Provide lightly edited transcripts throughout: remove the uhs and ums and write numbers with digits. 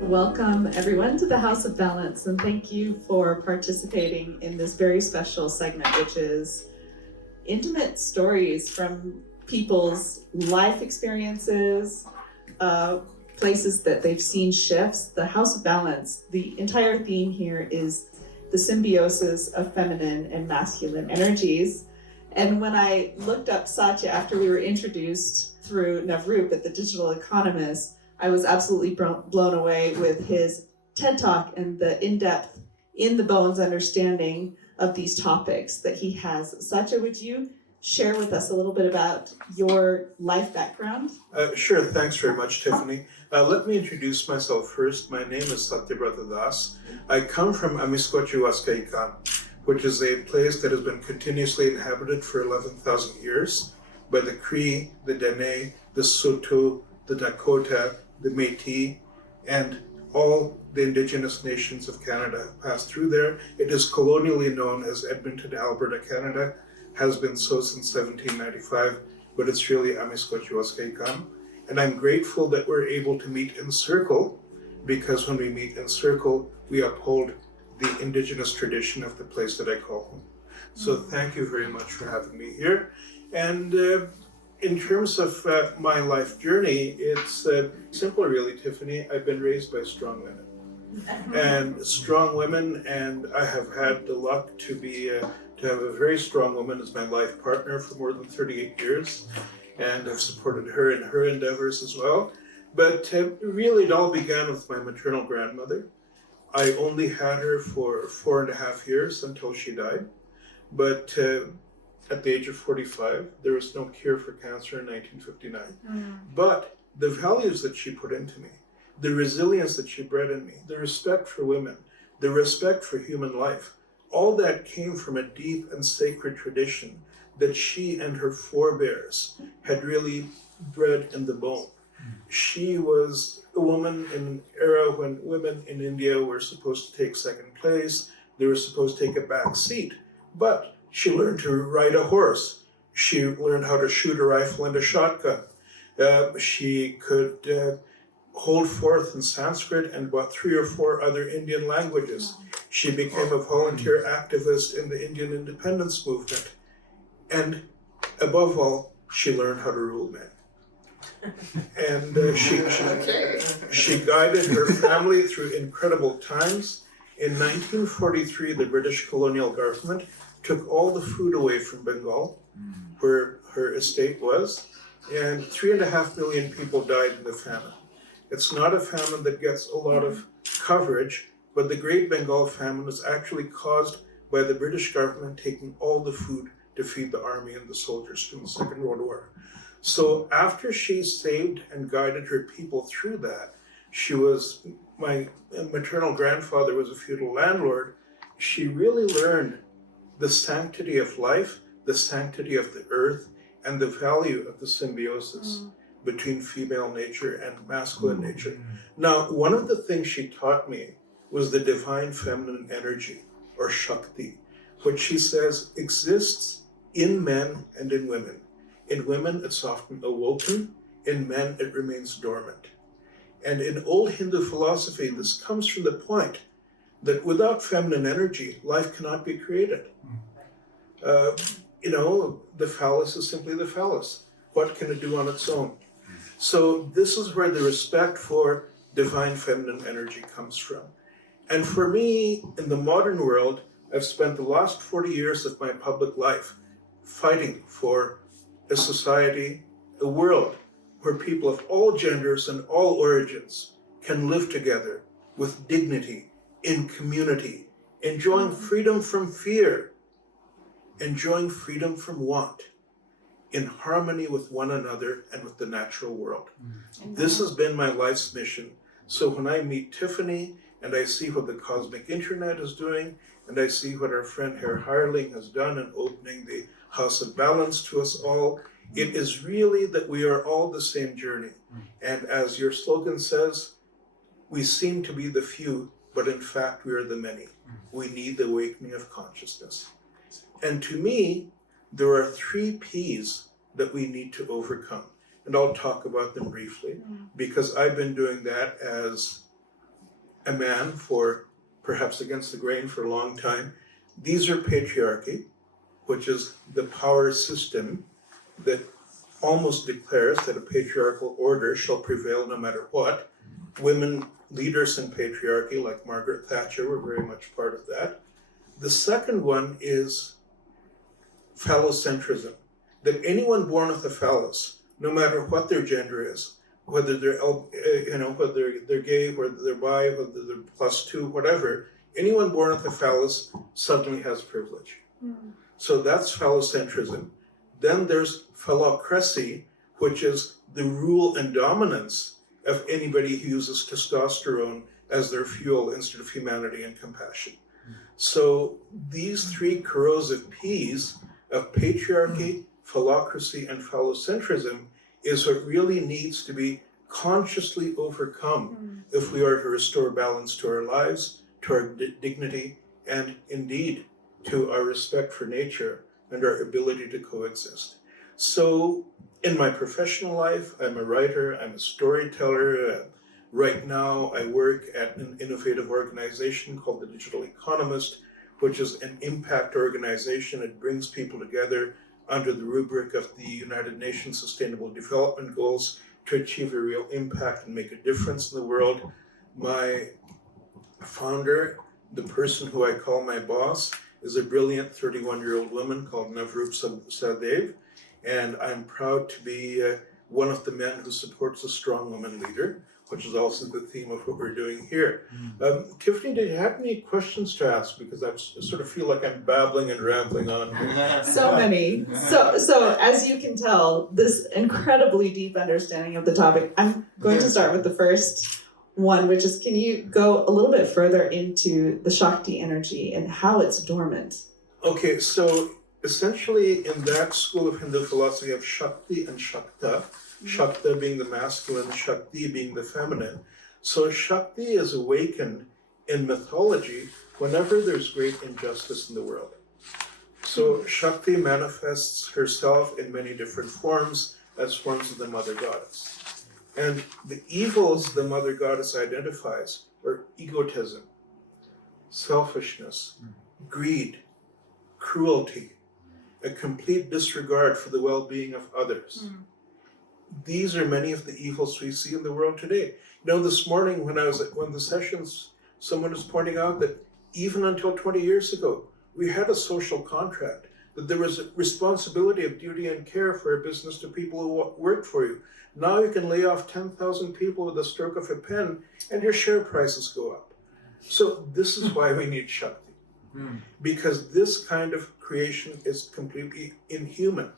Welcome everyone to the House of Balance, and thank you for participating in this very special segment, which is intimate stories from people's life experiences, places that they've seen shifts. The House of Balance, the entire theme here is the symbiosis of feminine and masculine energies. And when I looked up Satya after we were introduced through Navroop at the Digital Economist, I was absolutely blown away with his TED Talk and the in-depth, in-the-bones understanding of these topics that he has. Satya, would you share with us a little bit about your life background? Sure, thanks very much, Tiffany. Let me introduce myself first. My name is Satyabrata Das. I come from Amiskwachiwaskaikan, which is a place that has been continuously inhabited for 11,000 years by the Cree, the Dene, the Saulteaux, the Dakota, the Métis, and all the Indigenous nations of Canada passed through there. It is colonially known as Edmonton, Alberta, Canada, has been so since 1795, but it's really Amiskwachiwaskaikan. And I'm grateful that we're able to meet in circle, because when we meet in circle, we uphold the Indigenous tradition of the place that I call home. So thank you very much for having me here. And in terms of my life journey, it's simple really, Tiffany. I've been raised by strong women. And strong women, and I have had the luck to have a very strong woman as my life partner for more than 38 years. And I've supported her in her endeavors as well. But really it all began with my maternal grandmother. I only had her for 4.5 years until she died. But at the age of 45, there was no cure for cancer in 1959. But the values that she put into me, the resilience that she bred in me, the respect for women, the respect for human life, all that came from a deep and sacred tradition that she and her forebears had really bred in the bone. She was a woman in an era when women in India were supposed to take second place, they were supposed to take a back seat, but she learned to ride a horse. She learned how to shoot a rifle and a shotgun. She could hold forth in Sanskrit and about 3 or 4 other Indian languages. She became a volunteer activist in the Indian independence movement. And above all, she learned how to rule men. And she guided her family through incredible times. In 1943, the British colonial government took all the food away from Bengal, where her estate was, and 3.5 million people died in the famine. It's not a famine that gets a lot of coverage, but the Great Bengal Famine was actually caused by the British government taking all the food to feed the army and the soldiers in the Second World War. So after she saved and guided her people through that, my maternal grandfather was a feudal landlord. She really learned the sanctity of life, the sanctity of the earth, and the value of the symbiosis between female nature and masculine nature. Now, one of the things she taught me was the divine feminine energy, or Shakti, which she says exists in men and in women. In women, it's often awoken. In men, it remains dormant. And in old Hindu philosophy, this comes from the point that without feminine energy, life cannot be created. The phallus is simply the phallus. What can it do on its own? So this is where the respect for divine feminine energy comes from. And for me, in the modern world, I've spent the last 40 years of my public life fighting for a society, a world where people of all genders and all origins can live together with dignity, in community, enjoying freedom from fear, enjoying freedom from want, in harmony with one another and with the natural world. This has been my life's mission. So when I meet Tiffany and I see what the Cosmic Internet is doing, and I see what our friend Herr Harling has done in opening the House of Balance to us all, it is really that we are all the same journey. And as your slogan says, we seem to be the few, but in fact we are the many. We need the awakening of consciousness. And to me, there are 3 P's that we need to overcome. And I'll talk about them briefly, because I've been doing that as a man for perhaps against the grain for a long time. These are patriarchy, which is the power system that almost declares that a patriarchal order shall prevail no matter what. Women leaders in patriarchy, like Margaret Thatcher, were very much part of that. The second one is phallocentrism, that anyone born with a phallus, no matter what their gender is, whether they're whether they're gay, whether they're bi, whether they're +2, whatever, anyone born with a phallus suddenly has privilege. So that's phallocentrism. Then there's phallocracy, which is the rule and dominance of anybody who uses testosterone as their fuel instead of humanity and compassion. So these three corrosive P's of patriarchy, phallocracy, and phallocentrism is what really needs to be consciously overcome if we are to restore balance to our lives, to our dignity, and indeed to our respect for nature and our ability to coexist. So in my professional life, I'm a writer, I'm a storyteller. Right now, I work at an innovative organization called the Digital Economist, which is an impact organization. It brings people together under the rubric of the United Nations Sustainable Development Goals to achieve a real impact and make a difference in the world. My founder, the person who I call my boss, is a brilliant 31-year-old woman called Navroop Sadev, and I'm proud to be one of the men who supports a strong woman leader, which is also the theme of what we're doing here. Tiffany, do you have any questions to ask? Because I sort of feel like I'm babbling and rambling on. So many. So as you can tell, this incredibly deep understanding of the topic. I'm going to start with the first one, which is, can you go a little bit further into the Shakti energy and how it's dormant? Okay, so essentially in that school of Hindu philosophy of Shakti and Shakta, Shakta being the masculine, Shakti being the feminine. So Shakti is awakened in mythology whenever there's great injustice in the world. So Shakti manifests herself in many different forms as forms of the mother goddess. And the evils the mother goddess identifies are egotism, selfishness, greed, cruelty, a complete disregard for the well-being of others. These are many of the evils we see in the world today. You know, this morning when I was at one of the sessions, someone was pointing out that even until 20 years ago, we had a social contract, that there was a responsibility of duty and care for a business to people who worked for you. Now you can lay off 10,000 people with a stroke of a pen and your share prices go up. So this is why we need Shakti, because this kind of creation is completely inhuman.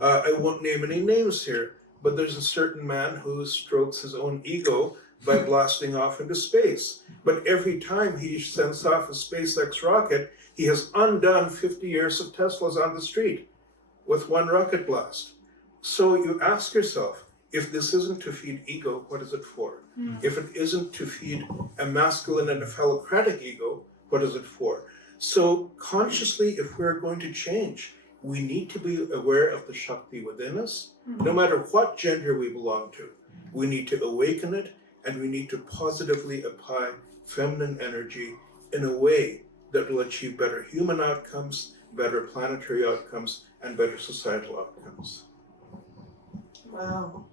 I won't name any names here, but there's a certain man who strokes his own ego by blasting off into space. But every time he sends off a SpaceX rocket, he has undone 50 years of Teslas on the street with one rocket blast. So you ask yourself, if this isn't to feed ego, what is it for? If it isn't to feed a masculine and a phallocratic ego, what is it for? So consciously, if we're going to change, we need to be aware of the Shakti within us, no matter what gender we belong to. We need to awaken it, and we need to positively apply feminine energy in a way that will achieve better human outcomes, better planetary outcomes, and better societal outcomes. Wow.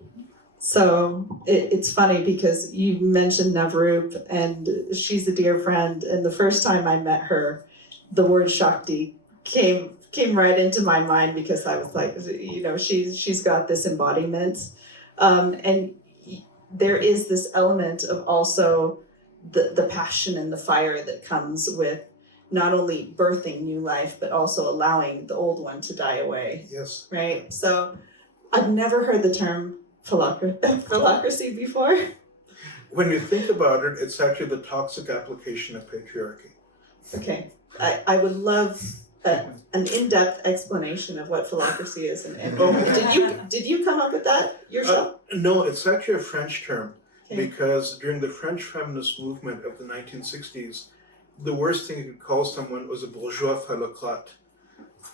So it's funny because you mentioned Navroop, and she's a dear friend, and the first time I met her, the word Shakti came right into my mind because I was like, you know, she's got this embodiment, and there is this element of also the passion and the fire that comes with not only birthing new life but also allowing the old one to die away. Yes. Right. So I've never heard the term phallocracy before. When you think about it, it's actually the toxic application of patriarchy. Okay. I would love an in-depth explanation of what phallocracy is, and did you come up with that yourself? No, it's actually a French term, Okay. because during the French feminist movement of the 1960s, the worst thing you could call someone was a bourgeois phallocrate.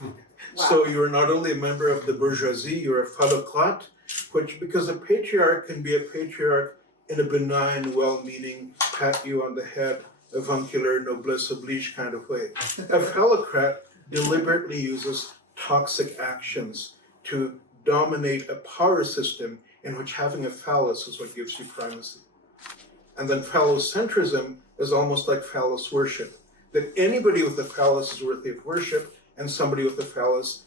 Wow. So you are not only a member of the bourgeoisie, you're a phallocrate, which, because a patriarch can be a patriarch in a benign, well-meaning, pat you on the head, avuncular, noblesse oblige kind of way. A phallocrat deliberately uses toxic actions to dominate a power system in which having a phallus is what gives you primacy. And then phallocentrism is almost like phallus worship, that anybody with a phallus is worthy of worship, and somebody with a phallus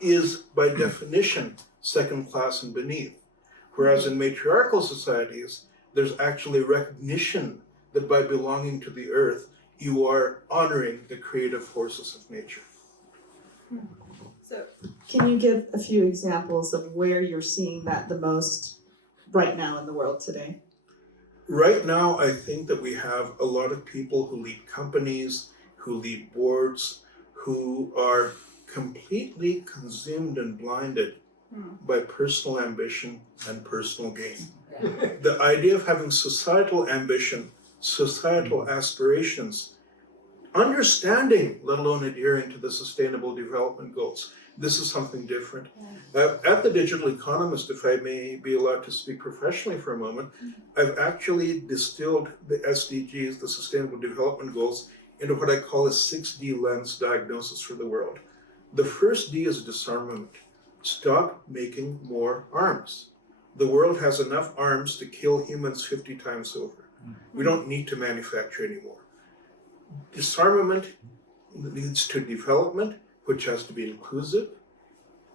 is, by definition, second class and beneath. Whereas in matriarchal societies, there's actually recognition that by belonging to the earth, you are honoring the creative forces of nature. So, can you give a few examples of where you're seeing that the most right now in the world today? Right now, I think that we have a lot of people who lead companies, who lead boards, who are completely consumed and blinded by personal ambition and personal gain. The idea of having societal ambition, societal aspirations, understanding, let alone adhering to the Sustainable Development Goals, this is something different. At the Digital Economist, if I may be allowed to speak professionally for a moment, I've actually distilled the SDGs, the Sustainable Development Goals, into what I call a 6D lens diagnosis for the world. The first D is disarmament. Stop making more arms. The world has enough arms to kill humans 50 times over. We don't need to manufacture anymore. Disarmament leads to development, which has to be inclusive,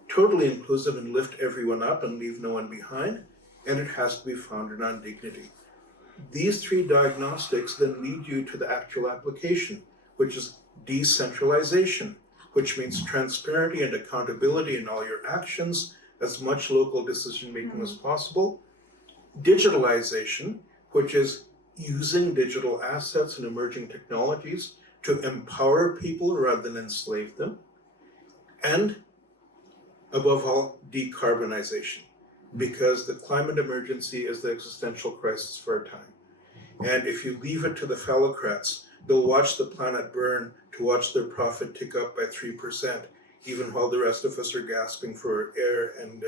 totally inclusive and lift everyone up and leave no one behind, and it has to be founded on dignity. These three diagnostics then lead you to the actual application, which is decentralization, which means transparency and accountability in all your actions, as much local decision-making as possible. Digitalization, which is using digital assets and emerging technologies to empower people rather than enslave them. And above all, decarbonization, because the climate emergency is the existential crisis for our time. And if you leave it to the phallocrats, they'll watch the planet burn to watch their profit tick up by 3%, even while the rest of us are gasping for air and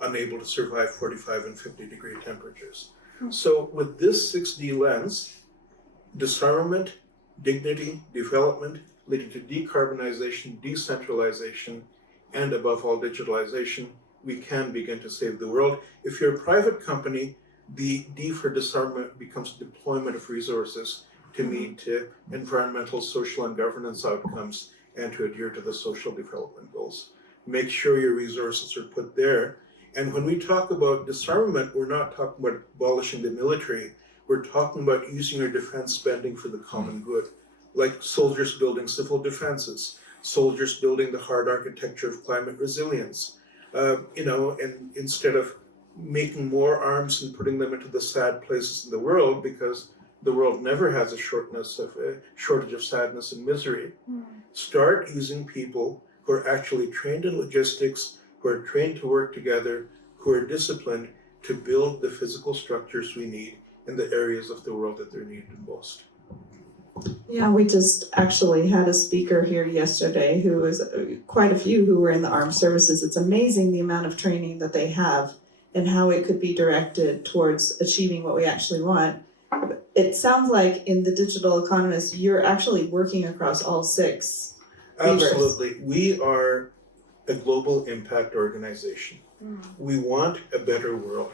unable to survive 45 and 50-degree temperatures. So with this 6D lens, disarmament, dignity, development, leading to decarbonization, decentralization, and above all, digitalization, we can begin to save the world. If you're a private company, the D for disarmament becomes deployment of resources to meet environmental, social, and governance outcomes and to adhere to the social development goals. Make sure your resources are put there. And when we talk about disarmament, we're not talking about abolishing the military. We're talking about using your defense spending for the common good, like soldiers building civil defenses, soldiers building the hard architecture of climate resilience, and instead of making more arms and putting them into the sad places in the world, because the world never has a shortage of sadness and misery. Start using people who are actually trained in logistics, who are trained to work together, who are disciplined to build the physical structures we need in the areas of the world that they're needed most. Yeah, we just actually had a speaker here yesterday who was quite a few who were in the armed services. It's amazing the amount of training that they have and how it could be directed towards achieving what we actually want. It sounds like in the Digital Economist, you're actually working across all six levers. Absolutely. We are a global impact organization. We want a better world.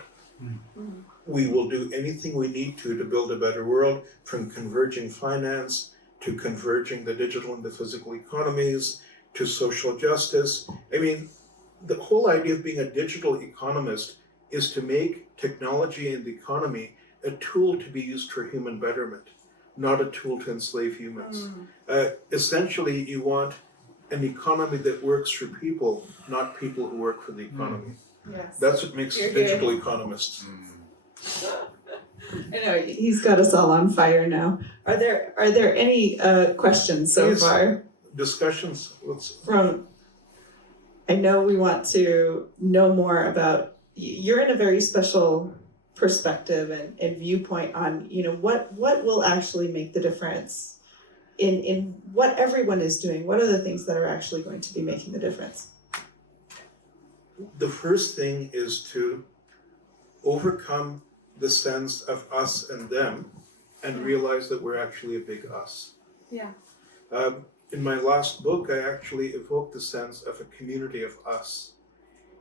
We will do anything we need to build a better world, from converging finance to converging the digital and the physical economies to social justice. I mean, the whole idea of being a digital economist is to make technology and the economy a tool to be used for human betterment, not a tool to enslave humans. Essentially, you want an economy that works for people, not people who work for the economy. Yes. That's what makes us digital economists. I know, he's got us all on fire now. Are there any questions so Please. far? Discussions? I know we want to know more about, you're in a very special perspective and viewpoint on, what will actually make the difference in what everyone is doing. What are the things that are actually going to be making the difference? The first thing is to overcome the sense of us and them and realize that we're actually a big us. Yeah. In my last book, I actually evoked the sense of a community of us,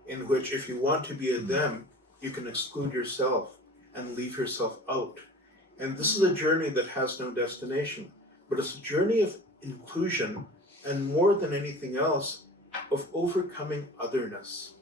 in which if you want to be a them, you can exclude yourself and leave yourself out. And this is a journey that has no destination, but it's a journey of inclusion and, more than anything else, of overcoming otherness,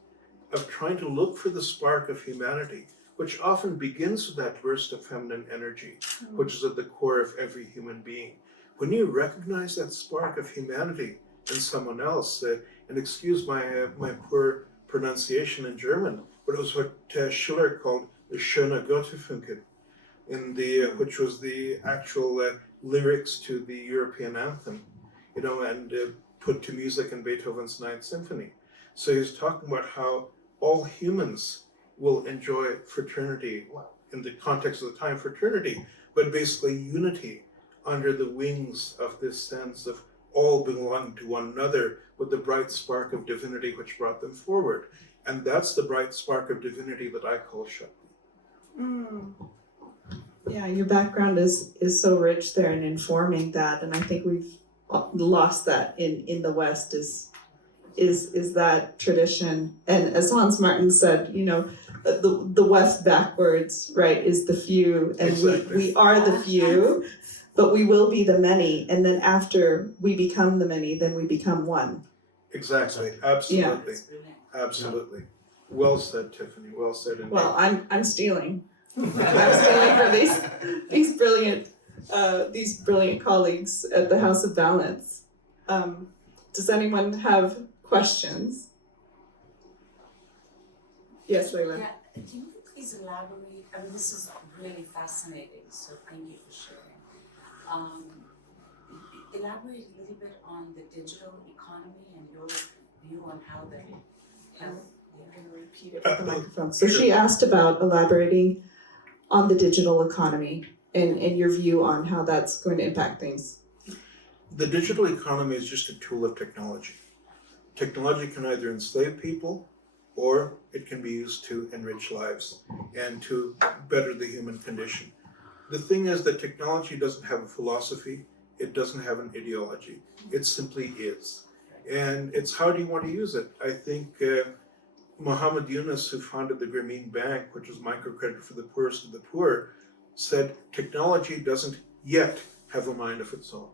of trying to look for the spark of humanity, which often begins with that burst of feminine energy, which is at the core of every human being. When you recognize that spark of humanity in someone else, and excuse my poor pronunciation in German, but it was what Schiller called the schöne Gottesfunken, which was the actual lyrics to the European anthem, and put to music in Beethoven's Ninth Symphony. So he's talking about how all humans will enjoy fraternity, in the context of the time, fraternity, but basically unity under the wings of this sense of all belonging to one another with the bright spark of divinity which brought them forward. And that's the bright spark of divinity that I call Shakti. Yeah, your background is so rich there in informing that, and I think we've lost that in the West is that tradition. And as Hans Martin said, the West backwards, right, is the few, and Exactly. we are the few, but we will be the many, and then after we become the many, then we become one. Exactly, absolutely, absolutely. Well said, Tiffany. Well said indeed. Well, I'm stealing. I'm stealing from these brilliant colleagues at the House of Balance. Does anyone have questions? Yes, Leila. Yeah, can you please elaborate? I mean, this is really fascinating, so thank you for sharing. Elaborate a little bit on the digital economy and your view on how they help. I'm going to repeat it with the microphone. So she asked about elaborating on the digital economy and your view on how that's going to impact things. The digital economy is just a tool of technology. Technology can either enslave people or it can be used to enrich lives and to better the human condition. The thing is that technology doesn't have a philosophy, it doesn't have an ideology, it simply is. And it's how do you want to use it? I think Muhammad Yunus, who founded the Grameen Bank, which is microcredit for the poorest of the poor, said technology doesn't yet have a mind of its own.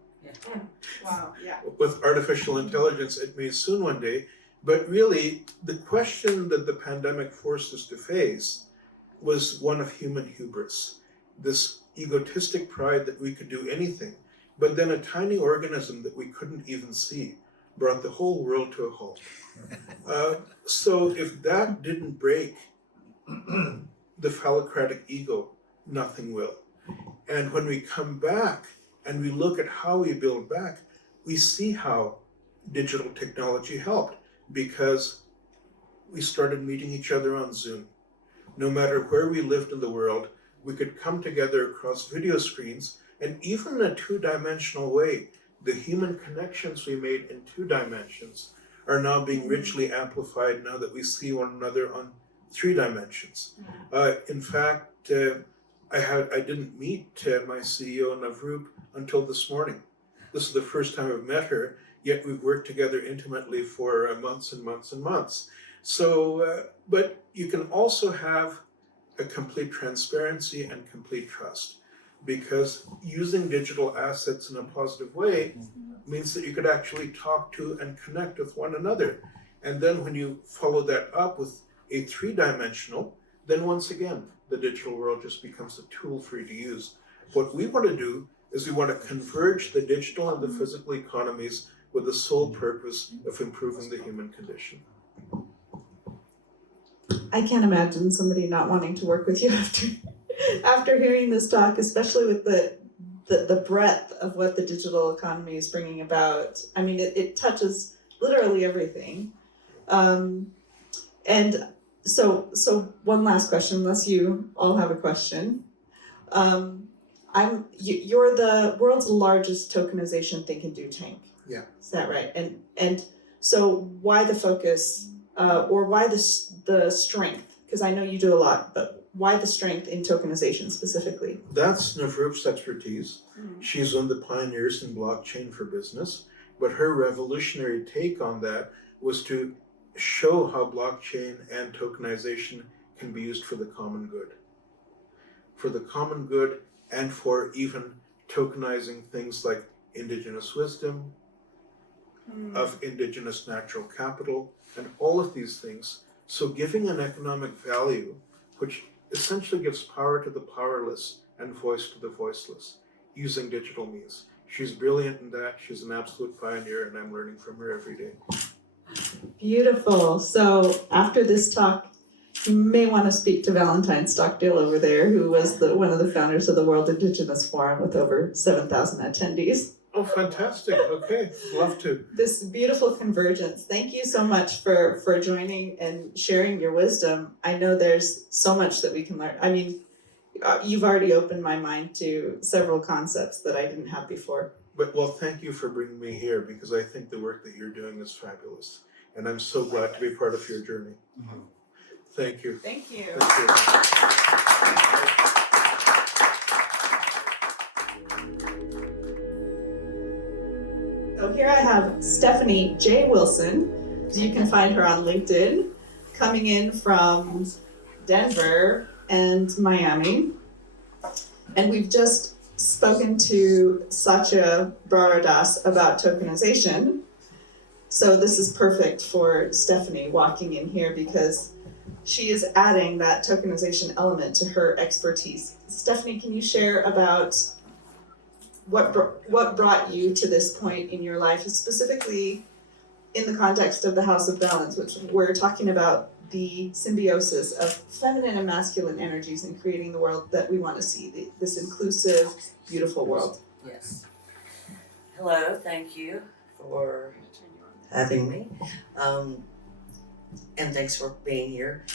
Wow, yeah. With artificial intelligence, it may soon one day, but really the question that the pandemic forced us to face was one of human hubris, this egotistic pride that we could do anything, but then a tiny organism that we couldn't even see brought the whole world to a halt. So if that didn't break the phallocratic ego, nothing will. And when we come back and we look at how we build back, we see how digital technology helped, because we started meeting each other on Zoom. No matter where we lived in the world, we could come together across video screens, and even in a two-dimensional way, the human connections we made in 2 dimensions are now being richly amplified now that we see one another on 3 dimensions. In fact, I didn't meet my CEO Navroop until this morning. This is the first time I've met her, yet we've worked together intimately for months and months and months. So, but you can also have a complete transparency and complete trust, because using digital assets in a positive way means that you could actually talk to and connect with one another. And then when you follow that up with a 3-dimensional, then once again, the digital world just becomes a tool for you to use. What we want to do is we want to converge the digital and the physical economies with the sole purpose of improving the human condition. I can't imagine somebody not wanting to work with you after hearing this talk, especially with the breadth of what the digital economy is bringing about. I mean, it touches literally everything. And so one last question, unless you all have a question. You're the world's largest tokenization think and do tank. Yeah. Is that right? And so why the focus, or why the strength? Because I know you do a lot, but why the strength in tokenization specifically? That's Navroop's expertise. She's one of the pioneers in blockchain for business, but her revolutionary take on that was to show how blockchain and tokenization can be used for the common good. For the common good, and for even tokenizing things like indigenous wisdom, of indigenous natural capital, and all of these things. So giving an economic value, which essentially gives power to the powerless and voice to the voiceless, using digital means. She's brilliant in that. She's an absolute pioneer, and I'm learning from her every day. Beautiful. So after this talk, you may want to speak to Valentine Stockdale over there, who was one of the founders of the World Indigenous Forum with over 7,000 attendees. Oh, fantastic. Okay, love to. This beautiful convergence. Thank you so much for joining and sharing your wisdom. I know there's so much that we can learn. I mean, you've already opened my mind to several concepts that I didn't have before. But well, thank you for bringing me here, because I think the work that you're doing is fabulous. And I'm so glad to be part of your journey. Thank you. Thank you. Thank you. So here I have Stephanie J. Wilson. You can find her on LinkedIn, coming in from Denver and Miami. And we've just spoken to Satya Braradas about tokenization. So this is perfect for Stephanie walking in here because she is adding that tokenization element to her expertise. Stephanie, can you share about what brought you to this point in your life, specifically in the context of the House of Balance, which we're talking about the symbiosis of feminine and masculine energies in creating the world that we want to see, this inclusive, beautiful world. Yes. Hello, thank you for having me. And thanks for being here.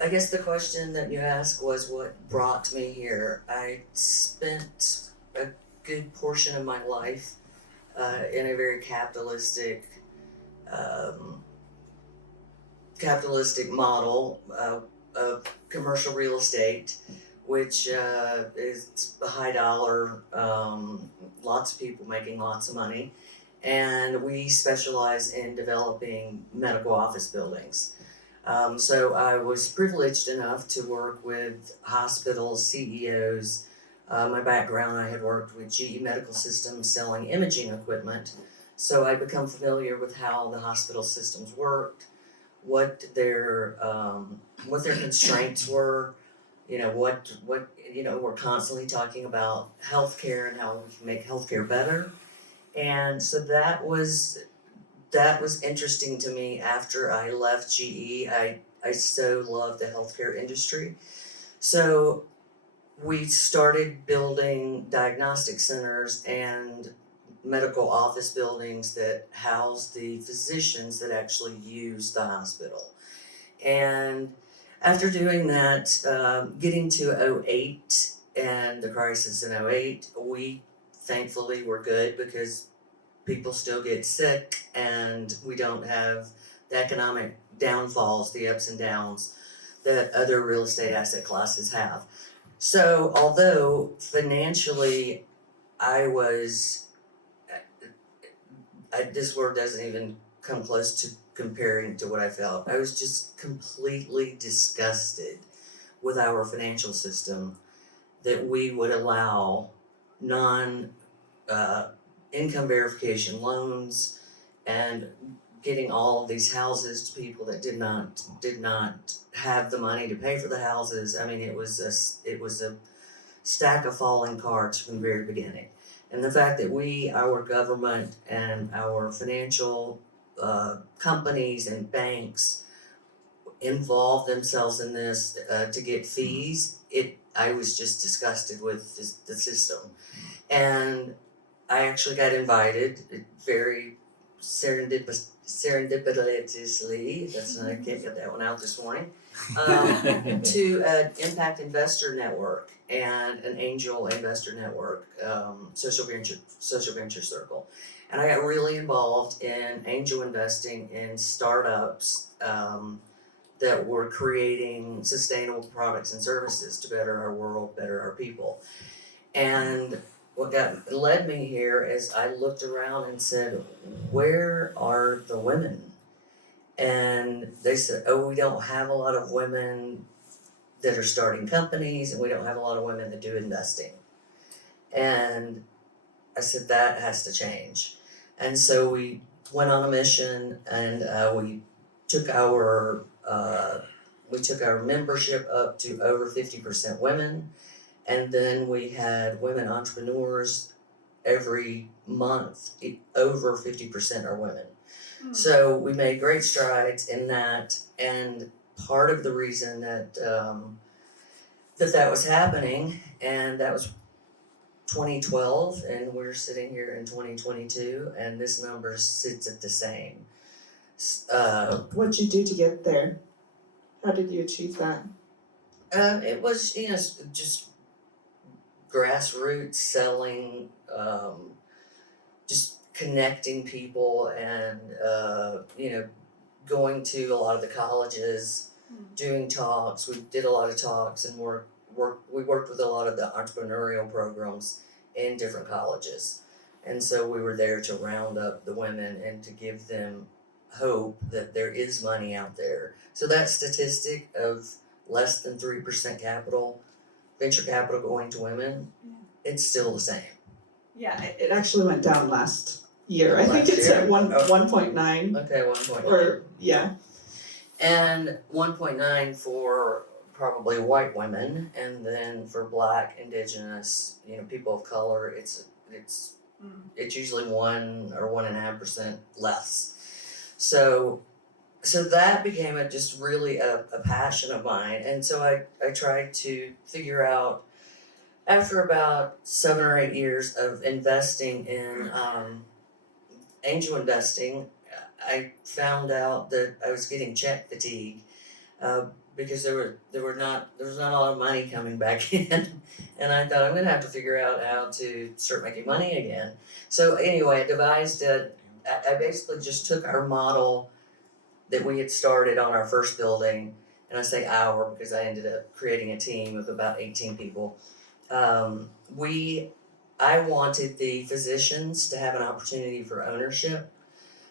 I guess the question that you asked was what brought me here. I spent a good portion of my life in a very capitalistic model of commercial real estate, which is high dollar, lots of people making lots of money. And we specialize in developing medical office buildings. So I was privileged enough to work with hospitals, CEOs. My background, I had worked with GE Medical Systems selling imaging equipment. So I become familiar with how the hospital systems worked, what their constraints were. We're constantly talking about healthcare and how we can make healthcare better. And so that was interesting to me. After I left GE, I so loved the healthcare industry. So we started building diagnostic centers and medical office buildings that house the physicians that actually use the hospital. And after doing that, getting to 2008 and the crisis in 2008, we thankfully were good because people still get sick and we don't have the economic downfalls, the ups and downs that other real estate asset classes have. So although financially this word doesn't even come close to comparing to what I felt. I was just completely disgusted with our financial system that we would allow income verification loans and getting all of these houses to people that did not have the money to pay for the houses. I mean, it was a stack of falling cards from the very beginning. And the fact that our government and our financial companies and banks involve themselves in this to get fees, I was just disgusted with the system. And I actually got invited very serendipitously, I can't get that one out this morning, to an Impact Investor Network and an Angel Investor Network, social venture circle. And I got really involved in angel investing in startups that were creating sustainable products and services to better our world, better our people. And what led me here is I looked around and said, where are the women? And they said, oh, we don't have a lot of women that are starting companies, and we don't have a lot of women that do investing. And I said, that has to change. And so we went on a mission, and we took our membership up to over 50% women, and then we had women entrepreneurs every month. Over 50% are women. So we made great strides in that, and part of the reason that that was happening, and that was 2012, and we're sitting here in 2022, and this number sits at the same. What'd you do to get there? How did you achieve that? It was, just grassroots selling, just connecting people, and going to a lot of the colleges, doing talks. We did a lot of talks, and we worked with a lot of the entrepreneurial programs in different colleges. And so we were there to round up the women and to give them hope that there is money out there. So that statistic of less than 3% venture capital going to women, it's still the same. Yeah, it actually went down last year. I think Last it's year? at 1.9. Okay, 1.9. Or, yeah. And 1.9 for probably white women, and then for Black, Indigenous, people of color, it's usually 1 or 1.5% less. So that became just really a passion of mine, and so I tried to figure out, after about 7 or 8 years of investing in angel investing, I found out that I was getting check fatigue, because there was not a lot of money coming back in, and I thought, I'm gonna have to figure out how to start making money again. So anyway, I devised I basically just took our model that we had started on our first building, and I say our because I ended up creating a team of about 18 people. I wanted the physicians to have an opportunity for ownership.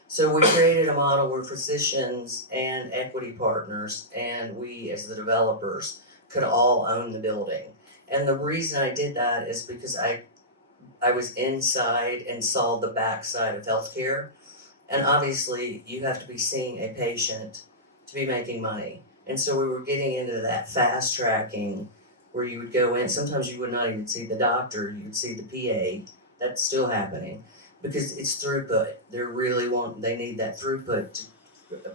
So we created a model where physicians and equity partners and we as the developers could all own the building. And the reason I did that is because I was inside and saw the backside of healthcare. And obviously you have to be seeing a patient to be making money. And so we were getting into that fast tracking where you would go in, sometimes you would not even see the doctor, you would see the PA. That's still happening because it's throughput. They need that throughput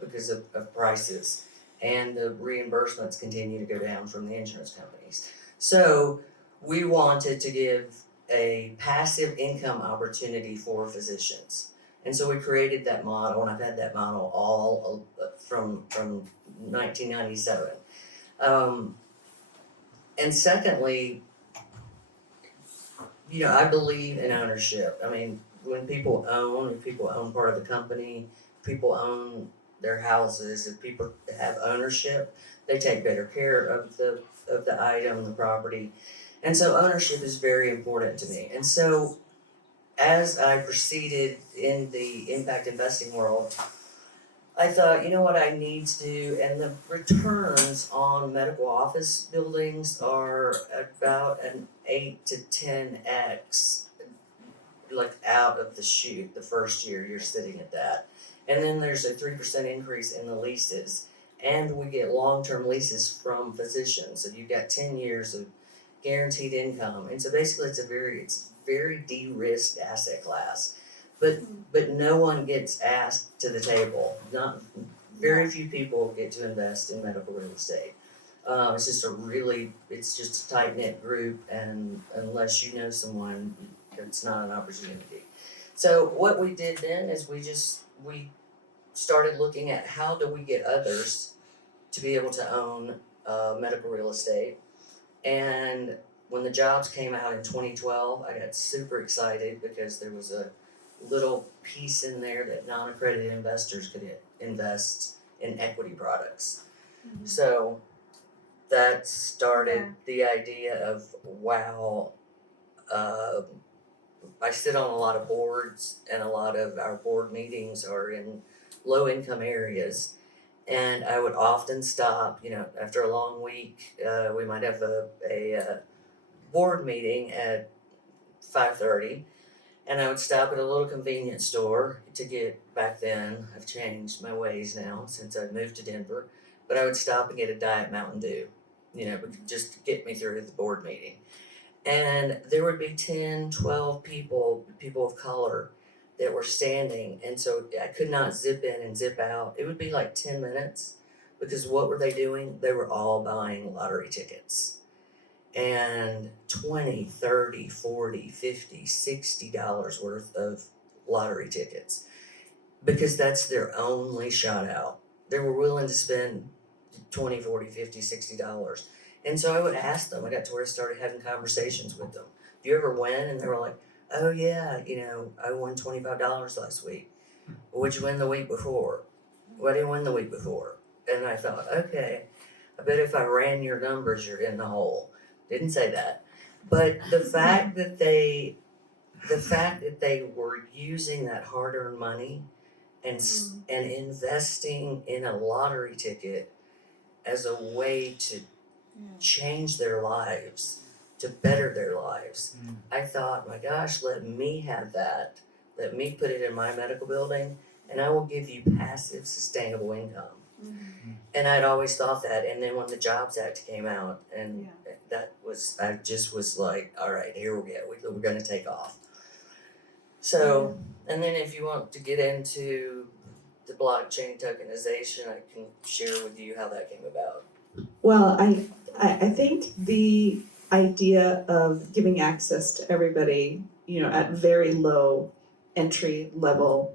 because of prices, and the reimbursements continue to go down from the insurance companies. So we wanted to give a passive income opportunity for physicians. And so we created that model, and I've had that model all from 1997. And secondly, I believe in ownership. I mean, when people own part of the company, people own their houses, if people have ownership, they take better care of the item, the property. And so ownership is very important to me. And so as I proceeded in the impact investing world, I thought, what I need to do, and the returns on medical office buildings are about an 8 to 10x, like out of the chute, the first year you're sitting at that. And then there's a 3% increase in the leases, and we get long-term leases from physicians. So you've got 10 years of guaranteed income. And so basically it's very de-risked asset class. But no one gets asked to the table. Very few people get to invest in medical real estate. It's just a tight-knit group, and unless you know someone, it's not an opportunity. So what we did then is we started looking at how do we get others to be able to own medical real estate. And when the jobs came out in 2012, I got super excited because there was a little piece in there that non-accredited investors could invest in equity products. So that started the idea of, wow, uh, I sit on a lot of boards, and a lot of our board meetings are in low income areas. And I would often stop, after a long week, we might have a board meeting at 5:30, and I would stop at a little convenience store to get, back then, I've changed my ways now since I moved to Denver, but I would stop and get a Diet Mountain Dew, just to get me through the board meeting. And there would be 10, 12 people of color, that were standing. And so I could not zip in and zip out. It would be like 10 minutes, because what were they doing? They were all buying lottery tickets. And 20, 30, 40, 50, $60 worth of lottery tickets, because that's their only shot out. They were willing to spend 20, 40, 50, $60. And so I would ask them, I got to where I started having conversations with them. Do you ever win? And they were like, oh yeah, I won $25 last week. What'd you win the week before? Well, I didn't win the week before. And I thought, okay, I bet if I ran your numbers, you're in the hole. Didn't say that. But the fact that they were using that hard-earned money and investing in a lottery ticket as a way to change their lives, to better their lives. I thought, my gosh, let me have that. Let me put it in my medical building, and I will give you passive, sustainable income. And I'd always thought that. And then when the Jobs Act came out, and I just was like, all right, here we go. We're going to take off. So, and then if you want to get into the blockchain tokenization, I can share with you how that came about. Well, I think the idea of giving access to everybody, at very low entry level,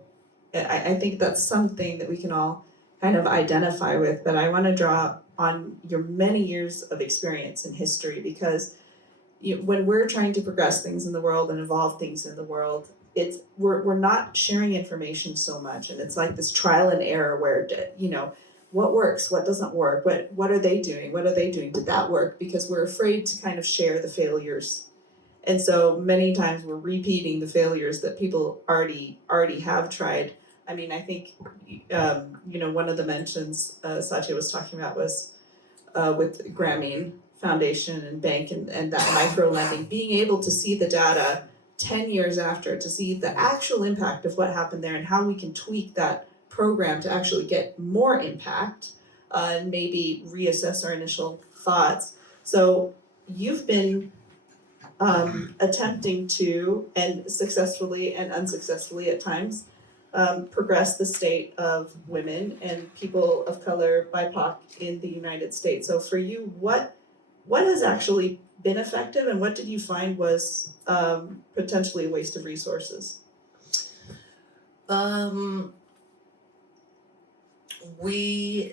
I think that's something that we can all kind of identify with. But I want to draw on your many years of experience in history, because when we're trying to progress things in the world and evolve things in the world, we're not sharing information so much, and it's like this trial and error where what works, what doesn't work, what are they doing, did that work, because we're afraid to kind of share the failures. And so many times we're repeating the failures that people already have tried. I mean, I think one of the mentions Satya was talking about was with Grameen Foundation and bank and that micro lending, being able to see the data 10 years after, to see the actual impact of what happened there and how we can tweak that program to actually get more impact, and maybe reassess our initial thoughts. So you've been attempting to, and successfully and unsuccessfully at times, progress the state of women and people of color, BIPOC, in the United States. So for you, what has actually been effective, and what did you find was potentially a waste of resources?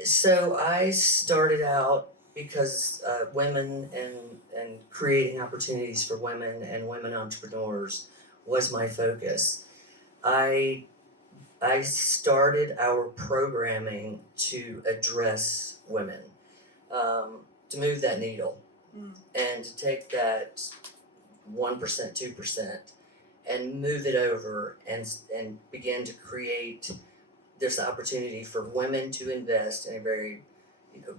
So I started out because women and creating opportunities for women and women entrepreneurs was my focus. I started our programming to address women, to move that needle, and to take that 1%, 2%, and move it over and begin to create this opportunity for women to invest in a very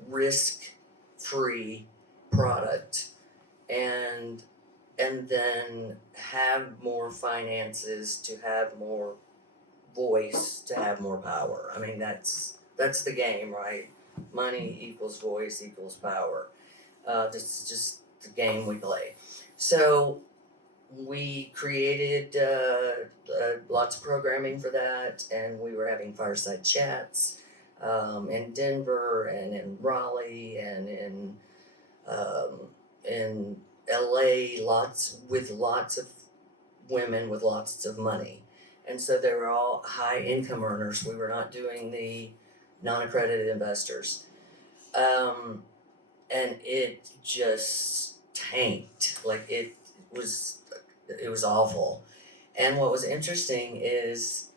risk-free product, and then have more finances, to have more voice, to have more power. I mean, that's the game, right? Money equals voice equals power. This is just the game we play. So we created lots of programming for that, and we were having fireside chats in Denver and in Raleigh and in LA, lots of women with lots of money. And so they were all high income earners. We were not doing the non-accredited investors. And it just tanked. Like it was awful. And what was interesting is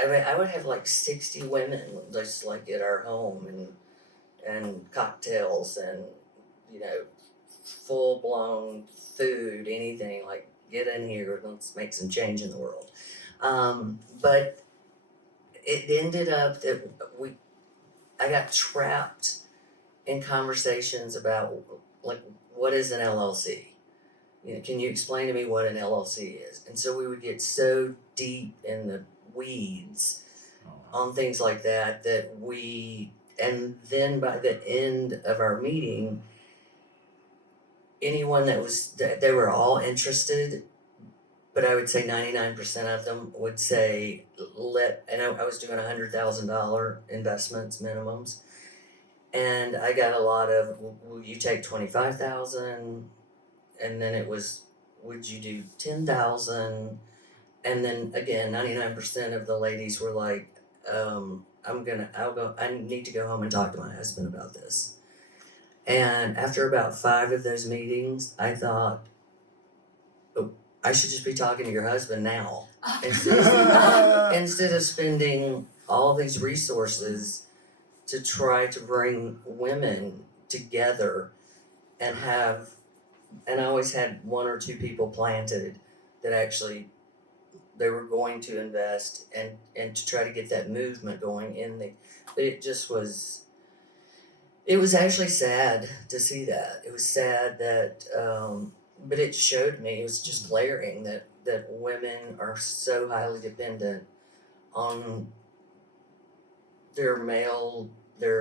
I mean, I would have like 60 women just like at our home and cocktails and, you know, full blown food, anything like get in here, let's make some change in the world. But it ended up that I got trapped in conversations about like what is an LLC? You know, can you explain to me what an LLC is? And so we would get so deep in the weeds on things like that and then by the end of our meeting, anyone they were all interested, but I would say 99% of them would say and I was doing $100,000 investments minimums, and I got a lot of, will you take 25,000? And then it was, would you do 10,000? And then again, 99% of the ladies were like, I need to go home and talk to my husband about this. And after about 5 of those meetings, I thought, oh, I should just be talking to your husband now instead of spending all these resources to try to bring women together and I always had 1 or 2 people planted that actually they were going to invest and to try to get that movement going but it was actually sad to see that. It was sad that, but it showed me, it was just glaring that women are so highly dependent on their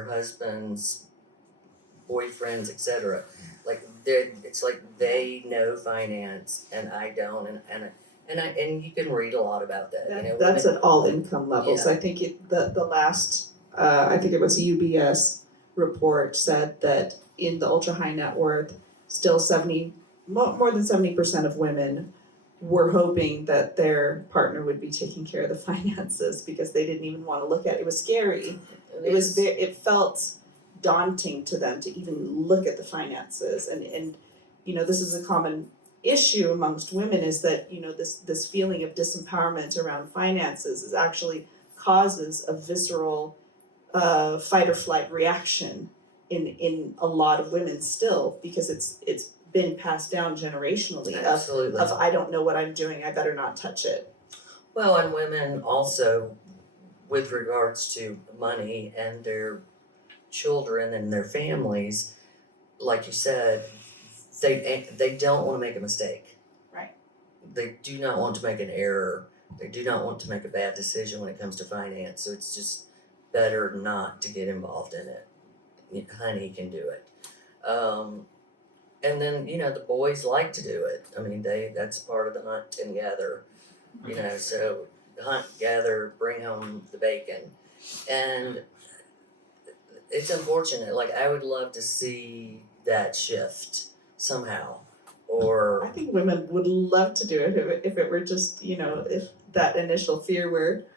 husbands, boyfriends, etc. Like it's like they know finance and I don't, and you can read a lot about that. You know, That's women, at all income levels. Yeah. I think the last I think it was a UBS report said that in the ultra high net worth, still more than 70% of women were hoping that their partner would be taking care of the finances because they didn't even want to look at it. It was scary. It felt daunting to them to even look at the finances, and you know, this is a common issue amongst women, is that, you know, this feeling of disempowerment around finances is actually causes a visceral fight or flight reaction in a lot of women still, because it's been passed down generationally Absolutely. of I don't know what I'm doing, I better not touch it. Well, and women also, with regards to money and their children and their families, like you said, they don't want to make a mistake. Right. They do not want to make an error. They do not want to make a bad decision when it comes to finance. So it's just better not to get involved in it. Honey can do it. And then, you know, the boys like to do it. I mean, that's part of the hunt and gather, you know, so hunt, gather, bring home the bacon. And it's unfortunate. Like, I would love to see that shift somehow. I think women would love to do it if it were just, you know, if that initial fear were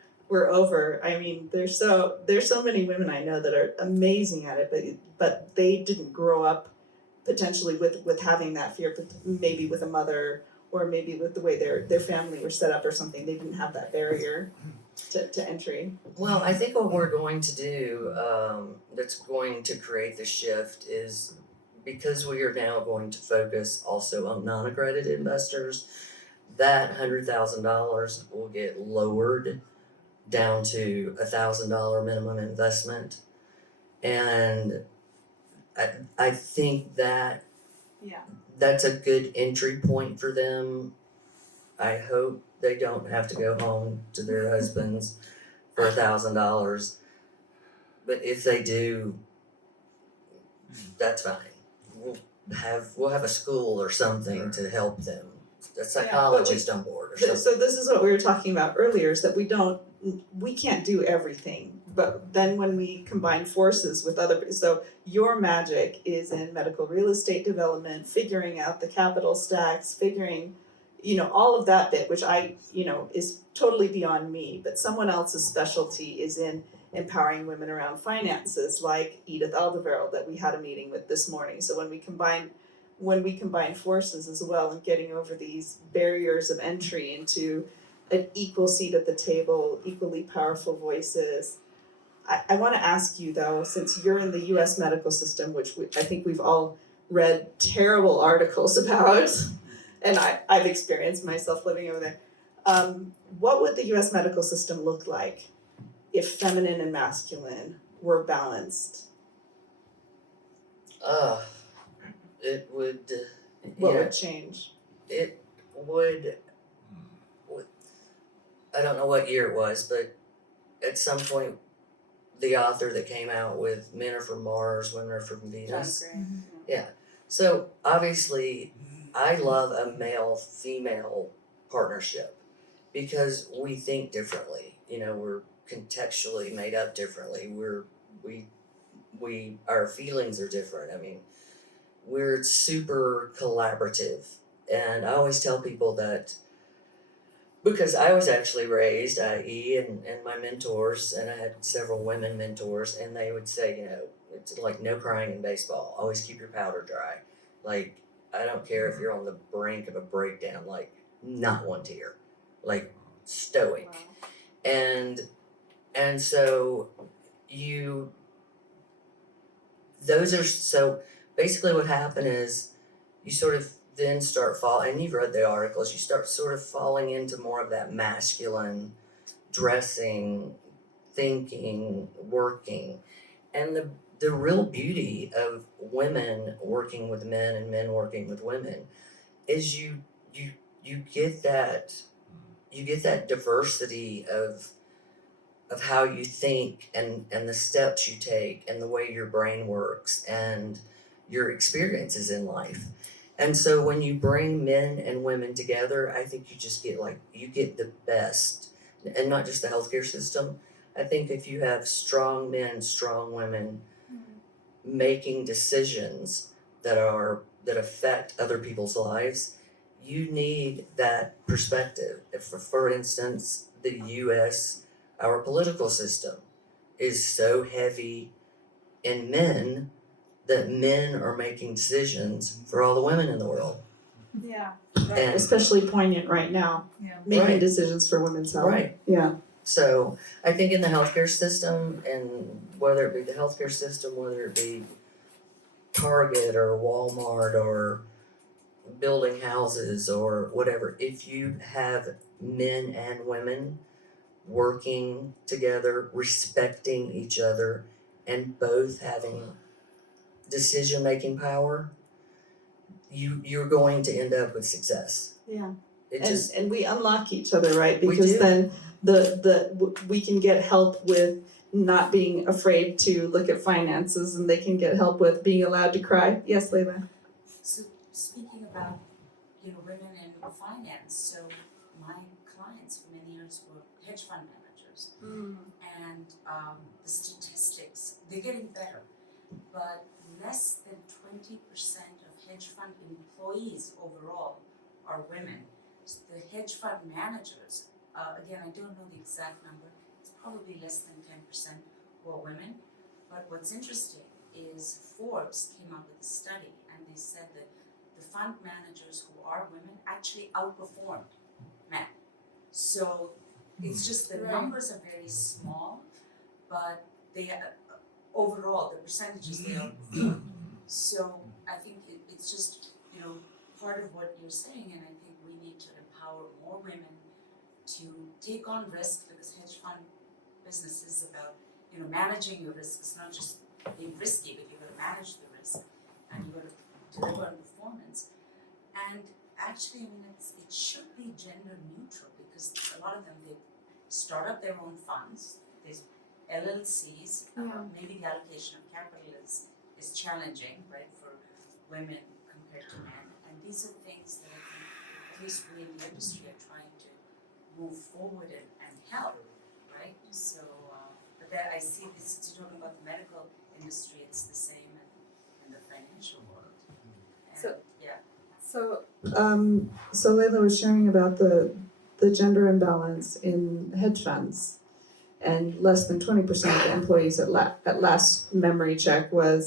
over. I mean, there's so many women I know that are amazing at it, but they didn't grow up potentially with having that fear, maybe with a mother or maybe with the way their family were set up or something. They didn't have that barrier to entry. Well, I think what we're going to do that's going to create the shift is, because we are now going to focus also on non-accredited investors, that $100,000 will get lowered down to $1,000 minimum investment. And I think that that's a good entry point for them. I hope they don't have to go home to their husbands for $1,000. But if they do, that's fine. We'll have a school or something to help them. A psychologist on board or something. So this is what we were talking about earlier, is that we can't do everything. But then when we combine forces with so your magic is in medical real estate development, figuring out the capital stacks, figuring, you know, all of that bit, which is totally beyond me, but someone else's specialty is in empowering women around finances, like Edith Aldevarell that we had a meeting with this morning. So when we combine forces as well and getting over these barriers of entry into an equal seat at the table, equally powerful voices. I want to ask you though, since you're in the U.S. medical system, which I think we've all read terrible articles about, and I've experienced myself living over there. What would the U.S. medical system look like if feminine and masculine were balanced? It would, What yeah, would change? it would, I don't know what year it was, but at some point, the author that came out with Men Are From Mars, Women Are From Venus. So obviously, I love a male-female partnership because we think differently. You know, we're contextually made up differently. Our feelings are different. I mean, we're super collaborative, and I always tell people that because I was actually raised, i.e., and my mentors, and I had several women mentors, and they would say, you know, it's like no crying in baseball. Always keep your powder dry. Like, I don't care if you're on the brink of a breakdown, like, not one tear. Like, stoic. And so so basically what happened is you sort of then start falling, and you've read the articles, you start sort of falling into more of that masculine dressing, thinking, working. And the real beauty of women working with men and men working with women is you get that diversity of how you think and the steps you take and the way your brain works and your experiences in life. And so when you bring men and women together, I think you just get the best, and not just the healthcare system. I think if you have strong men, strong women making decisions that affect other people's lives, you need that perspective. If, for instance, the US, our political system is so heavy in men that men are making decisions for all the women in the world. Yeah. And Especially poignant right now, Yeah. making Right. decisions for women's health. right. Yeah. So I think in the healthcare system, and whether it be the healthcare system, whether it be Target or Walmart or building houses or whatever, if you have men and women working together, respecting each other, and both having decision-making power, you're going to end up with success. Yeah. It And just and we unlock each other, right? We Because do. then we can get help with not being afraid to look at finances, and they can get help with being allowed to cry. Yes, Leila. So speaking about, women in finance, so my clients for many years were hedge fund managers. And the statistics, they're getting better, but less than 20% of hedge fund employees overall are women. So the hedge fund managers, again, I don't know the exact number, it's probably less than 10% were women. But what's interesting is Forbes came out with a study, and they said that the fund managers who are women actually outperformed men. So it's just the Right. numbers are very small, but they overall the percentages they are. So I think it's just part of what you're saying, and I think we need to empower more women to take on risk, because hedge fund business is about managing your risk. It's not just being risky, but you got to manage the risk and you got to deliver on performance. And actually, I mean, it should be gender neutral, because a lot of them, they start up their own funds. There's LLCs. Maybe the allocation of capital is challenging, right, for women compared to men. And these are things that I think at least we in the industry are trying to move forward and help, right? So, but that I see this, you're talking about the medical industry, it's the same in the financial world. And, So- yeah. So Leila was sharing about the gender imbalance in hedge funds, and less than 20% of the employees at last memory check were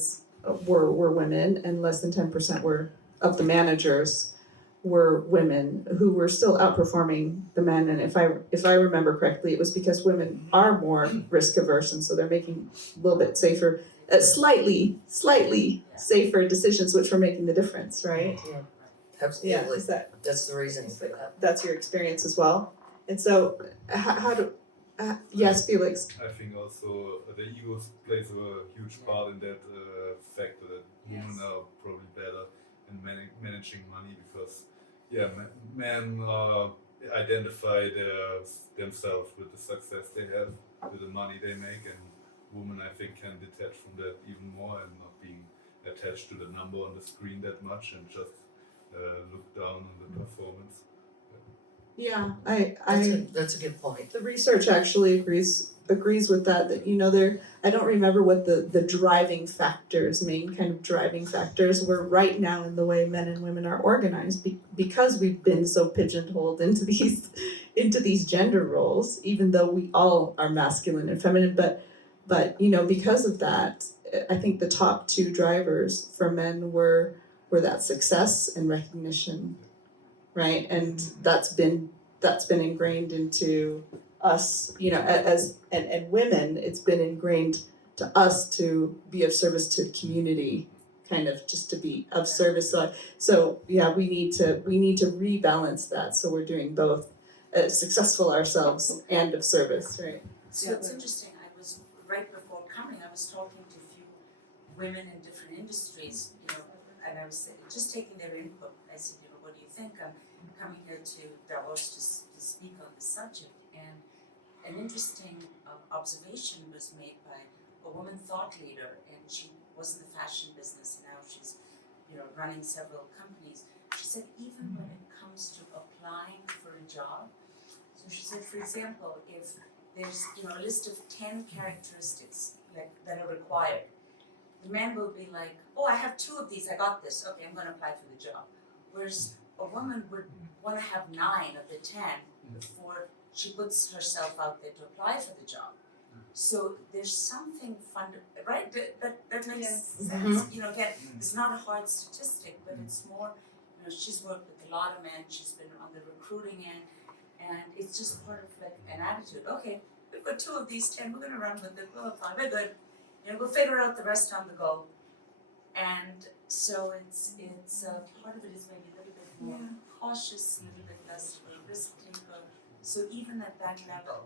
women, and less than 10% were of the managers were women who were still outperforming the men. And if I remember correctly, it was because women are more risk averse, and so they're making a little bit safer, slightly safer decisions, which were making the difference, right? Absolutely. Is that That's the reasoning for that. that's your experience as well? And so, how do? Yes, Felix. I think also the ego plays a huge part in that factor that women are probably better in managing money because, men identify themselves with the success they have, with the money they make, and women, I think, can detach from that even more and not being attached to the number on the screen that much and just look down on the performance. Yeah, That's a good point. the research actually agrees with that. That there, I don't remember what the driving factors, main kind of driving factors were right now in the way men and women are organized, because we've been so pigeonholed into these gender roles, even though we all are masculine and feminine. But because of that, I think the top two drivers for men were that success and recognition, right? And that's been ingrained into us, as and women, it's been ingrained to us to be of service to the community, kind of just to be of service. So we need to rebalance that, so we're doing both, successful ourselves and of service, right? So it's interesting, I was, right before coming, I was talking to a few women in different industries, and I was just taking their input. I said, what do you think? I'm coming here to Davos to speak on this subject, and an interesting observation was made by a woman thought leader, and she was in the fashion business, and now she's running several companies. She said even when it comes to applying for a job, so she said, for example, if there's a list of 10 characteristics that are required, the man will be like, oh, I have 2 of these, I got this, okay, I'm going to apply for the job. Whereas a woman would want to have 9 of the 10 before she puts herself out there to apply for the job. So there's something right? That makes sense. Again, it's not a hard statistic, but it's more, she's worked with a lot of men, she's been on the recruiting end, and it's just part of like an attitude. Okay, we've got 2 of these 10, we're going to run with it, we'll apply, we're good. We'll figure out the rest on the go. And so it's part of it is maybe a little bit more cautious, a little bit less of a risk taker. So even at that level,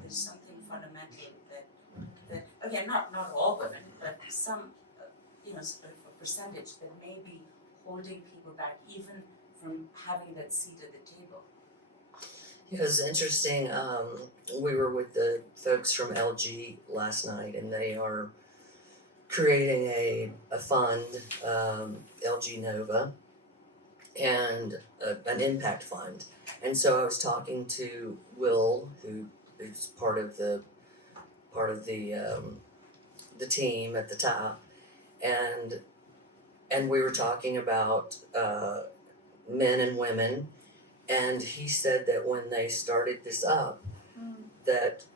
there's something fundamental that again, not all women, but some, sort of a percentage that may be holding people back even from having that seat at the table. Yeah, it was interesting. We were with the folks from LG last night, and they are creating a fund, LG Nova, and an impact fund. And so I was talking to Will, who is part of the team at the top, and we were talking about men and women. And he said that when they started this up, that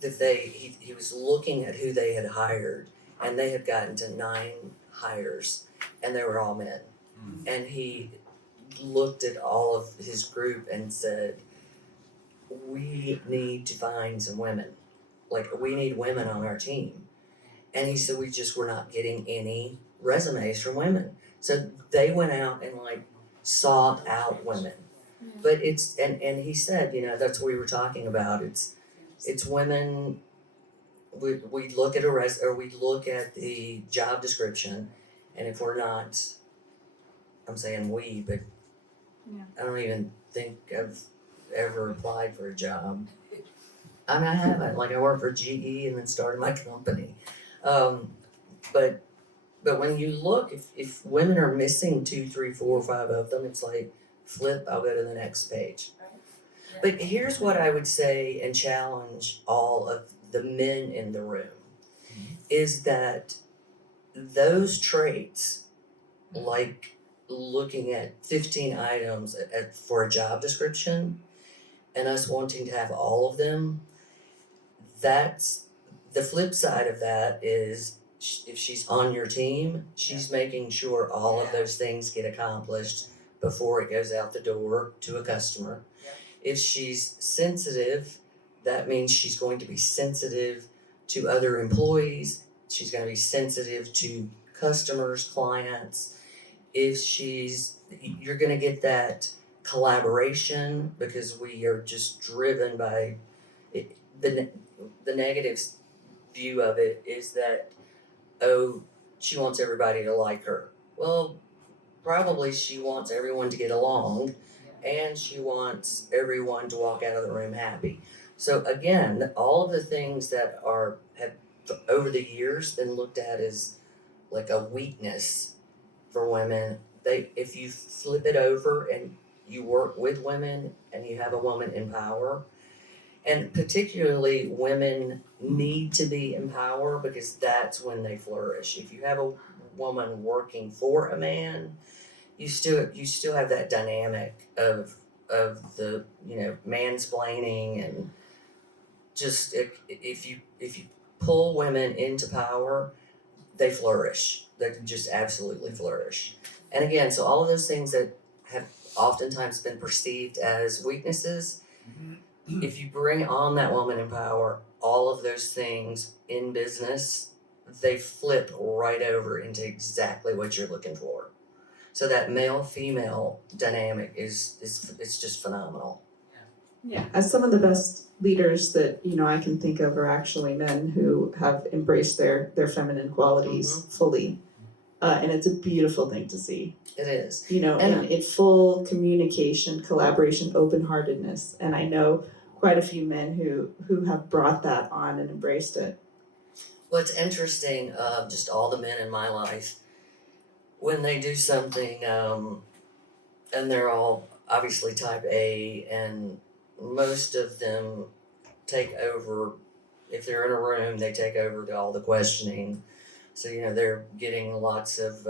he was looking at who they had hired, and they had gotten to 9 hires, and they were all men. And he looked at all of his group and said, we need to find some women. Like, we need women on our team. And he said, we're not getting any resumes from women. So they went out and sought out women. But it's, and he said, that's what we were talking about. It's women, we look at we look at the job description, and if we're not, I'm saying we, but I don't even think I've ever applied for a job. I mean, I haven't. I worked for GE and then started my company. But when you look, if women are missing 2, 3, 4, 5 of them, it's like, flip, I'll go to the next page. But here's what I would say and challenge all of the men in the room, is that those traits, like looking at 15 items for a job description and us wanting to have all of them, that's the flip side of that. Is if she's on your team, she's making sure all of those things get accomplished before it goes out the door to a customer. Yeah. If she's sensitive, that means she's going to be sensitive to other employees. She's going to be sensitive to customers, clients. If you're going to get that collaboration because we are just driven by it. The negative view of it is that, oh, she wants everybody to like her. Well, probably she wants everyone to get along and she wants everyone to walk out of the room happy. So again, all of the things that have over the years been looked at as like a weakness for women, if you flip it over and you work with women and you have a woman in power, and particularly women need to be in power because that's when they flourish. If you have a woman working for a man, you still have that dynamic of the mansplaining, and just if you pull women into power, they flourish. They can just absolutely flourish. And again, so all of those things that have oftentimes been perceived as weaknesses, if you bring on that woman in power, all of those things in business, they flip right over into exactly what you're looking for. So that male-female dynamic is it's just phenomenal. Yeah, as some of the best leaders that I can think of are actually men who have embraced their feminine qualities fully, and it's a beautiful thing to see. It is. In full communication, collaboration, open-heartedness, and I know quite a few men who have brought that on and embraced it. What's interesting, just all the men in my life, when they do something, and they're all obviously type A, and most of them take over. If they're in a room, they take over all the questioning. So they're getting lots of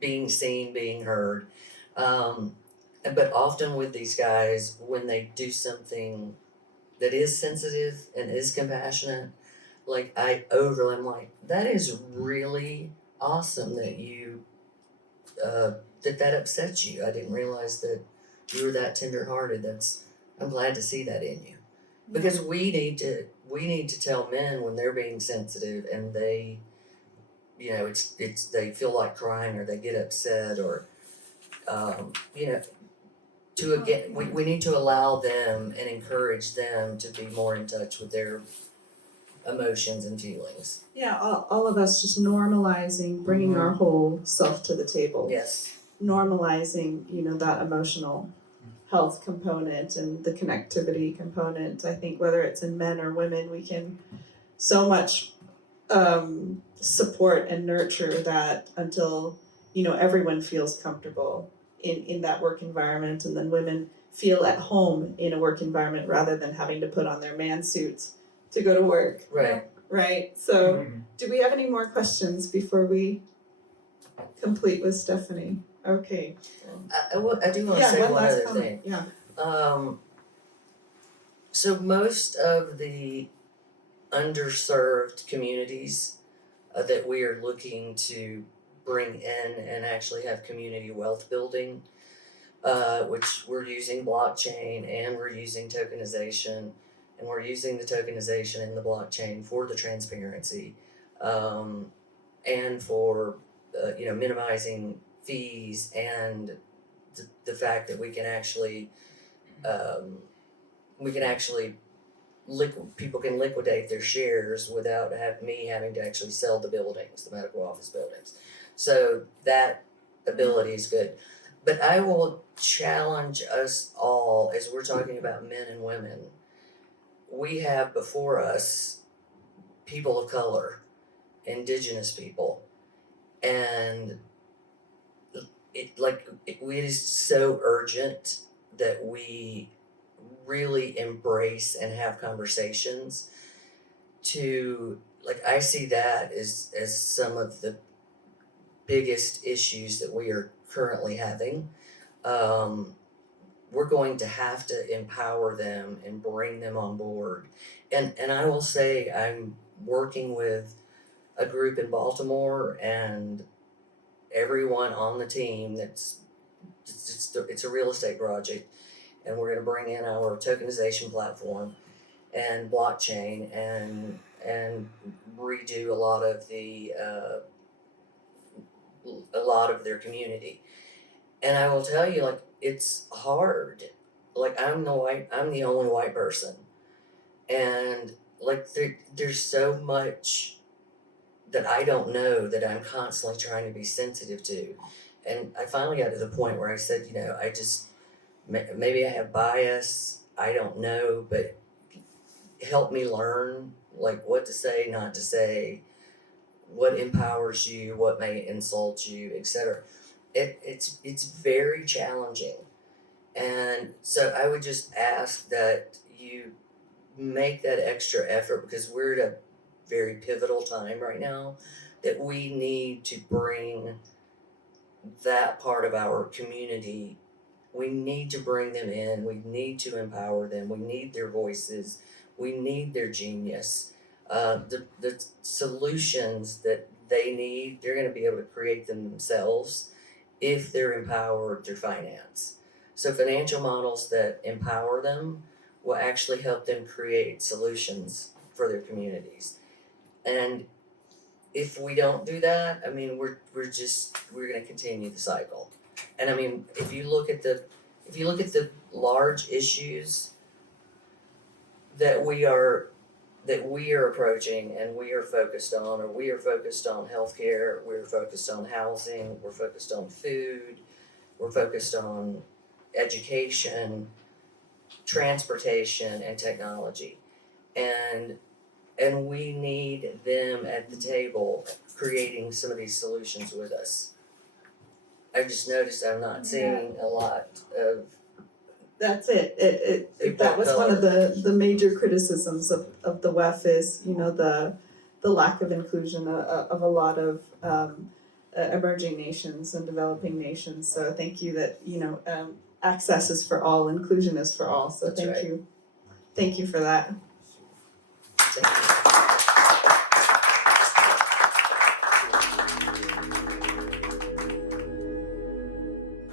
being seen, being heard. But often with these guys, when they do something that is sensitive and is compassionate, like I'm like, that is really awesome that you that upsets you. I didn't realize that you were that tenderhearted. I'm glad to see that in you, because we need to tell men when they're being sensitive and they, it's they feel like crying or they get upset or, we need to allow them and encourage them to be more in touch with their emotions and feelings. Yeah, all of us just normalizing, bringing our whole self to the table. Yes. Normalizing, that emotional health component and the connectivity component. I think whether it's in men or women, we can so much support and nurture that until everyone feels comfortable in that work environment, and then women feel at home in a work environment rather than having to put on their man suits to go to work. Right. So do we have any more questions before we complete with Stephanie? Okay. I do want to say one other thing. Yeah. So most of the underserved communities that we are looking to bring in and actually have community wealth building, which we're using blockchain and we're using tokenization, and we're using the tokenization in the blockchain for the transparency, and for minimizing fees, and the fact that we can actually people can liquidate their shares without me having to actually sell the buildings, the medical office buildings. So that ability is good. But I will challenge us all, as we're talking about men and women. We have before us people of color, indigenous people, and it is so urgent that we really embrace and have conversations to, I see that as some of the biggest issues that we are currently having. We're going to have to empower them and bring them on board. And I will say, I'm working with a group in Baltimore, and everyone on the team it's a real estate project, and we're going to bring in our tokenization platform and blockchain and redo a lot of their community. And I will tell you, like, it's hard. Like, I'm the only white person, and like there's so much that I don't know that I'm constantly trying to be sensitive to. And I finally got to the point where I said, I just, maybe I have bias, I don't know, but help me learn, like, what to say, not to say, what empowers you, what may insult you, etc. It's very challenging. And so I would just ask that you make that extra effort, because we're at a very pivotal time right now, that we need to bring that part of our community, we need to bring them in, we need to empower them, we need their voices, we need their genius. The solutions that they need, they're going to be able to create them themselves if they're empowered through finance. So financial models that empower them will actually help them create solutions for their communities. And if we don't do that, I mean, we're going to continue the cycle. And I mean, if you look at the large issues that we are approaching and we are focused on, or we are focused on healthcare, we're focused on housing, we're focused on food, we're focused on education, transportation, and technology. And we need them at the table creating some of these solutions with us. I just noticed I'm not seeing a lot of. That's it. That was one of the major criticisms of the WEF is, the lack of inclusion of a lot of emerging nations and developing nations. So thank you that, access is for all, inclusion is for all. So That's right. you. Thank you for that.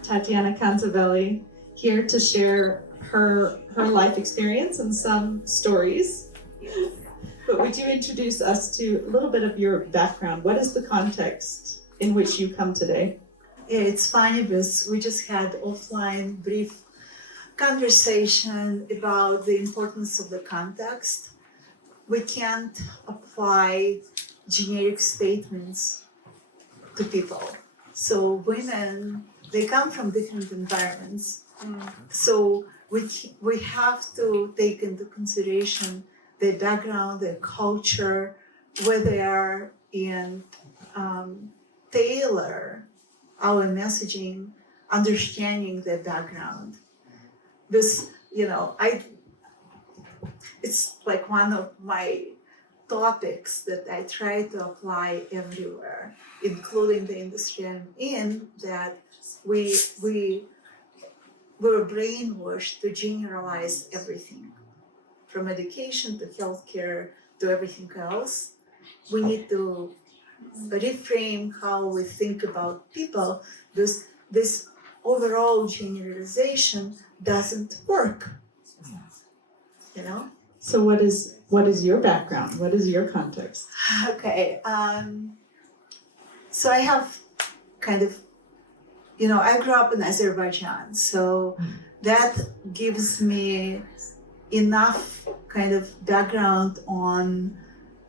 Tatiana Cantavelli, here to share her life experience and some stories. But would you introduce us to a little bit of your background? What is the context in which you come today? Yeah, it's funny because we just had offline brief conversation about the importance of the context. We can't apply generic statements to people. So women, they come from different environments. So we have to take into consideration their background, their culture, where they are, and tailor our messaging, understanding their background. This, it's like one of my topics that I try to apply everywhere, including the industry I'm in, that we were brainwashed to generalize everything, from education to healthcare to everything else. We need to reframe how we think about people, because this overall generalization doesn't work. So what is your background? What is your context? Okay, so I have kind of, I grew up in Azerbaijan, so that gives me enough kind of background on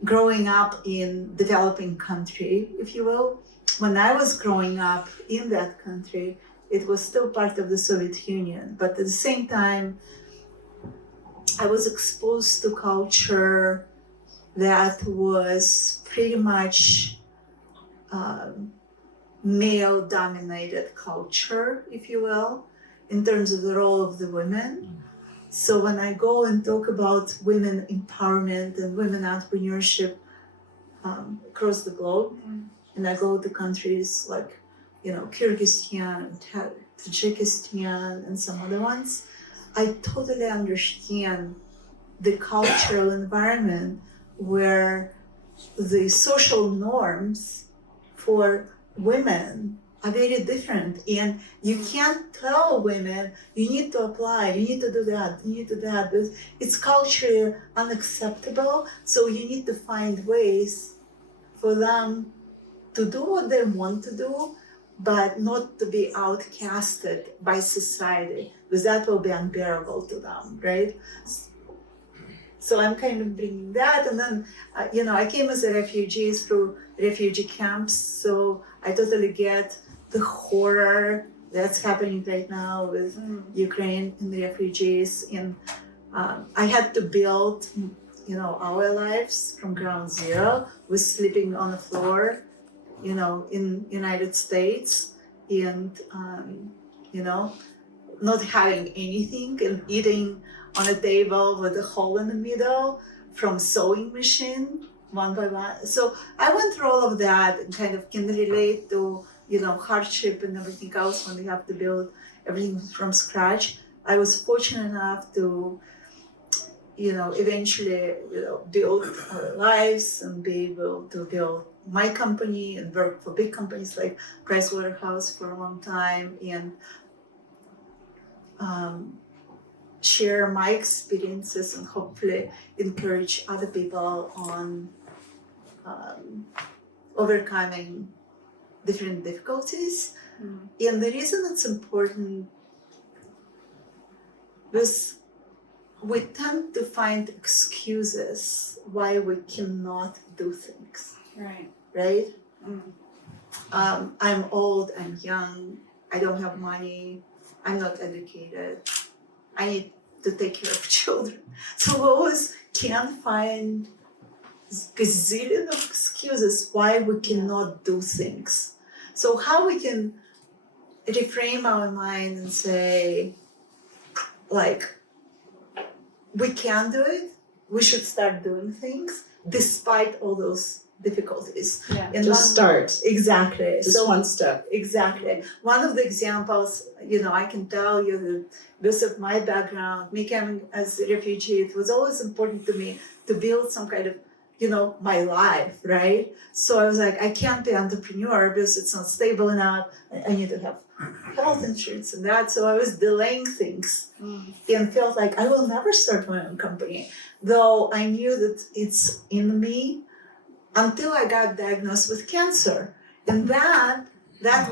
growing up in developing country, if you will. When I was growing up in that country, it was still part of the Soviet Union, but at the same time, I was exposed to culture that was pretty much male-dominated culture, if you will, in terms of the role of the women. So when I go and talk about women empowerment and women entrepreneurship across the globe, and I go to countries like, Kyrgyzstan and Tajikistan and some other ones, I totally understand the cultural environment where the social norms for women are very different, and you can't tell women you need to apply, you need to do that, you need to do that. It's culturally unacceptable, so you need to find ways for them to do what they want to do, but not to be outcasted by society, because that will be unbearable to them, right? So I'm kind of bringing that, and then I came as a refugee through refugee camps, so I totally get the horror that's happening right now with Ukraine and the refugees. And I had to build, our lives from ground zero with sleeping on the floor, in United States, and not having anything and eating on a table with a hole in the middle from sewing machine one by one. So I went through all of that and kind of can relate to hardship and everything else when we have to build everything from scratch. I was fortunate enough to eventually build our lives and be able to build my company and work for big companies like Pricewaterhouse for a long time, and share my experiences and hopefully encourage other people on overcoming different difficulties. And the reason it's important is we tend to find excuses why we cannot do things, right? I'm old, I'm young, I don't have money, I'm not educated, I need to take care of children. So we always can find gazillion of excuses why we cannot do things. So how we can reframe our mind and say, we can do it, we should start doing things despite all those difficulties. Yeah. And Just start. Exactly. Just one step. Exactly. One of the examples, I can tell you that because of my background, me coming as a refugee, it was always important to me to build some kind of, my life, right? So I was like, I can't be an entrepreneur because it's not stable enough. I need to have health insurance and that. So I was delaying things and felt like I will never start my own company, though I knew that it's in me, until I got diagnosed with cancer. And that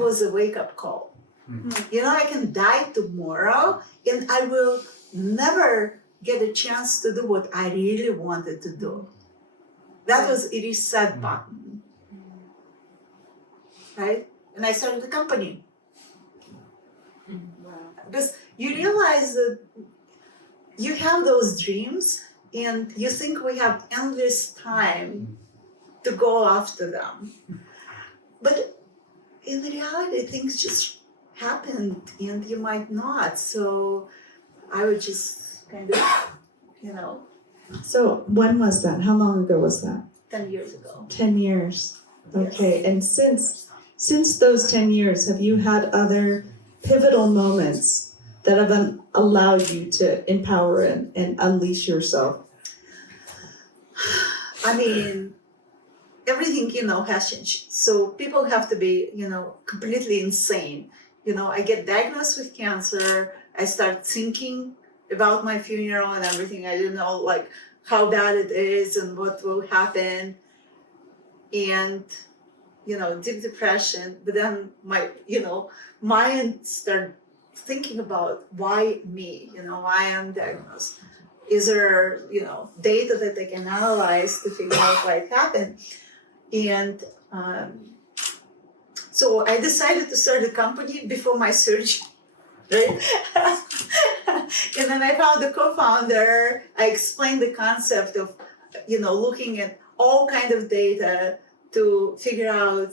was a wake-up call. I can die tomorrow and I will never get a chance to do what I really wanted to do. That was a reset button, right? And I started a company. Wow. Because you realize that you have those dreams and you think we have endless time to go after them. But in reality, things just happened and you might not. So I would just kind of, So when was that? How long ago was that? 10 years ago. 10 years. Okay. Yes. And since those 10 years, have you had other pivotal moments that have allowed you to empower and unleash yourself? I mean, everything, has changed. So people have to be, completely insane. I get diagnosed with cancer. I start thinking about my funeral and everything. I didn't know how bad it is and what will happen. And, deep depression. But then my, mind started thinking about why me, why I'm diagnosed. Is there, data that they can analyze to figure out why it happened? And so I decided to start a company before my surgery, right? And then I found a co-founder. I explained the concept of, looking at all kind of data to figure out,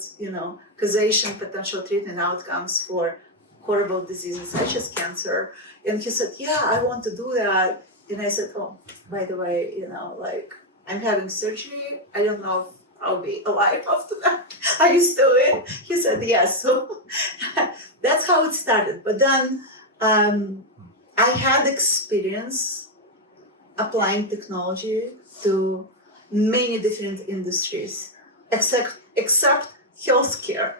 causation, potential treatment outcomes for horrible diseases such as cancer. And he said, yeah, I want to do that. And I said, oh, by the way, I'm having surgery. I don't know if I'll be alive after that. Are you still in? He said, yes. So that's how it started. But then I had experience applying technology to many different industries, except healthcare.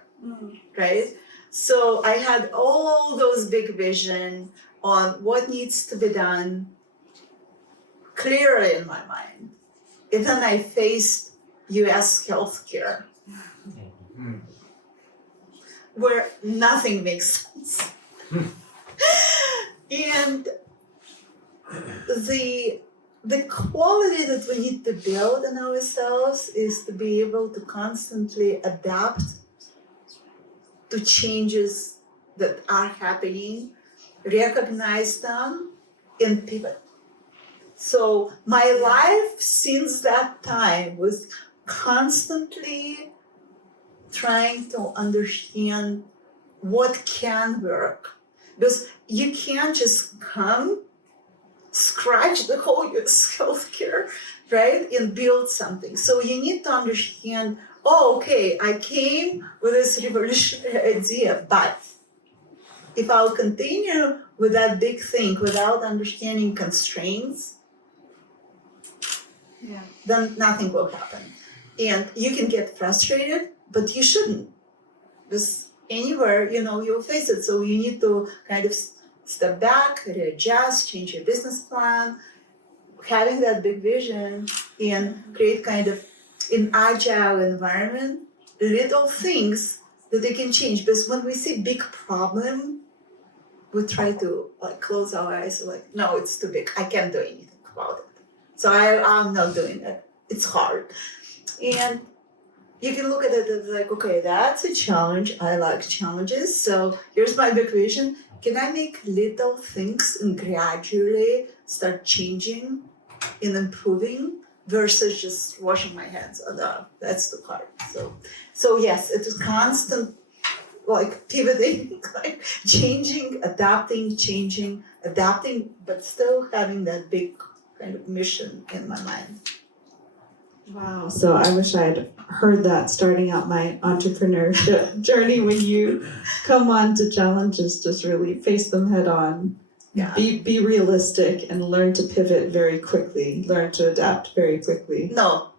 right? So I had all those big vision on what needs to be done clearly in my mind. And then I faced US healthcare, where nothing makes sense. And the quality that we need to build in ourselves is to be able to constantly adapt to changes that are happening, recognize them, and pivot. So my life since that time was constantly trying to understand what can work. Because you can't just come, scratch the whole US healthcare, right, and build something. So you need to understand, oh, okay, I came with this revolutionary idea, but if I'll continue with that big thing without understanding constraints, then nothing will happen. And you can get frustrated, but you shouldn't. Because anywhere, you'll face it. So you need to kind of step back, readjust, change your business plan, having that big vision and create kind of an agile environment, little things that they can change. Because when we see big problem, we try to close our eyes, no, it's too big. I can't do anything about it. So I'm not doing it. It's hard. And you can look at it as okay, that's a challenge. I like challenges. So here's my big vision. Can I make little things and gradually start changing and improving versus just washing my hands? Oh, no, that's too hard. So yes, it was constant pivoting, changing, adapting, but still having that big kind of mission in my mind. Wow, so I wish I had heard that starting out my entrepreneurship journey. When you come on to challenges, just really face them head on. Yeah. Be realistic and learn to pivot very quickly, learn to adapt very quickly. No,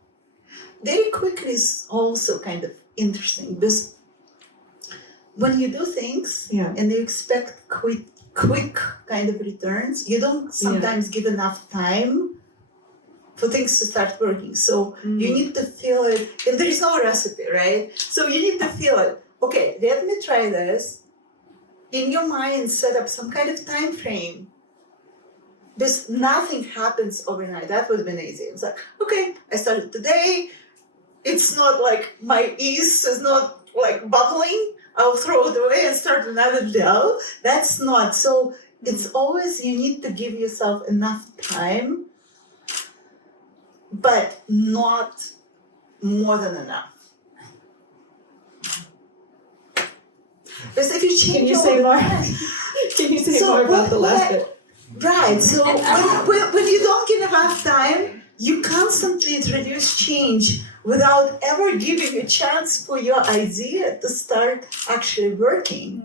very quickly is also kind of interesting because when you do things Yeah. and you expect quick kind of returns, you don't sometimes give enough time for things to start working. So you need to feel it, and there is no recipe, right? So you need to feel it. Okay, let me try this. In your mind, set up some kind of time frame. Because nothing happens overnight. That would be easy. It's okay, I started today. It's not my yeast is not bubbling. I'll throw it away and start another dough. That's not. So it's always, you need to give yourself enough time, but not more than enough. Because if you change Can you your say whole more? plan- Can you say So more about the what last I- bit? Right, so when you don't give enough time, you constantly introduce change without ever giving a chance for your idea to start actually working.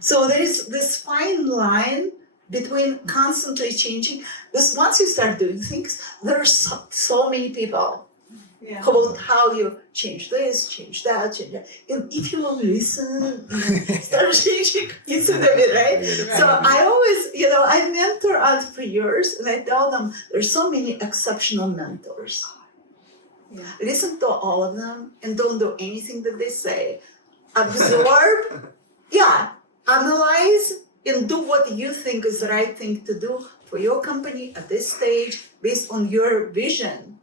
So there is this fine line between constantly changing, because once you start doing things, there are so many people about how you change this, change that, change that. And if you will listen, start changing, you see what I mean, right? So I always, I mentor entrepreneurs and I tell them there's so many exceptional mentors. Yeah. Listen to all of them and don't do anything that they say. Absorb, analyze, and do what you think is the right thing to do for your company at this stage based on your vision.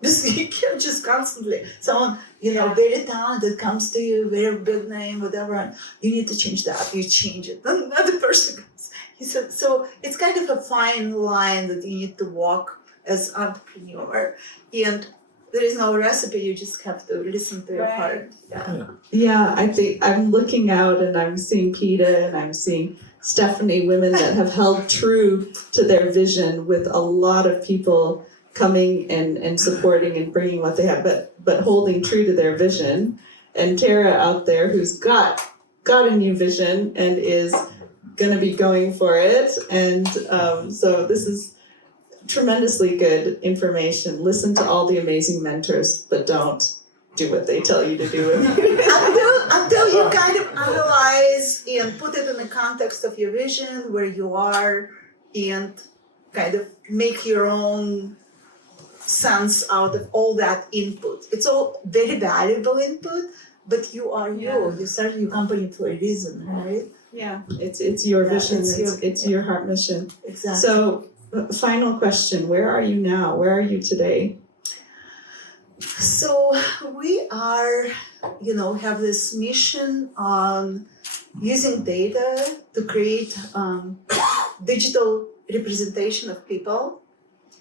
Because you can't just constantly, someone, very talented comes to you, very big name, whatever, and you need to change that, you change it. Then another person comes. He said, so it's kind of a fine line that you need to walk as entrepreneur. And there is no recipe, you just have to listen to your heart. Yeah, I think I'm looking out and I'm seeing PETA and I'm seeing Stephanie, women that have held true to their vision with a lot of people coming and supporting and bringing what they have, but holding true to their vision. And Tara out there who's got a new vision and is gonna be going for it. And so this is tremendously good information. Listen to all the amazing mentors, but don't do what they tell you to do. until you kind of analyze and put it in the context of your vision, where you are, and kind of make your own sense out of all that input. It's all very valuable input, but you are you. Yeah. You started your company for a reason, right? Yeah, it's your Yeah, vision, it's it's your- your heart mission. Exactly. So, final question, where are you now? Where are you today? So we are, have this mission on using data to create digital representation of people,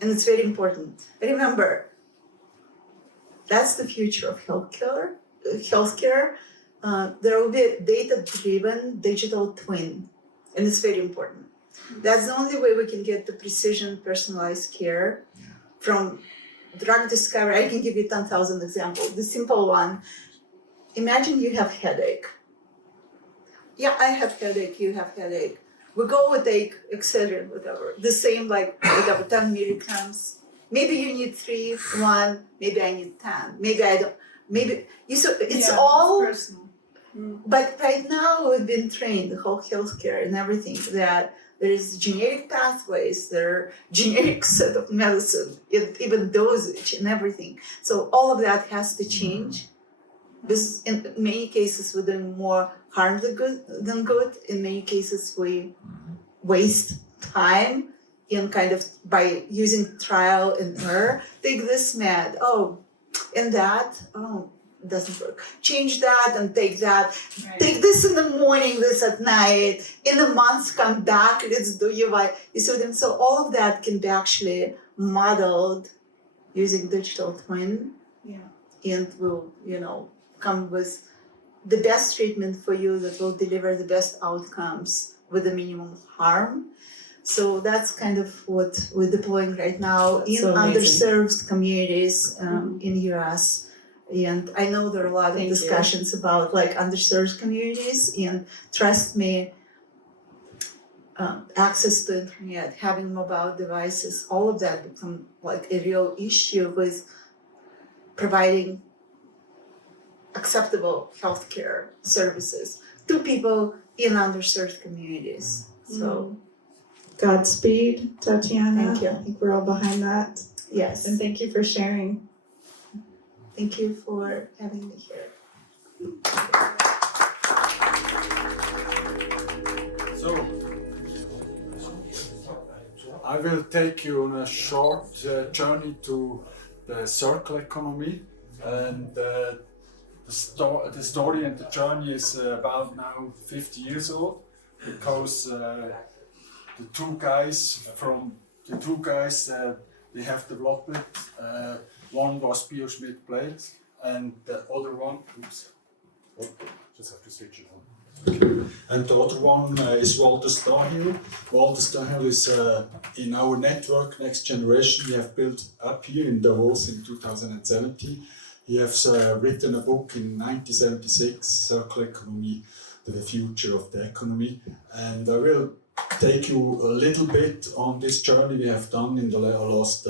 and it's very important. Remember, that's the future of healthcare. There will be a data-driven digital twin, and it's very important. That's the only way we can get the precision, personalized care from drug discovery. I can give you 10,000 examples. The simple one, imagine you have headache. Yeah, I have headache, you have headache. We go with take Excedrin, whatever. The same, like whatever, 10 milligrams. Maybe you need 3, 1, maybe I need 10. Maybe I don't, maybe, it's all, personal. but right now we've been trained, the whole healthcare and everything, that there is generic pathways, there are generic set of medicine, even dosage and everything. So all of that has to change. Because in many cases we're doing more harm than good. In many cases we waste time in kind of by using trial and error. Take this med, and that, it doesn't work. Change that and take that. Right. Take this in the morning, this at night. In a month, come back. Let's do you see what I mean? So all of that can be actually modeled using digital twin. Yeah. And will, come with the best treatment for you that will deliver the best outcomes with the minimum harm. So that's kind of what we're deploying right now That's in so amazing. underserved communities in US. And I know there are a lot of Thank you. discussions about like underserved communities, and trust me, access to internet, having mobile devices, all of that become like a real issue with providing acceptable healthcare services to people in underserved communities. So Godspeed, Tatiana. Thank you. I think we're all behind that. yes, And thank you for sharing. thank you for having me here. So, I will take you on a short journey to the circle economy, and the story and the journey is about now 50 years old, because the two guys we have developed it. One was Bio Schmidt-Blade, and the other one, just have to switch it on. And the other one is Walter Stahill. Walter Stahill is in our network, Next Generation, we have built up here in Davos in 2017. He has written a book in 1976, Circle Economy, the future of the economy. And I will take you a little bit on this journey we have done in the last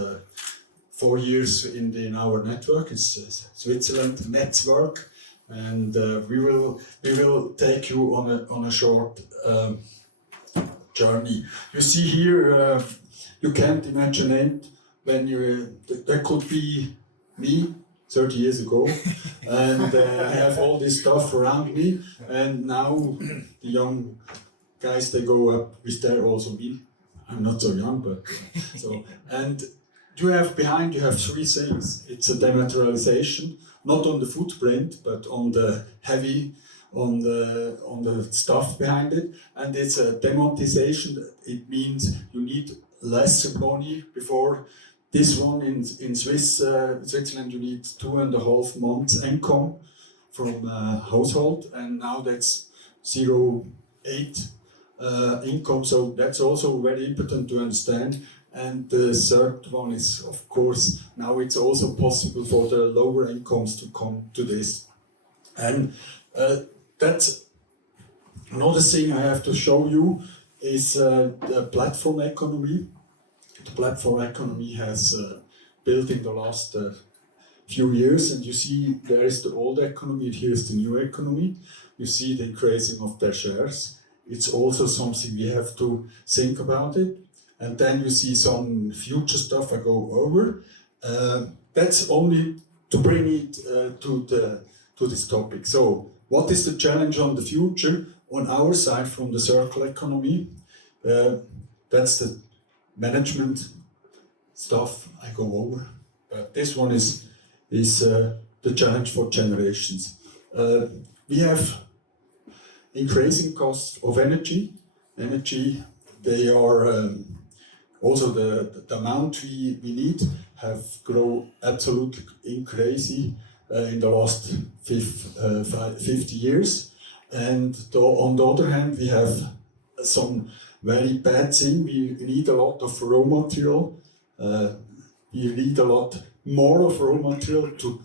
4 years in our network. It's Switzerland Network. And we will take you on a short journey. You see here, you can't imagine it when that could be me 30 years ago, and I have all this stuff around me, and now the young guys, they go up with there, also me. I'm not so young, but so, and you have 3 things. It's a dematerialization, not on the footprint, but on the heavy, on the stuff behind it, and it's a demonetization. It means you need less money. Before this one in Switzerland, you need 2.5 months income from a household, and now that's 0.8 income. So that's also very important to understand. And the third one is, of course, now it's also possible for the lower incomes to come to this. And that's another thing I have to show you is the platform economy. The platform economy has built in the last few years, and you see there is the old economy, here is the new economy. You see the increasing of their shares. It's also something we have to think about it. And then you see some future stuff I go over. That's only to bring it to this topic. So, what is the challenge on the future? On our side, from the circular economy, that's the management stuff I go over. But this one is the challenge for generations. We have increasing costs of energy. Energy, they are also the amount we need have grown absolutely crazy in the last 50 years. And on the other hand, we have some very bad thing. We need a lot of raw material. We need a lot more of raw material to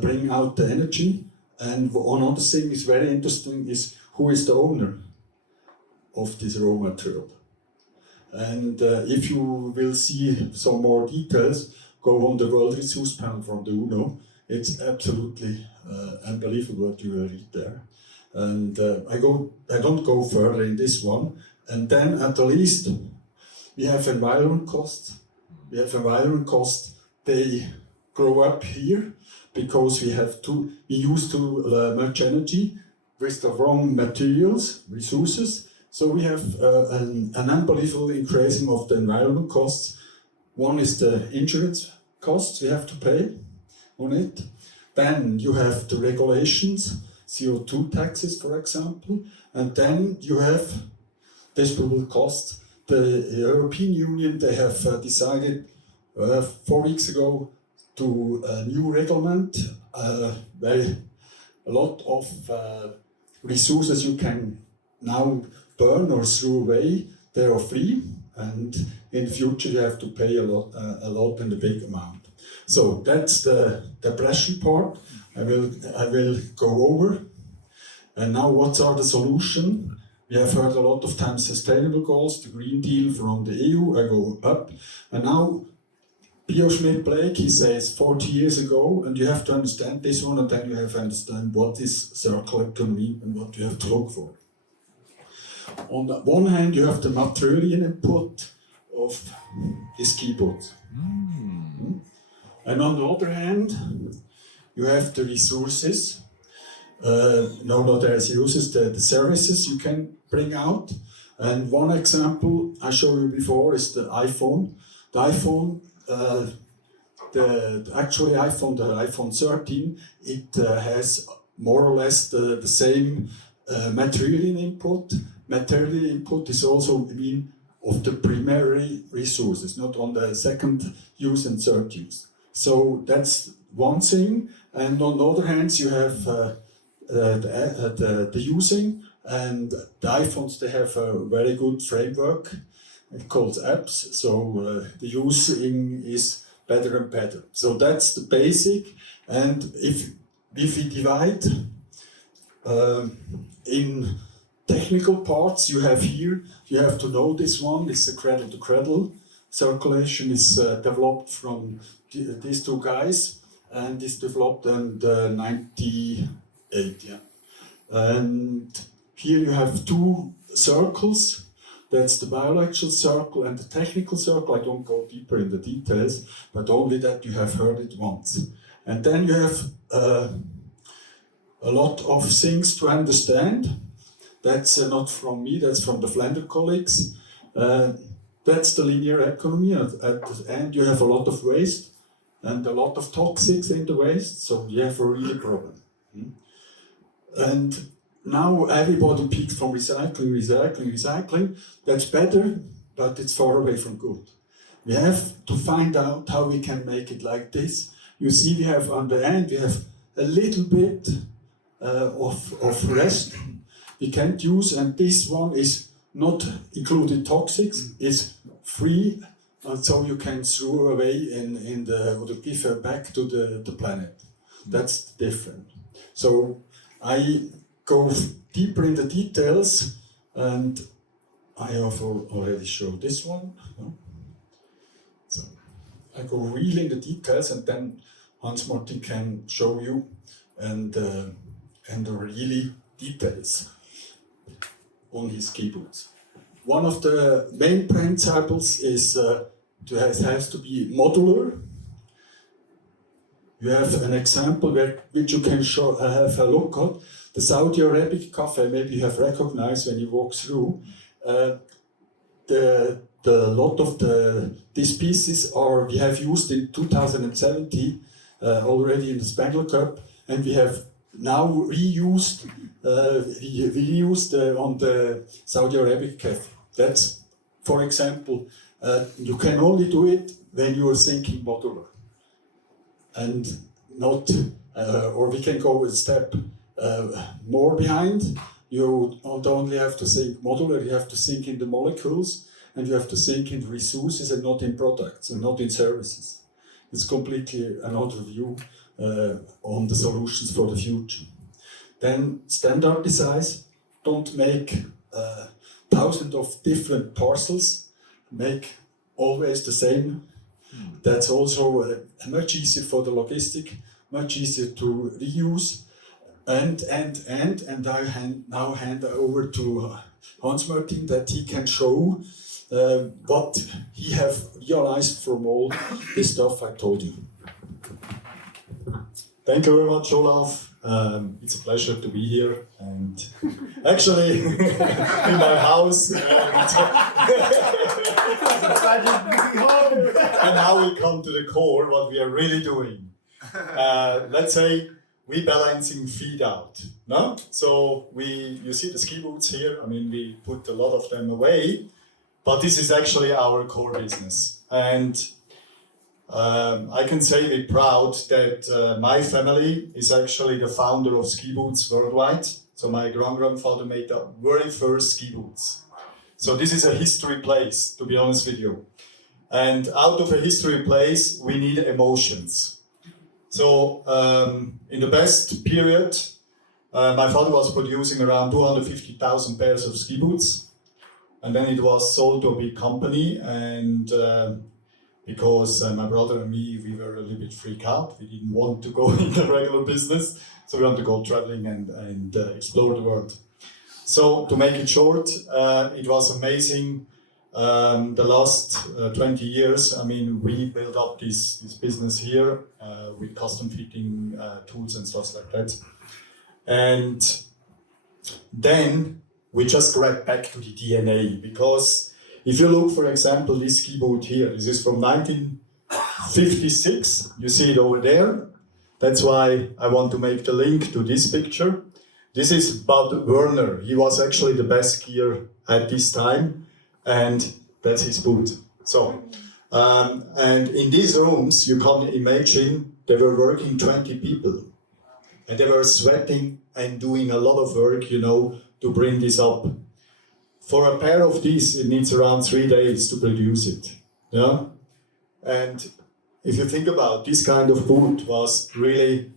bring out the energy. And another thing is very interesting is who is the owner of this raw material. And if you will see some more details, go on the World Resource Panel from the UNO. It's absolutely unbelievable what you will read there. And I don't go further in this one. And then at the least, we have environment costs. We have environment costs. They grow up here because we use too much energy with the wrong materials, resources. So we have an unbelievable increasing of the environment costs. One is the insurance costs we have to pay on it. Then you have the regulations, CO2 taxes, for example. And then you have disputable costs. The European Union, they have decided 4 weeks ago to a new reglement, where a lot of resources you can now burn or throw away, they are free, and in the future you have to pay a lot and a big amount. So that's the depression part. I will go over. And now, what are the solutions? We have heard a lot of times sustainable goals, the Green Deal from the EU. I go up, and now Pio Schmidt-Blake, he says 40 years ago, and you have to understand this one, and then you have to understand what is circular economy and what you have to look for. On the one hand, you have the material input of this keyboard. And on the other hand, you have the resources. The services you can bring out. And one example I showed you before is the iPhone. The iPhone, the iPhone 13, it has more or less the same material input. Material input is also mean of the primary resources, not on the second use and third use. So that's one thing. And on the other hand, you have the using, and the iPhones, they have a very good framework. It calls apps, so the using is better and better. So that's the basic. And if we divide in technical parts, you have here, you have to know this one, it's a cradle to cradle. Circulation is developed from these two guys, and is developed in 98, yeah. And here you have two circles. That's the biological circle and the technical circle. I don't go deeper in the details, but only that you have heard it once. And then you have a lot of things to understand. That's not from me, that's from the Flender colleagues. That's the linear economy. At the end, you have a lot of waste and a lot of toxics in the waste, so you have a real problem. And now everybody picks from recycling. That's better, but it's far away from good. We have to find out how we can make it like this. You see, we have on the end, we have a little bit of rest we can't use, and this one is not included toxics, it's free, and so you can throw away or give back to the planet. That's different. So I go deeper in the details, and I have already showed this one. So I go really in the details, and then Hans Martin can show you, and really details on his ski boots. One of the main principles is it has to be modular. You have an example which you can have a look at. The Saudi Arabic cafe, maybe you have recognized when you walk through. The lot of these pieces we have used in 2017 already in the Spengler Cup, and we have now reused on the Saudi Arabic cafe. That's, for example, you can only do it when you are thinking modular, and not, or we can go a step more behind. You don't only have to think modular, you have to think in the molecules, and you have to think in resources and not in products and not in services. It's completely another view on the solutions for the future. Then standardize, don't make thousands of different parcels, make always the same. That's also much easier for the logistic, much easier to reuse. And I now hand over to Hans Martin that he can show what he have realized from all this stuff I told you. Thank you very much, Olaf. It's a pleasure to be here, and actually in my house. And now we come to the core, what we are really doing. Let's say we balancing feed out. No? So you see the ski boots here. I mean, we put a lot of them away, but this is actually our core business. And I can say we're proud that my family is actually the founder of ski boots worldwide. So my grandfather made the very first ski boots. So this is a history place, to be honest with you. And out of a history place, we need emotions. So in the best period, my father was producing around 250,000 pairs of ski boots. And then it was sold to a big company, and because my brother and me, we were a little bit freaked out. We didn't want to go in the regular business, so we wanted to go traveling and explore the world. So to make it short, it was amazing. The last 20 years, I mean, we built up this business here with custom fitting tools and stuff like that. And then we just get back to the DNA, because if you look, for example, this ski boot here, this is from 1956. You see it over there. That's why I want to make the link to this picture. This is Bud Werner. He was actually the best skier at this time, and that's his boot. So, and in these rooms, you can imagine they were working 20 people, and they were sweating and doing a lot of work, you know, to bring this up. For a pair of these, it needs around 3 days to produce it. Yeah, and if you think about this kind of boot was really,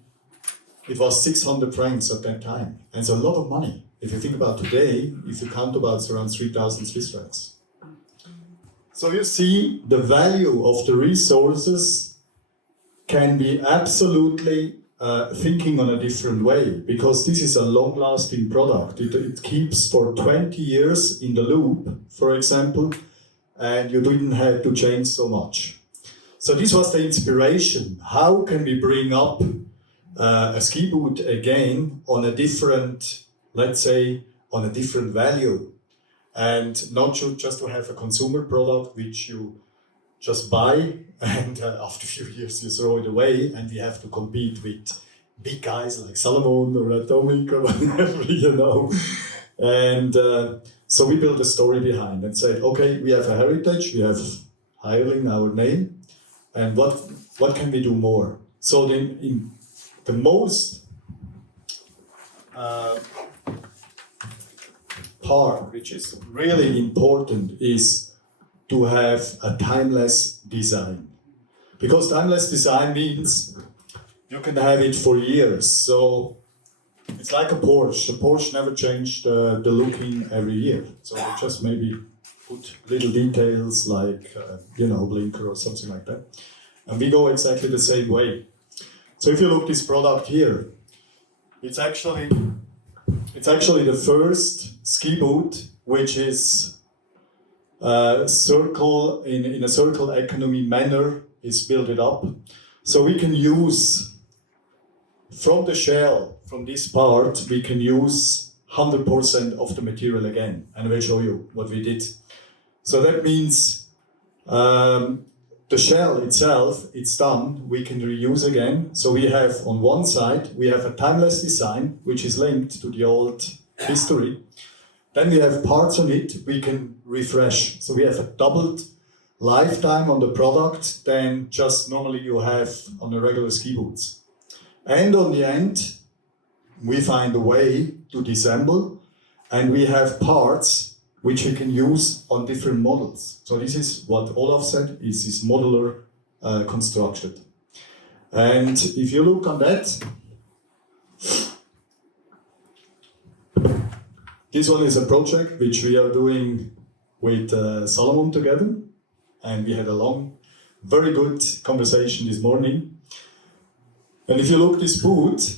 it was 600 francs at that time, and it's a lot of money. If you think about today, if you count about, it's around 3,000 Swiss francs. So you see, the value of the resources can be absolutely thinking on a different way, because this is a long-lasting product. It keeps for 20 years in the loop, for example, and you didn't have to change so much. So this was the inspiration. How can we bring up a ski boot again on a different, let's say, on a different value, and not just to have a consumer product which you just buy and after a few years you throw it away, and we have to compete with big guys like Salomon or Atomic or whatever, you know. And so we built a story behind and said, okay, we have a heritage, we have Hirling, our name, and what can we do more? So in the most part, which is really important, is to have a timeless design. Because timeless design means you can have it for years. So it's like a Porsche. A Porsche never changed the looking every year. So we just maybe put little details like, you know, blinker or something like that. And we go exactly the same way. So if you look this product here, it's actually the first ski boot which is circle in a circle economy manner is built it up. So we can use from the shell, from this part, we can use 100% of the material again, and I will show you what we did. So that means the shell itself, it's done, we can reuse again. So we have on one side, we have a timeless design, which is linked to the old history. Then we have parts on it we can refresh. So we have a doubled lifetime on the product than just normally you have on the regular ski boots. And on the end, we find a way to disassemble, and we have parts which we can use on different models. So this is what Olaf said, is this modular construction. And if you look on that, this one is a project which we are doing with Salomon together, and we had a long, very good conversation this morning. And if you look this boot,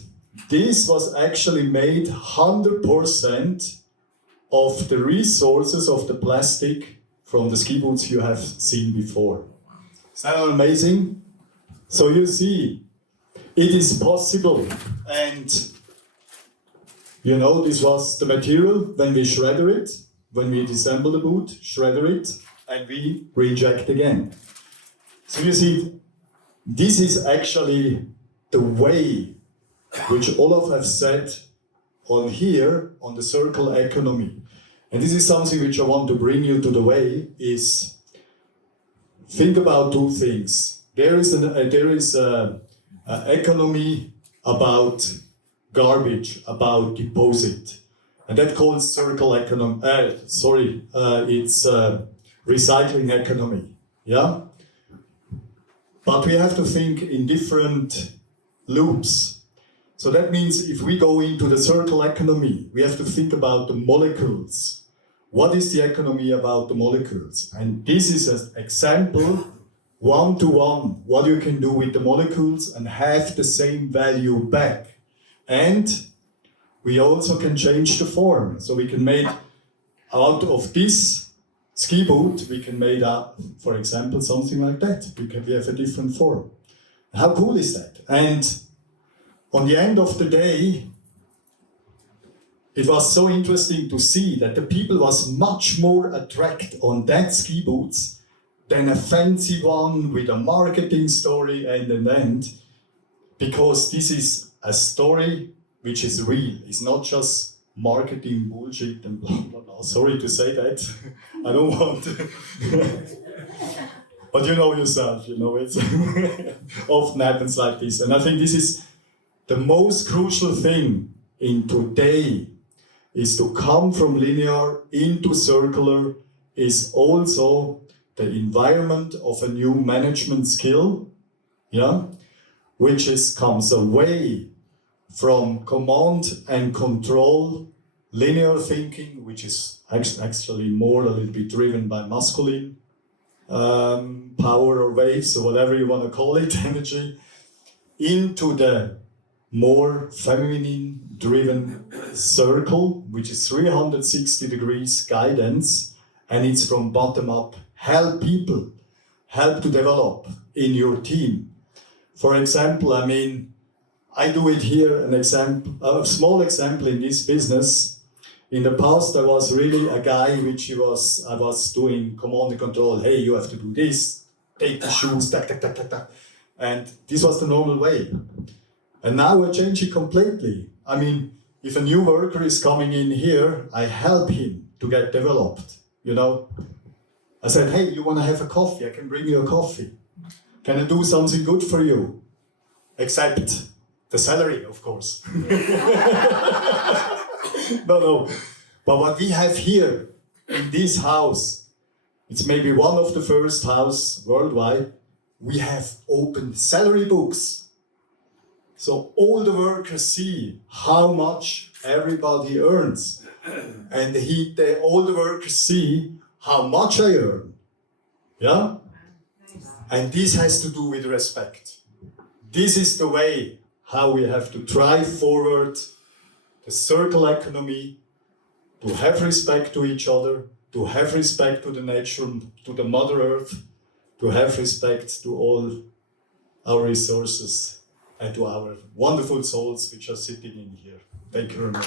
this was actually made 100% of the resources of the plastic from the ski boots you have seen before. Is that amazing? So you see, it is possible. And you know, this was the material when we shredder it, when we disassemble the boot, shredder it, and we reject again. So you see, this is actually the way which Olaf has said on here, on the circle economy. And this is something which I want to bring you to the way, is think about two things. There is an economy about garbage, about deposit. And that called circle economy, it's recycling economy, yeah? But we have to think in different loops. So that means if we go into the circle economy, we have to think about the molecules. What is the economy about the molecules? And this is an example, one-to-one, what you can do with the molecules and have the same value back. And we also can change the form. So we can make out of this ski boot, we can make up, for example, something like that. We have a different form. How cool is that? And on the end of the day, it was so interesting to see that the people was much more attracted on that ski boots than a fancy one with a marketing story and an end, because this is a story which is real. It's not just marketing bullshit and blah, blah, blah. Sorry to say that. I don't want to. But you know yourself, you know, it's often happens like this. And I think this is the most crucial thing in today, is to come from linear into circular, is also the environment of a new management skill, yeah, which comes away from command and control, linear thinking, which is actually more a little bit driven by masculine power or waves or whatever you want to call it, energy, into the more feminine driven circle, which is 360 degrees guidance, and it's from bottom up. Help people, help to develop in your team. For example, I mean, I do it here, a small example in this business. In the past, I was really a guy I was doing command and control. Hey, you have to do this, take the shoes, tak, tak, tak, tak, tak. And this was the normal way. And now I change it completely. I mean, if a new worker is coming in here, I help him to get developed, you know. I said, hey, you want to have a coffee? I can bring you a coffee. Can I do something good for you? Except the salary, of course. No. But what we have here in this house, it's maybe one of the first houses worldwide, we have open salary books. So all the workers see how much everybody earns. And all the workers see how much I earn. Yeah? And this has to do with respect. this is the way how we have to drive forward the circular economy, to have respect to each other, to have respect to the nature, to the Mother Earth, to have respect to all our resources and to our wonderful souls which are sitting in here. Thank you very much.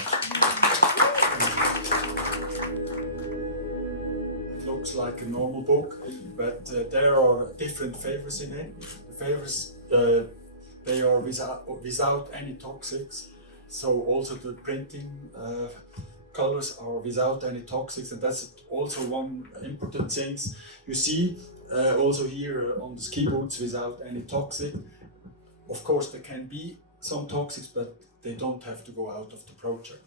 It looks like a normal book, but there are different favors in it. The favors, they are without any toxics, so also the printing colors are without any toxics, and that's also one important thing. You see also here on the ski boots without any toxic. Of course there can be some toxics, but they don't have to go out of the project.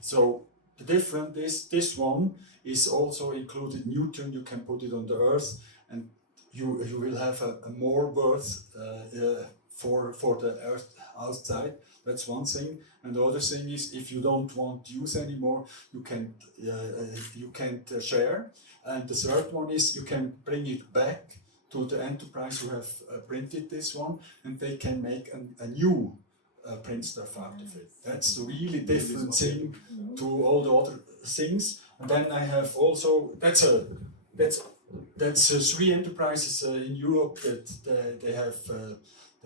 So the difference is this one is also included Newton. You can put it on the earth, and you will have a more worth for the earth outside. That's one thing. And the other thing is, if you don't want to use anymore, you can't share. And the third one is, you can bring it back to the enterprise who have printed this one, and they can make a new print stuff out of it. That's the really different thing to all the other things. And then I have also, that's three enterprises in Europe that they have.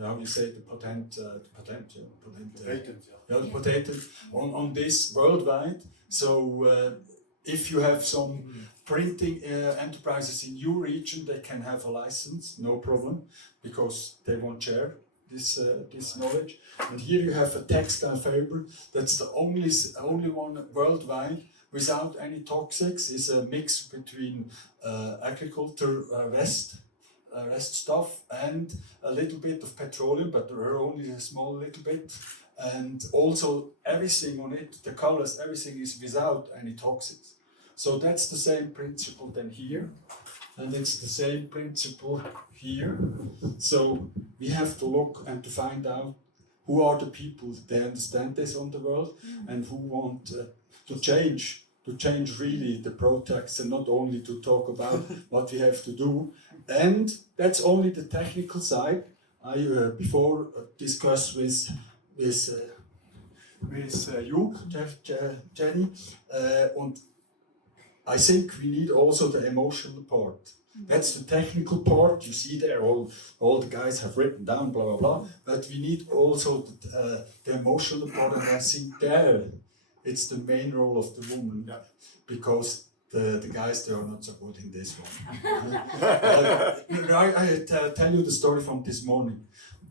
How do you say the patent on this worldwide. So if you have some printing enterprises in your region, they can have a license, no problem, because they won't share this knowledge. And here you have a textile fiber. That's the only one worldwide without any toxics. It's a mix between agriculture rest stuff and a little bit of petroleum, but there are only a small little bit. And also everything on it, the colors, everything is without any toxics. So that's the same principle then here, and it's the same principle here. So we have to look and to find out who are the people that understand this on the world and who want to change really the products, and not only to talk about what we have to do. And that's only the technical side. I before discussed with you, Jenny, and I think we need also the emotional part. That's the technical part. You see there, all the guys have written down, blah, blah, blah. But we need also the emotional part, and I think there it's the main role of the woman, because the guys, they are not so good in this one. I tell you the story from this morning.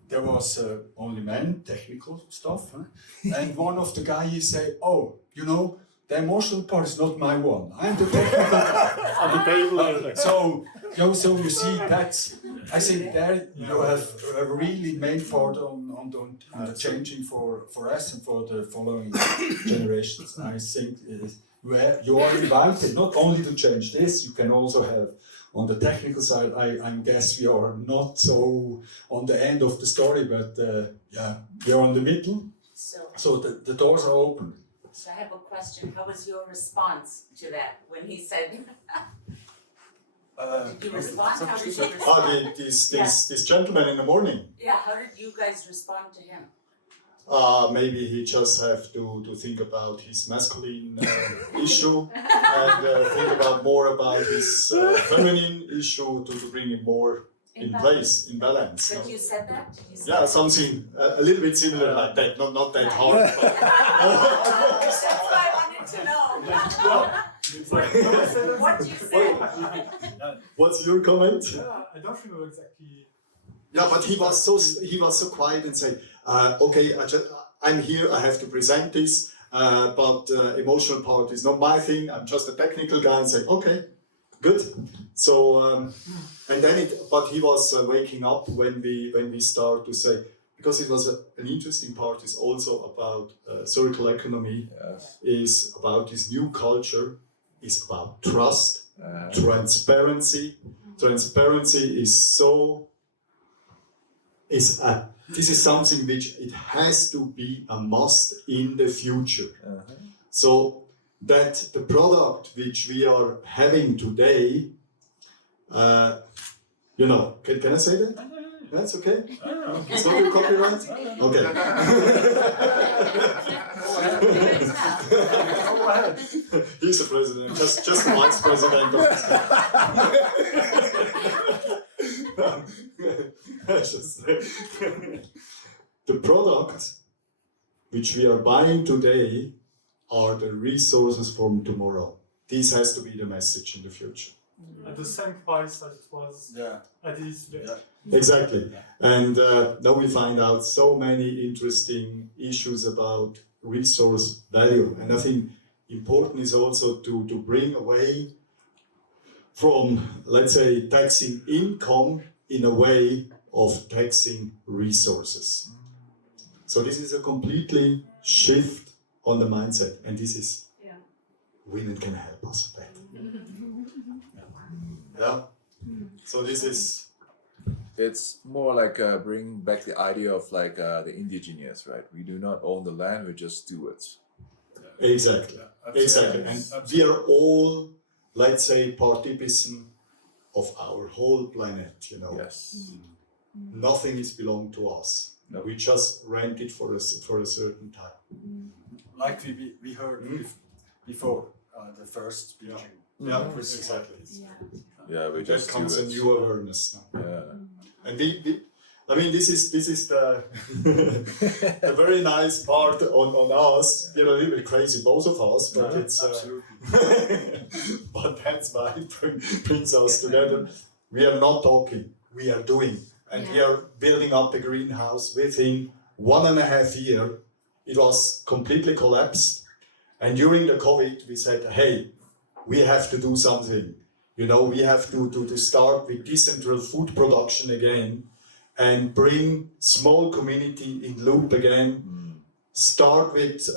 There was only men, technical stuff, and one of the guys, he said, "Oh, you know, the emotional part is not my one. I'm the technical guy." So you see, that's, I think there you have a really main part on the changing for us and for the following generations. I think where you are invited not only to change this, you can also have on the technical side. I guess we are not so on the end of the story, but we are on the middle. So the doors are open. So I have a question. How was your response to that when he said? Did you respond? How did you respond? This gentleman in the morning. Yeah. How did you guys respond to him? Maybe he just have to think about his masculine issue and think about more about his feminine issue to bring it more in place, in balance. But No? you said that? You said Yeah, something a little bit similar like that, not that hard. But That's why I wanted to know. What you said. what's your comment? I don't remember exactly. Yeah, but he was so quiet and said, "Okay, I'm here. I have to present this, but emotional part is not my thing. I'm just a technical guy." And said, "Okay, good." So and then but he was waking up when we start to say, because it was an interesting part is also about circular economy. Yes. Is about this new culture. Is about trust, transparency. Transparency is this is something which it has to be a must in the future. So that the product which we are having today, can I say that? That's okay. Ah, It's not your copyright? Okay. He's the president, just the vice president of this. The product which we are buying today are the resources from tomorrow. This has to be the message in the future. At the same price as it was at this day. Exactly. And now we find out so many interesting issues about resource value. And I think important is also to bring away from, let's say, taxing income in a way of taxing resources. So this is a completely shift on the mindset, and this is women can help us with that. Yeah. So this is It's more like bring back the idea of like the indigenous, right? We do not own the land; we just stewards. exactly. Exactly. And we are all, let's say, participants of our whole planet, you know. Yes. Nothing is belong to us. No. We just rent it for a certain time. Like we heard before the first speaking. Yeah, exactly. Yeah, we There just comes a stewards. new awareness now. Yeah. And I mean, this is the the very nice part on us. You know, a little bit crazy, both of us, but it's but that's why it brings us together. We are not talking, we are doing, and we are building up a greenhouse. Within 1.5 years, it was completely collapsed, and during the COVID, we said, "Hey, we have to do something. You know, we have to start with decentral food production again and bring small community in loop again. Start with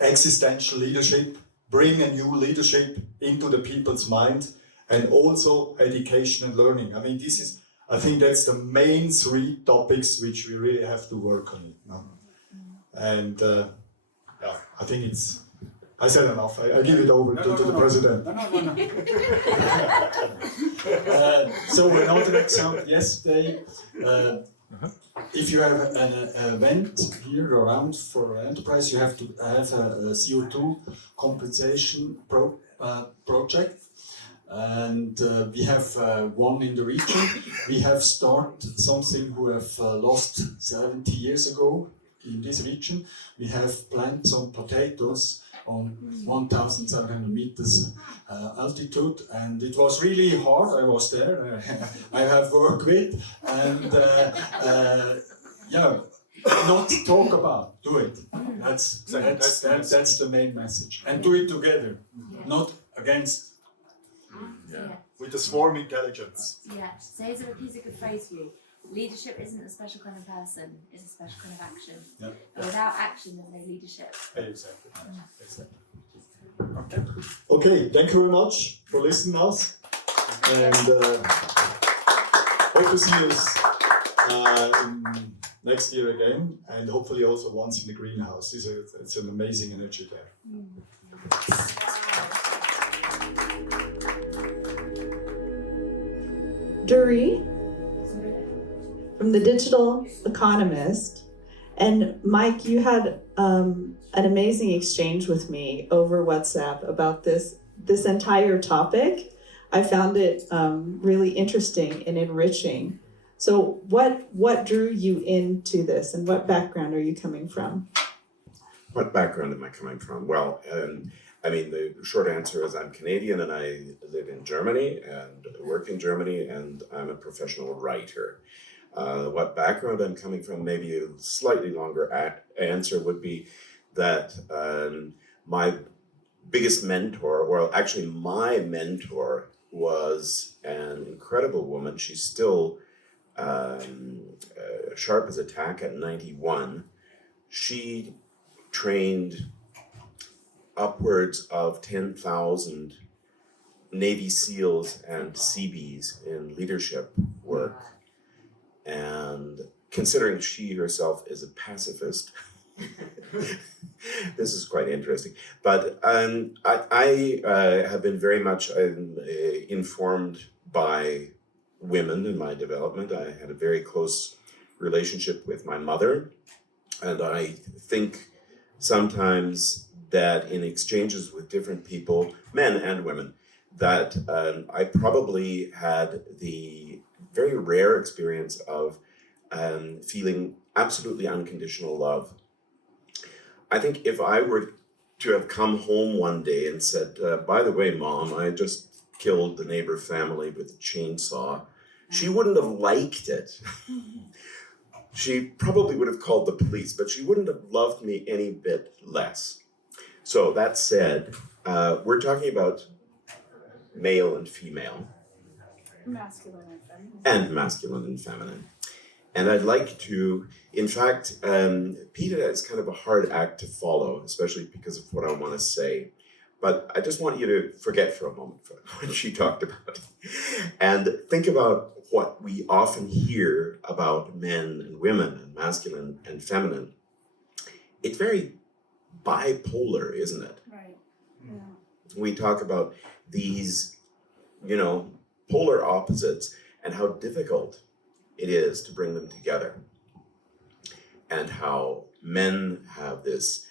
existential leadership, bring a new leadership into the people's mind, and also education and learning." I mean, I think that's the main 3 topics which we really have to work on. And I think I said enough. I give it over to the president. No. So another example, yesterday, if you have an event here around for enterprise, you have to have a CO2 compensation project. And we have one in the region. We have started something who have lost 70 years ago in this region. We have planted some potatoes on 1,700 meters altitude, and it was really hard. I was there. I have worked with, and not talk about, do it. That's the main message, and do it together, not against. With a swarm intelligence. Yeah, so here's a good phrase for you. Leadership isn't a special kind of person, it's a special kind of action. Yeah. Without action, there's no leadership. Exactly. Okay, thank you very much for listening to us. And hope to see us next year again, and hopefully also once in the greenhouse. It's an amazing energy there. Duri from The Digital Economist. And Mike, you had an amazing exchange with me over WhatsApp about this entire topic. I found it really interesting and enriching. So what drew you into this, and what background are you coming from? What background am I coming from? Well, I mean, the short answer is I'm Canadian and I live in Germany and work in Germany, and I'm a professional writer. What background I'm coming from, maybe a slightly longer answer would be that my biggest mentor, well, actually my mentor was an incredible woman. She's still sharp as a tack at 91. She trained upwards of 10,000 Navy SEALs and Seabees in leadership work. And considering she herself is a pacifist, this is quite interesting. But I have been very much informed by women in my development. I had a very close relationship with my mother, and I think sometimes that in exchanges with different people, men and women, that I probably had the very rare experience of feeling absolutely unconditional love. I think if I were to have come home one day and said, by the way, Mom, I just killed the neighbor family with a chainsaw, she wouldn't have liked it. She probably would have called the police, but she wouldn't have loved me any bit less. So that said, we're talking about male and female. Masculine and feminine. And masculine and feminine. And I'd like to, in fact, PETA is kind of a hard act to follow, especially because of what I want to say. But I just want you to forget for a moment what she talked about and think about what we often hear about men and women and masculine and feminine. It's very bipolar, isn't it? Right. Yeah. We talk about these, polar opposites and how difficult it is to bring them together, and how men have this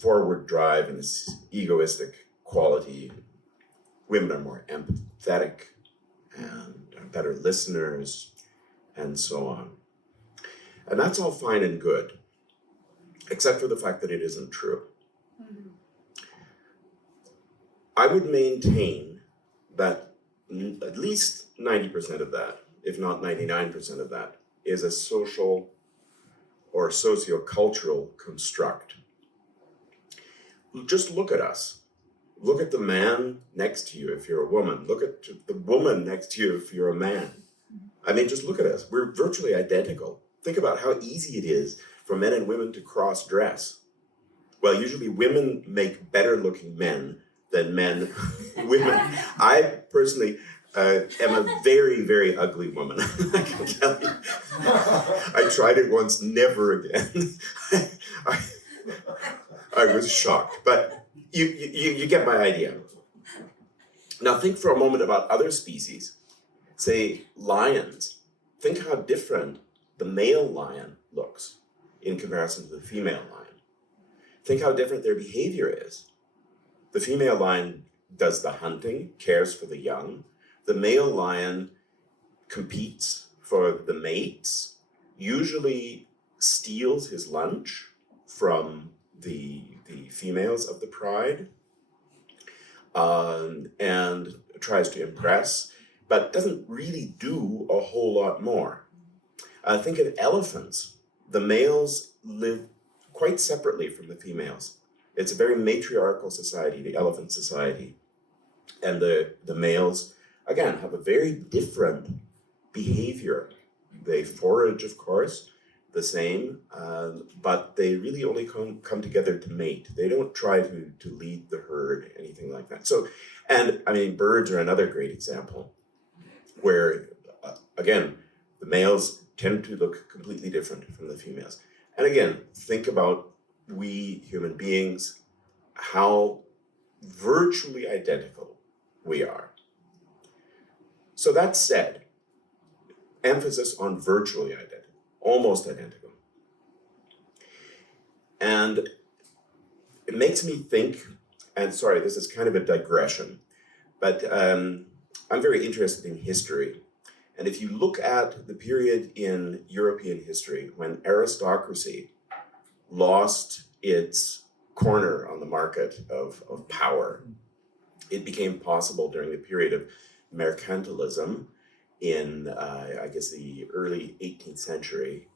forward drive and this egoistic quality. Women are more empathetic and are better listeners, and so on. And that's all fine and good, except for the fact that it isn't true. Mm-hmm. I would maintain that at least 90% of that, if not 99% of that, is a social or socio-cultural construct. Just look at us. Look at the man next to you if you're a woman. Look at the woman next to you if you're a man. I mean, just look at us. We're virtually identical. Think about how easy it is for men and women to cross-dress. Well, usually women make better-looking men than men women. I personally am a very, very ugly woman, I can tell you. I tried it once, never again. I was shocked, but you get my idea. Now think for a moment about other species. Say lions. Think how different the male lion looks in comparison to the female lion. Think how different their behavior is. The female lion does the hunting, cares for the young. The male lion competes for the mates, usually steals his lunch from the females of the pride, and tries to impress, but doesn't really do a whole lot more. Think of elephants. The males live quite separately from the females. It's a very matriarchal society, the elephant society. And the males, again, have a very different behavior. They forage, of course, the same, but they really only come together to mate. They don't try to lead the herd, anything like that. So, and I mean, birds are another great example where, again, the males tend to look completely different from the females. And again, think about we human beings, how virtually identical we are. So that said, emphasis on virtually identical, almost identical. And it makes me think, and sorry, this is kind of a digression, but I'm very interested in history. And if you look at the period in European history when aristocracy lost its corner on the market of power, it became possible during the period of mercantilism in, I guess, the early 18th century,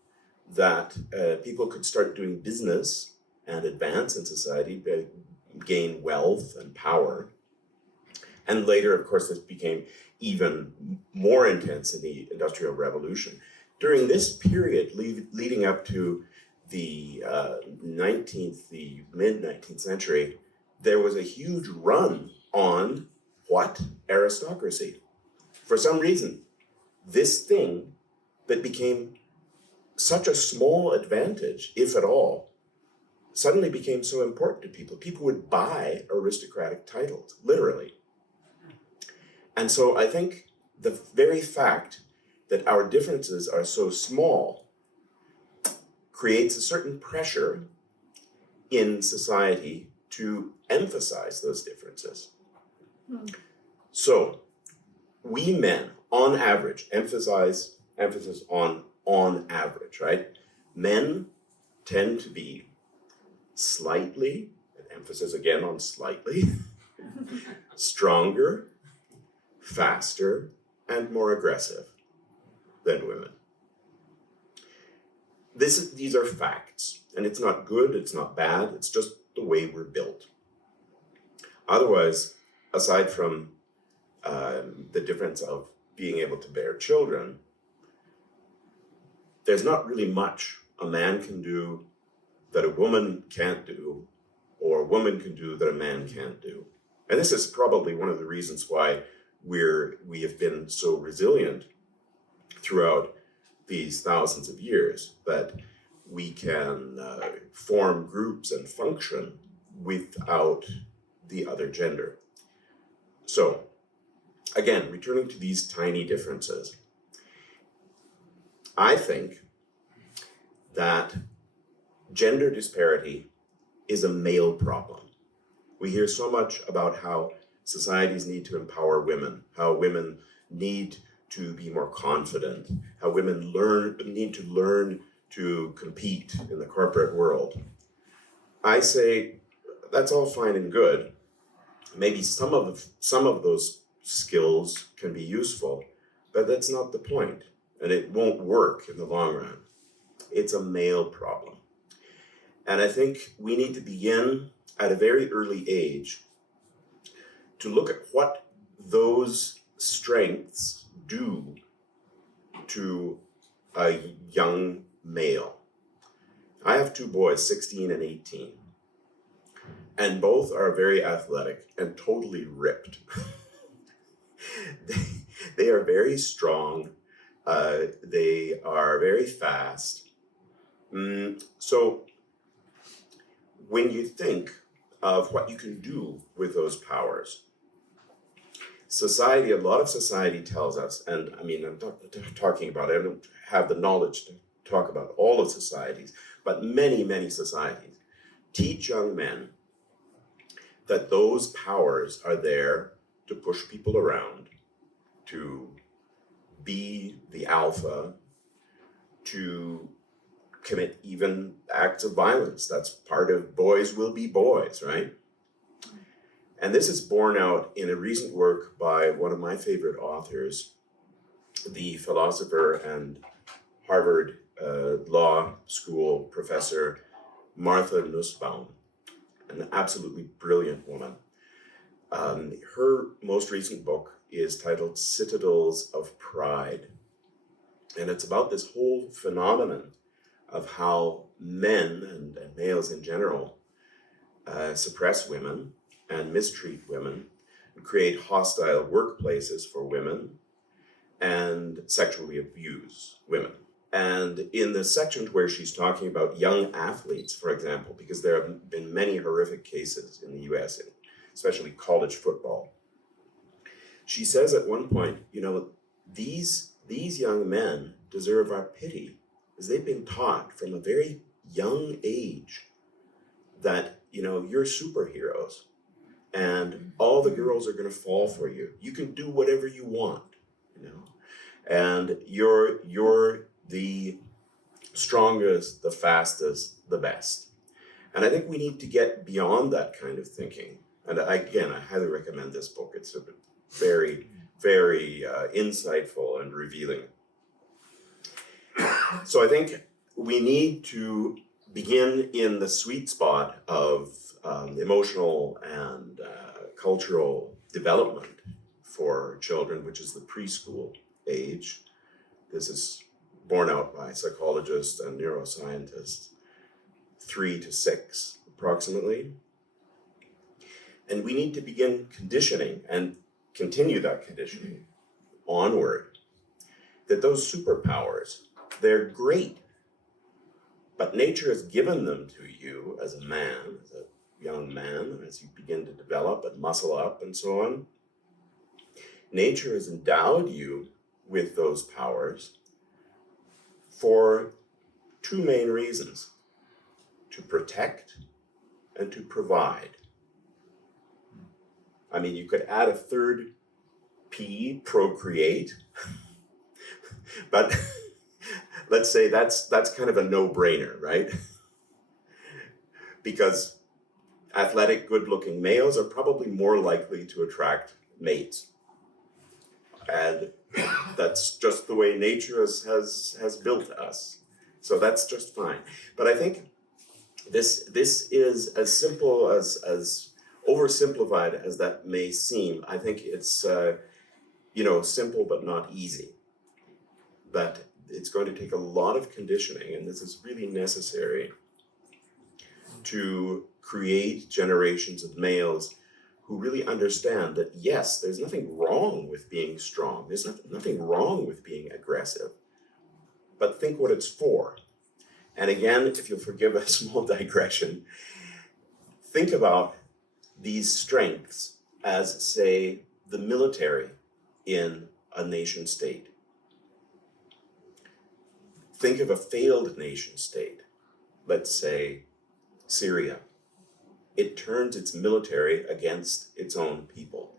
that people could start doing business and advance in society, gain wealth and power. And later, of course, this became even more intense in the Industrial Revolution. During this period, leading up to the mid-19th century, there was a huge run on what? Aristocracy. For some reason, this thing that became such a small advantage, if at all, suddenly became so important to people. People would buy aristocratic titles, literally. And so I think the very fact that our differences are so small creates a certain pressure in society to emphasize those differences. So we men, on average, emphasis on average, right? Men tend to be slightly, emphasis again on slightly, stronger, faster, and more aggressive than women. These are facts, and it's not good, it's not bad, it's just the way we're built. Otherwise, aside from the difference of being able to bear children, there's not really much a man can do that a woman can't do, or a woman can do that a man can't do. And this is probably one of the reasons why we have been so resilient throughout these thousands of years, that we can form groups and function without the other gender. So, again, returning to these tiny differences, I think that gender disparity is a male problem. We hear so much about how societies need to empower women, how women need to be more confident, how women need to learn to compete in the corporate world. I say that's all fine and good. Maybe some of those skills can be useful, but that's not the point, and it won't work in the long run. It's a male problem. And I think we need to begin at a very early age to look at what those strengths do to a young male. I have two boys, 16 and 18, and both are very athletic and totally ripped. They are very strong. They are very fast. So when you think of what you can do with those powers, society, a lot of society tells us, and I mean, I'm talking about it, I don't have the knowledge to talk about all of societies, but many, many societies teach young men that those powers are there to push people around, to be the alpha, to commit even acts of violence. That's part of boys will be boys, right? And this is borne out in a recent work by one of my favorite authors, the philosopher and Harvard Law School professor Martha Nussbaum, an absolutely brilliant woman. Her most recent book is titled Citadels of Pride. And it's about this whole phenomenon of how men and males in general suppress women and mistreat women, and create hostile workplaces for women, and sexually abuse women. And in the section where she's talking about young athletes, for example, because there have been many horrific cases in the US, especially college football, she says at one point, you know, these young men deserve our pity, because they've been taught from a very young age that, you know, you're superheroes and all the girls are going to fall for you. You can do whatever you want, you know, and you're the strongest, the fastest, the best. And I think we need to get beyond that kind of thinking. And I highly recommend this book. It's very, very insightful and revealing. So I think we need to begin in the sweet spot of emotional and cultural development for children, which is the preschool age. This is borne out by psychologists and neuroscientists, 3 to 6 approximately. And we need to begin conditioning and continue that conditioning onward, that those superpowers, they're great, but nature has given them to you as a man, as a young man, as you begin to develop and muscle up and so on. Nature has endowed you with those powers for two main reasons: to protect and to provide. I mean, you could add a third P, procreate, but let's say that's kind of a no-brainer, right? Because athletic, good-looking males are probably more likely to attract mates. And that's just the way nature has built us. So that's just fine. But I think this is as simple as oversimplified as that may seem. I think it's simple but not easy. That it's going to take a lot of conditioning, and this is really necessary to create generations of males who really understand that, yes, there's nothing wrong with being strong. There's nothing wrong with being aggressive. But think what it's for. And again, if you'll forgive a small digression, think about these strengths as, say, the military in a nation state. Think of a failed nation state, let's say Syria. It turns its military against its own people.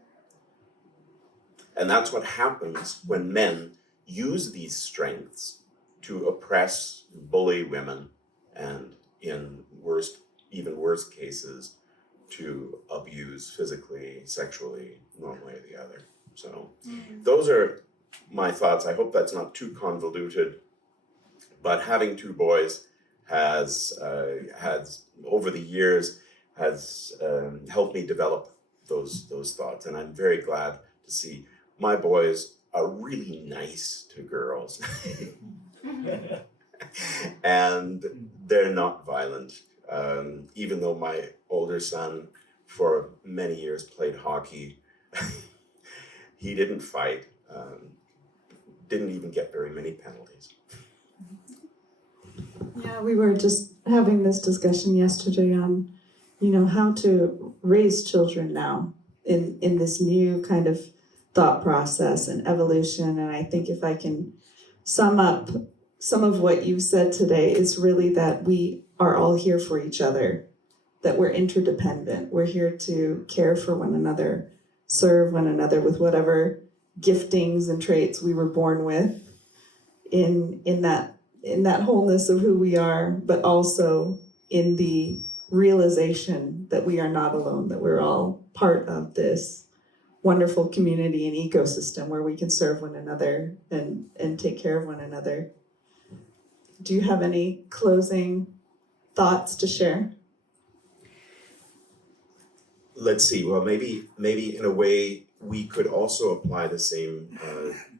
And that's what happens when men use these strengths to oppress, bully women, and in even worse cases, to abuse physically, sexually, one way or the other. So those are my thoughts. I hope that's not too convoluted, but having two boys has over the years has helped me develop those thoughts, and I'm very glad to see my boys are really nice to girls. And they're not violent, even though my older son for many years played hockey. He didn't fight, didn't even get very many penalties. Yeah, we were just having this discussion yesterday on, how to raise children now in this new kind of thought process and evolution. And I think if I can sum up some of what you've said today, is really that we are all here for each other, that we're interdependent. We're here to care for one another, serve one another with whatever giftings and traits we were born with in that wholeness of who we are, but also in the realization that we are not alone, that we're all part of this wonderful community and ecosystem where we can serve one another and take care of one another. Do you have any closing thoughts to share? Let's see. Well, maybe in a way we could also apply the same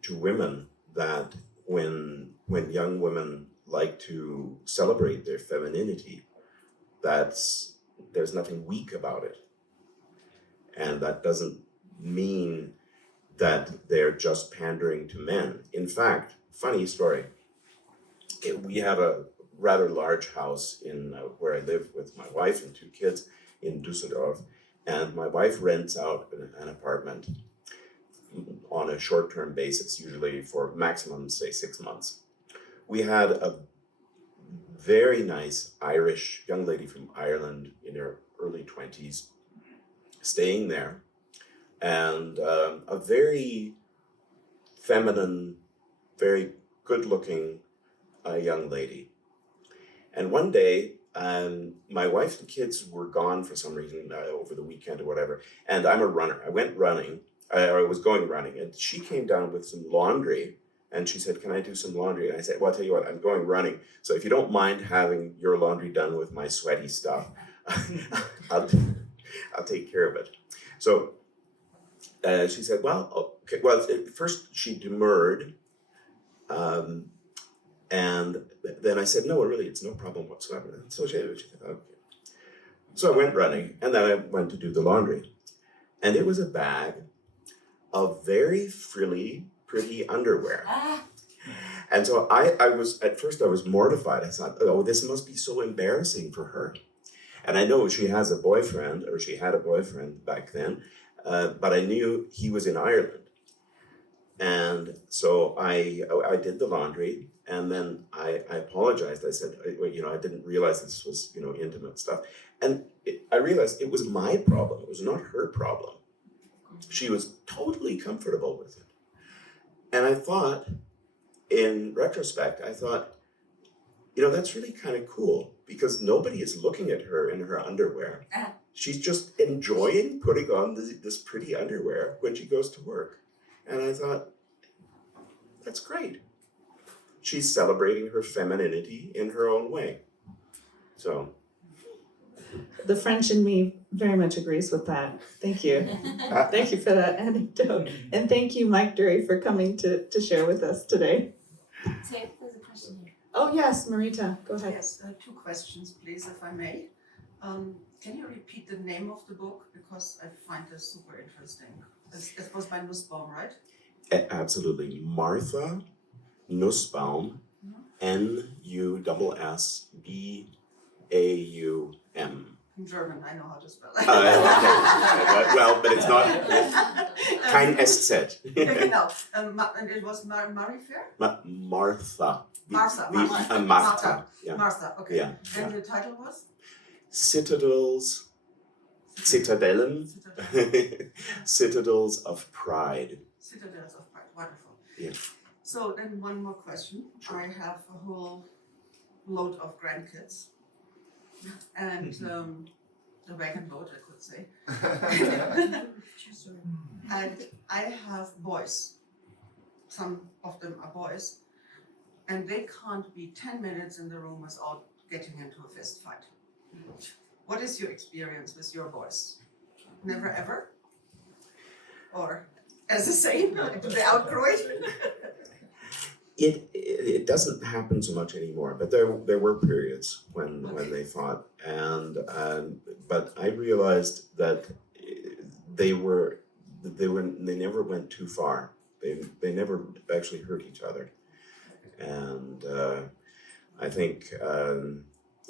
to women, that when young women like to celebrate their femininity, there's nothing weak about it. And that doesn't mean that they're just pandering to men. In fact, funny story, we have a rather large house in where I live with my wife and two kids in Düsseldorf, and my wife rents out an apartment on a short-term basis, usually for maximum, say, 6 months. We had a very nice Irish young lady from Ireland in her early 20s staying there, and a very feminine, very good-looking young lady. And one day, my wife and kids were gone for some reason over the weekend or whatever, and I'm a runner. I went running, or I was going running, and she came down with some laundry, and she said, "Can I do some laundry?" And I said, "Well, I'll tell you what, I'm going running, so if you don't mind having your laundry done with my sweaty stuff, I'll take care of it." So she said, "Well, okay." Well, first she demurred, and then I said, "No, really, it's no problem whatsoever." And so she said, "Okay." So I went running, and then I went to do the laundry, and it was a bag of very frilly, pretty underwear. And so I was, at first I was mortified. I thought, oh, this must be so embarrassing for her. And I know she has a boyfriend, or she had a boyfriend back then, but I knew he was in Ireland. And so I did the laundry, and then I apologized. I said, I didn't realize this was, intimate stuff. And I realized it was my problem. It was not her problem. She was totally comfortable with it. And I thought, in retrospect, that's really kind of cool, because nobody is looking at her in her underwear. She's just enjoying putting on this pretty underwear when she goes to work. And I thought, that's great. She's celebrating her femininity in her own way. So. The French in me very much agrees with that. Thank you. Thank you for that anecdote. And thank you, Mike Dury, for coming to share with us today. So there's a question here. Oh, yes, Marita, go ahead. Yes, 2 questions, please, if I may. Can you repeat the name of the book? Because I find this super interesting. It was by Nussbaum, right? Absolutely. Martha Nussbaum, Nussbaum. In German, I know how to spell it. Okay. Well, but it's not kein SZ. Genau. And it was Marifair? Martha. Martha. Yeah. Martha, okay. Yeah. And the title was? Citadellen, Citadels of Pride. Citadels of Pride, wonderful. Yeah. So then one more question. I have a whole load of grandkids. And the wagon load, I could say. And I have boys. Some of them are boys. And they can't be 10 minutes in the room without getting into a fist fight. What is your experience with your boys? Never ever? Or as the same, do they outgrow it? It doesn't happen so much anymore, but there were periods when they fought, and but I realized that they never went too far. They never actually hurt each other, and I think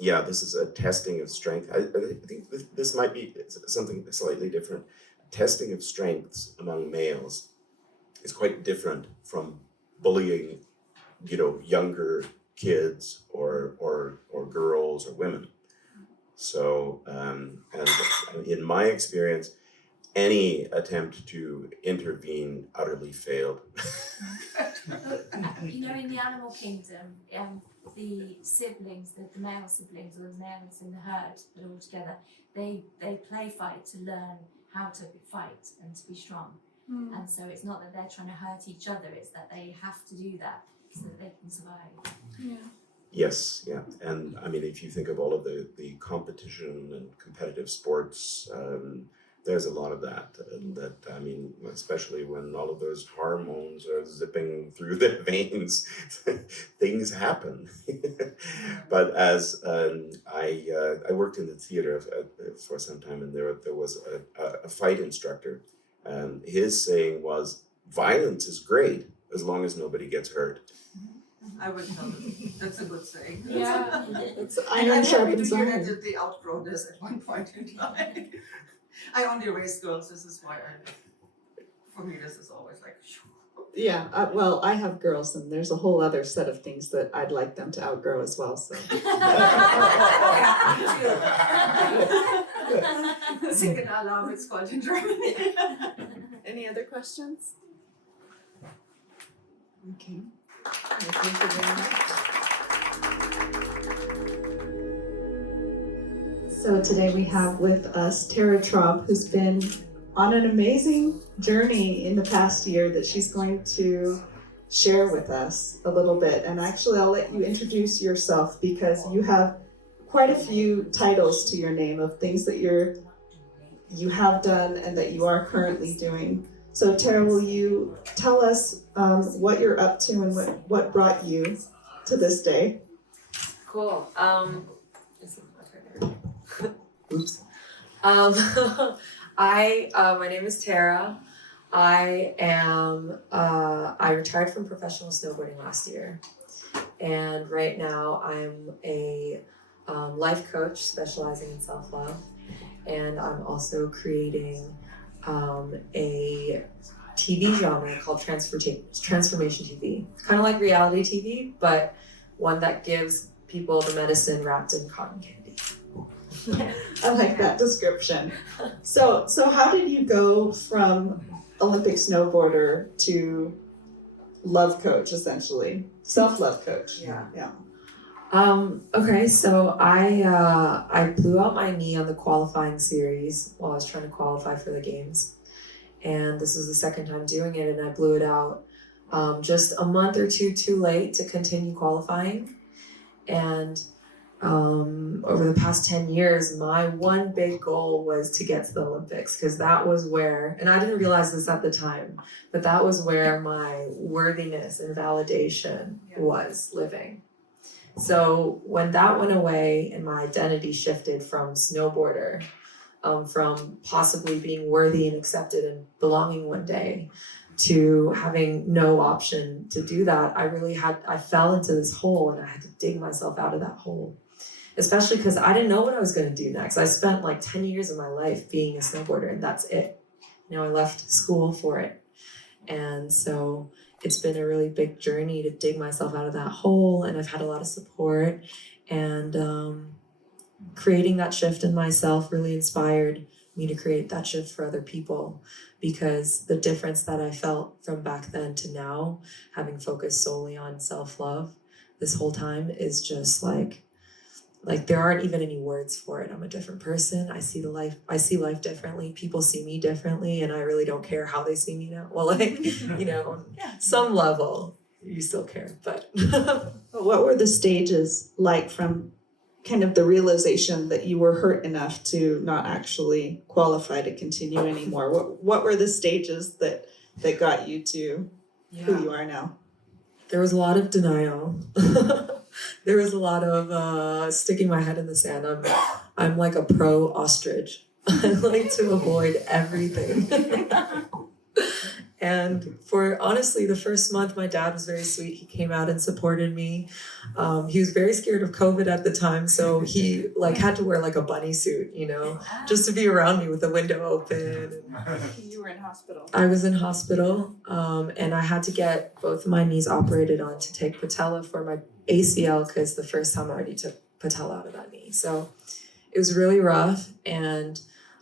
this is a testing of strength. I think this might be something slightly different. Testing of strengths among males is quite different from bullying, younger kids or girls or women. So, and in my experience, any attempt to intervene utterly failed. In the animal kingdom, the siblings, the male siblings or the males in the herd that are all together, they play fight to learn how to fight and to be strong. And so it's not that they're trying to hurt each other, it's that they have to do that so that they can survive. Yeah. Yes, yeah. And I mean, if you think of all of the competition and competitive sports, there's a lot of that. And that, I mean, especially when all of those hormones are zipping through their veins, things happen. But as I worked in the theater for some time, and there was a fight instructor. His saying was, violence is great as long as nobody gets hurt. I would tell them. That's a good saying. Yeah. It's I'm iron happy sharpens to hear iron. that they outgrow this at one point in time. I only raise girls. This is why for me, this is always like. Yeah, well, I have girls, and there's a whole other set of things that I'd like them to outgrow as well. So. Signalalarm, it's called in Germany. Any other questions? Okay. Well, thank you very much. So today we have with us Tara Traub, who's been on an amazing journey in the past year that she's going to share with us a little bit. And actually, I'll let you introduce yourself because you have quite a few titles to your name of things that you have done and that you are currently doing. So Tara, will you tell us what you're up to and what brought you to this day? Cool. Oops. My name is Tara. I retired from professional snowboarding last year, and right now I'm a life coach specializing in self-love, and I'm also creating a TV genre called transformation TV. Kind of like reality TV, but one that gives people the medicine wrapped in cotton candy. I like that description. So how did you go from Olympic snowboarder to love coach, essentially? Self-love coach. Yeah. Okay, so I blew out my knee on the qualifying series while I was trying to qualify for the games. And this was the second time doing it, and I blew it out just a month or two too late to continue qualifying. And over the past 10 years, my one big goal was to get to the Olympics, because that was where, and I didn't realize this at the time, but that was where my worthiness and validation was living. So when that went away and my identity shifted from snowboarder, from possibly being worthy and accepted and belonging one day, to having no option to do that, I fell into this hole, and I had to dig myself out of that hole. Especially because I didn't know what I was going to do next. I spent like 10 years of my life being a snowboarder, and that's it. I left school for it. And so it's been a really big journey to dig myself out of that hole, and I've had a lot of support, and creating that shift in myself really inspired me to create that shift for other people, because the difference that I felt from back then to now, having focused solely on self-love this whole time, is just like there aren't even any words for it. I'm a different person. I see life differently. People see me differently, and I really don't care how they see me now. Well, on some level, you still care, but. What were the stages like from kind of the realization that you were hurt enough to not actually qualify to continue anymore? What were the stages that got you to who you are now? There was a lot of denial. There was a lot of sticking my head in the sand. I'm like a pro ostrich. I like to avoid everything. And for honestly the first month, my dad was very sweet. He came out and supported me. He was very scared of COVID at the time, so he had to wear like a bunny suit, just to be around me with the window open. You were in hospital. I was in hospital, and I had to get both of my knees operated on to take patella for my ACL, because the first time I already took patella out of that knee. So it was really rough, and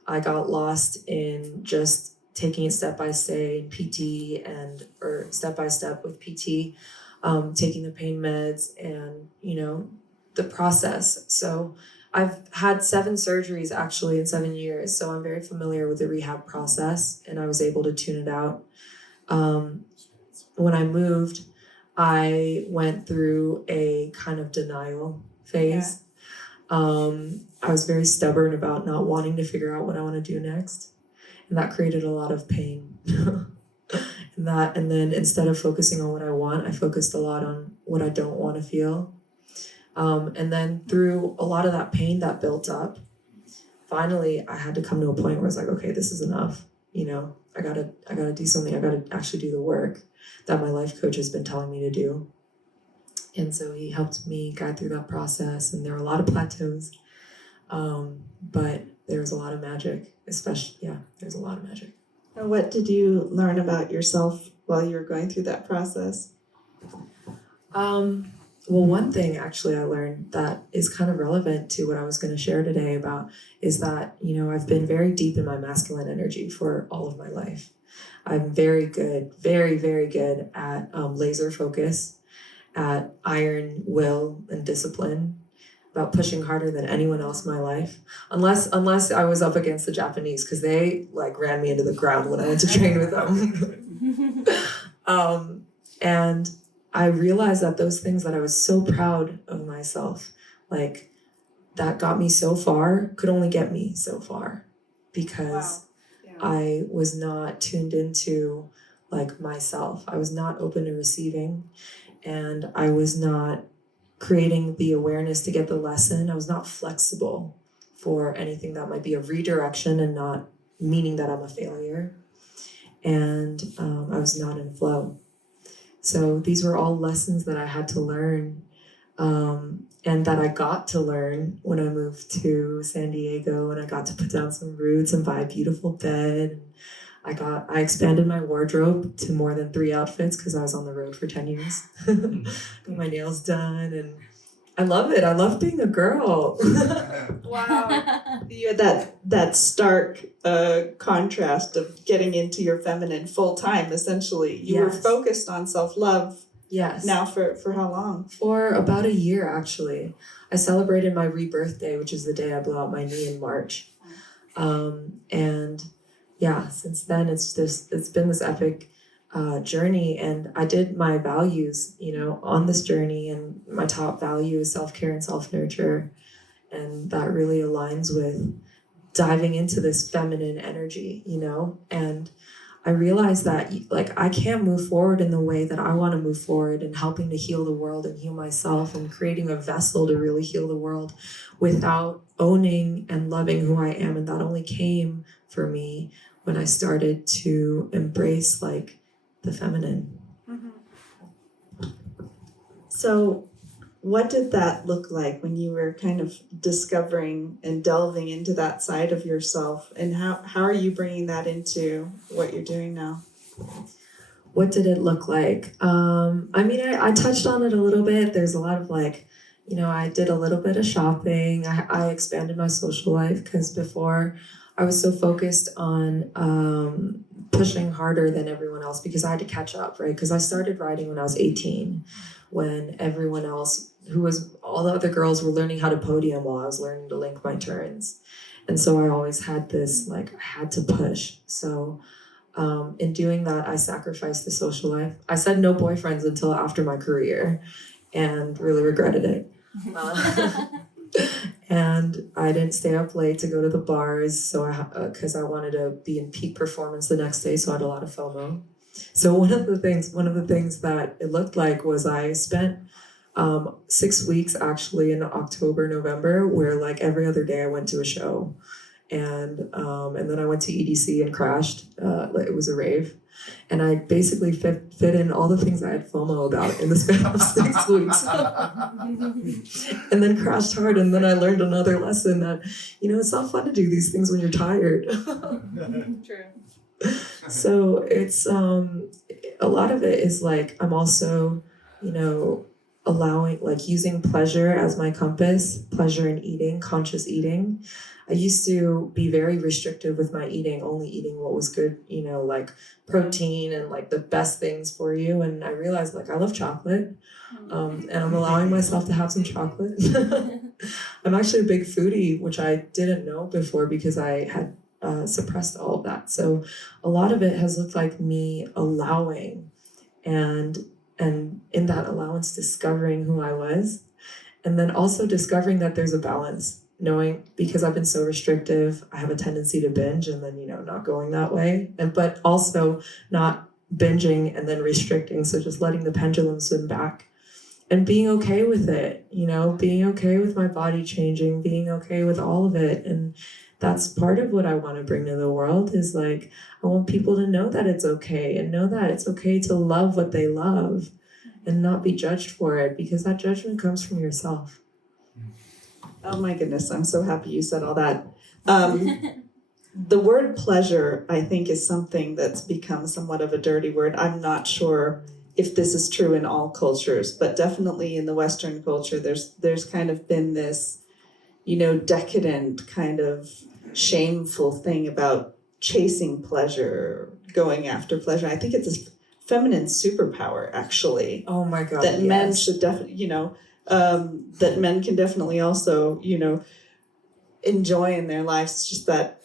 I got lost in just taking it step by step in PT or step by step with PT, taking the pain meds and, the process. So I've had 7 surgeries actually in 7 years. So I'm very familiar with the rehab process, and I was able to tune it out. When I moved, I went through a kind of denial phase. I was very stubborn about not wanting to figure out what I want to do next. And that created a lot of pain. And then instead of focusing on what I want, I focused a lot on what I don't want to feel. And then through a lot of that pain that built up, finally I had to come to a point where I was like, okay, this is enough. I gotta do something. I gotta actually do the work that my life coach has been telling me to do. And so he helped me guide through that process. And there were a lot of plateaus, but there was a lot of magic. There's a lot of magic. And what did you learn about yourself while you were going through that process? Well, one thing actually I learned that is kind of relevant to what I was going to share today about is that, I've been very deep in my masculine energy for all of my life. I'm very good, very, very good at laser focus, at iron will and discipline, about pushing harder than anyone else in my life, unless I was up against the Japanese, because they ran me into the ground when I went to train with them. And I realized that those things that I was so proud of myself, that got me so far, could only get me so far, because I was not tuned into myself. I was not open to receiving, and I was not creating the awareness to get the lesson. I was not flexible for anything that might be a redirection and not meaning that I'm a failure. And I was not in flow. So these were all lessons that I had to learn, and that I got to learn when I moved to San Diego, and I got to put down some roots and buy a beautiful bed, I expanded my wardrobe to more than 3 outfits because I was on the road for 10 years. Got my nails done, and I love it. I love being a girl. Wow. You had that stark contrast of getting into your feminine full time, essentially. You were Yes. focused on self-love Yes. now for how long? For about a year, actually. I celebrated my rebirth day, which is the day I blew out my knee in March. And yeah, since then it's been this epic journey, and I did my values, on this journey, and my top value is self-care and self-nurture, and that really aligns with diving into this feminine energy, and I realized that I can't move forward in the way that I want to move forward, and helping to heal the world and heal myself and creating a vessel to really heal the world without owning and loving who I am. And that only came for me when I started to embrace the feminine. So what did that look like when you were kind of discovering and delving into that side of yourself, and how are you bringing that into what you're doing now? What did it look like? I touched on it a little bit. There's a lot of I did a little bit of shopping. I expanded my social life because before I was so focused on pushing harder than everyone else because I had to catch up, right? Because I started riding when I was 18, when everyone else, all the other girls were learning how to podium while I was learning to link my turns. And so I always had this, I had to push. So in doing that, I sacrificed the social life. I said no boyfriends until after my career and really regretted it. And I didn't stay up late to go to the bars, so because I wanted to be in peak performance the next day, so I had a lot of FOMO. So one of the things that it looked like was I spent 6 weeks actually in October, November, where every other day I went to a show, and then I went to EDC and crashed. It was a rave. And I basically fit in all the things I had FOMO about in the span of 6 weeks. And then crashed hard, and then I learned another lesson that, it's not fun to do these things when you're tired. True. So it's a lot of it is I'm also, allowing using pleasure as my compass, pleasure in eating, conscious eating. I used to be very restrictive with my eating, only eating what was good, protein and the best things for you. And I realized I love chocolate, and I'm allowing myself to have some chocolate. I'm actually a big foodie, which I didn't know before because I had suppressed all of that. So a lot of it has looked like me allowing, and in that allowance discovering who I was, and then also discovering that there's a balance. Knowing, because I've been so restrictive, I have a tendency to binge and then, not going that way. But also not binging and then restricting. So just letting the pendulum swing back and being okay with it, being okay with my body changing, being okay with all of it. And that's part of what I want to bring to the world is I want people to know that it's okay, and know that it's okay to love what they love and not be judged for it, because that judgment comes from yourself. Oh my goodness, I'm so happy you said all that. The word pleasure, I think, is something that's become somewhat of a dirty word. I'm not sure if this is true in all cultures, but definitely in the Western culture, there's kind of been this, decadent kind of shameful thing about chasing pleasure, going after pleasure. I think it's a feminine superpower, actually. Oh my God, that yes. Men should definitely, that men can definitely also, enjoy in their lives. It's just that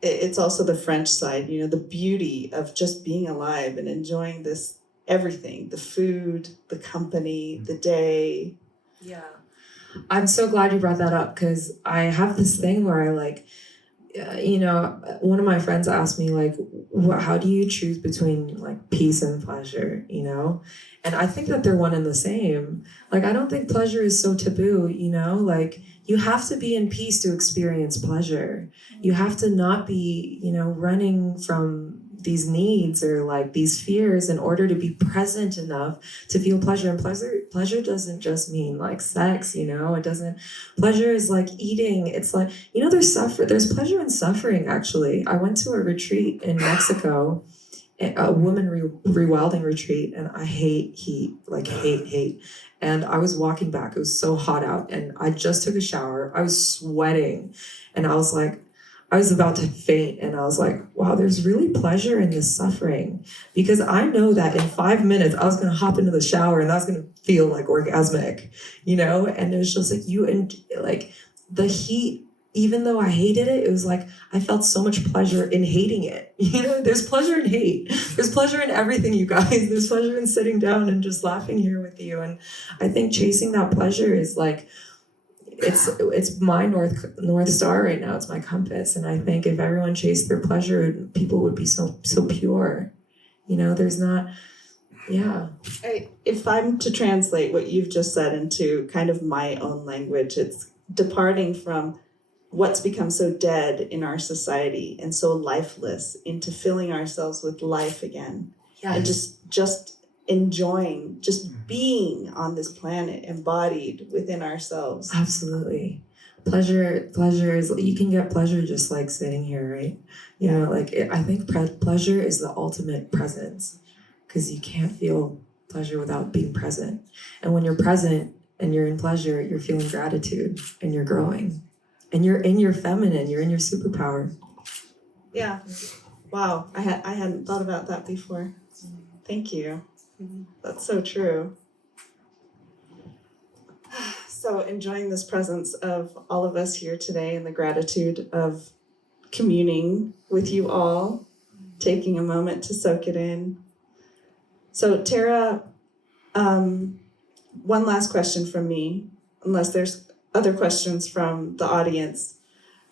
it's also the French side, the beauty of just being alive and enjoying this, everything, the food, the company, the day. Yeah. I'm so glad you brought that up, because I have this thing where I one of my friends asked me how do you choose between peace and pleasure, and I think that they're one and the same. I don't think pleasure is so taboo, you have to be in peace to experience pleasure. You have to not be running from these needs or like these fears in order to be present enough to feel pleasure. And pleasure doesn't just mean like sex, you know, it doesn't, pleasure is like eating. It's like, you know, there's pleasure in suffering actually. I went to a retreat in Mexico, a woman rewilding retreat, and I hate heat, like hate. And I was walking back, it was so hot out, and I just took a shower, I was sweating, and I was like, I was about to faint, and I was like, wow, there's really pleasure in this suffering, because I know that in 5 minutes I was gonna hop into the shower and that's gonna feel like orgasmic, you know? And it was just like like the heat, even though I hated it, it was like I felt so much pleasure in hating it. You know, there's pleasure in hate. There's pleasure in everything, you guys. There's pleasure in sitting down and just laughing here with you. And I think chasing that pleasure is like, it's my north star right now. It's my compass. And I think if everyone chased their pleasure, people would be so pure. You know, there's not, yeah. If I'm to translate what you've just said into kind of my own language, it's departing from what's become so dead in our society and so lifeless into filling ourselves with life again. Yes. And just enjoying, just being on this planet embodied within ourselves. Absolutely. Pleasure is, you can get pleasure just like sitting here, right? You know, like I think pleasure is the ultimate presence, because you can't feel pleasure without being present. And when you're present and you're in pleasure, you're feeling gratitude and you're growing. And you're in your feminine, you're in your superpower. Yeah. Wow. I hadn't thought about that before. Thank you. That's so true. So enjoying this presence of all of us here today and the gratitude of communing with you all, taking a moment to soak it in. So Tara, one last question from me, unless there's other questions from the audience.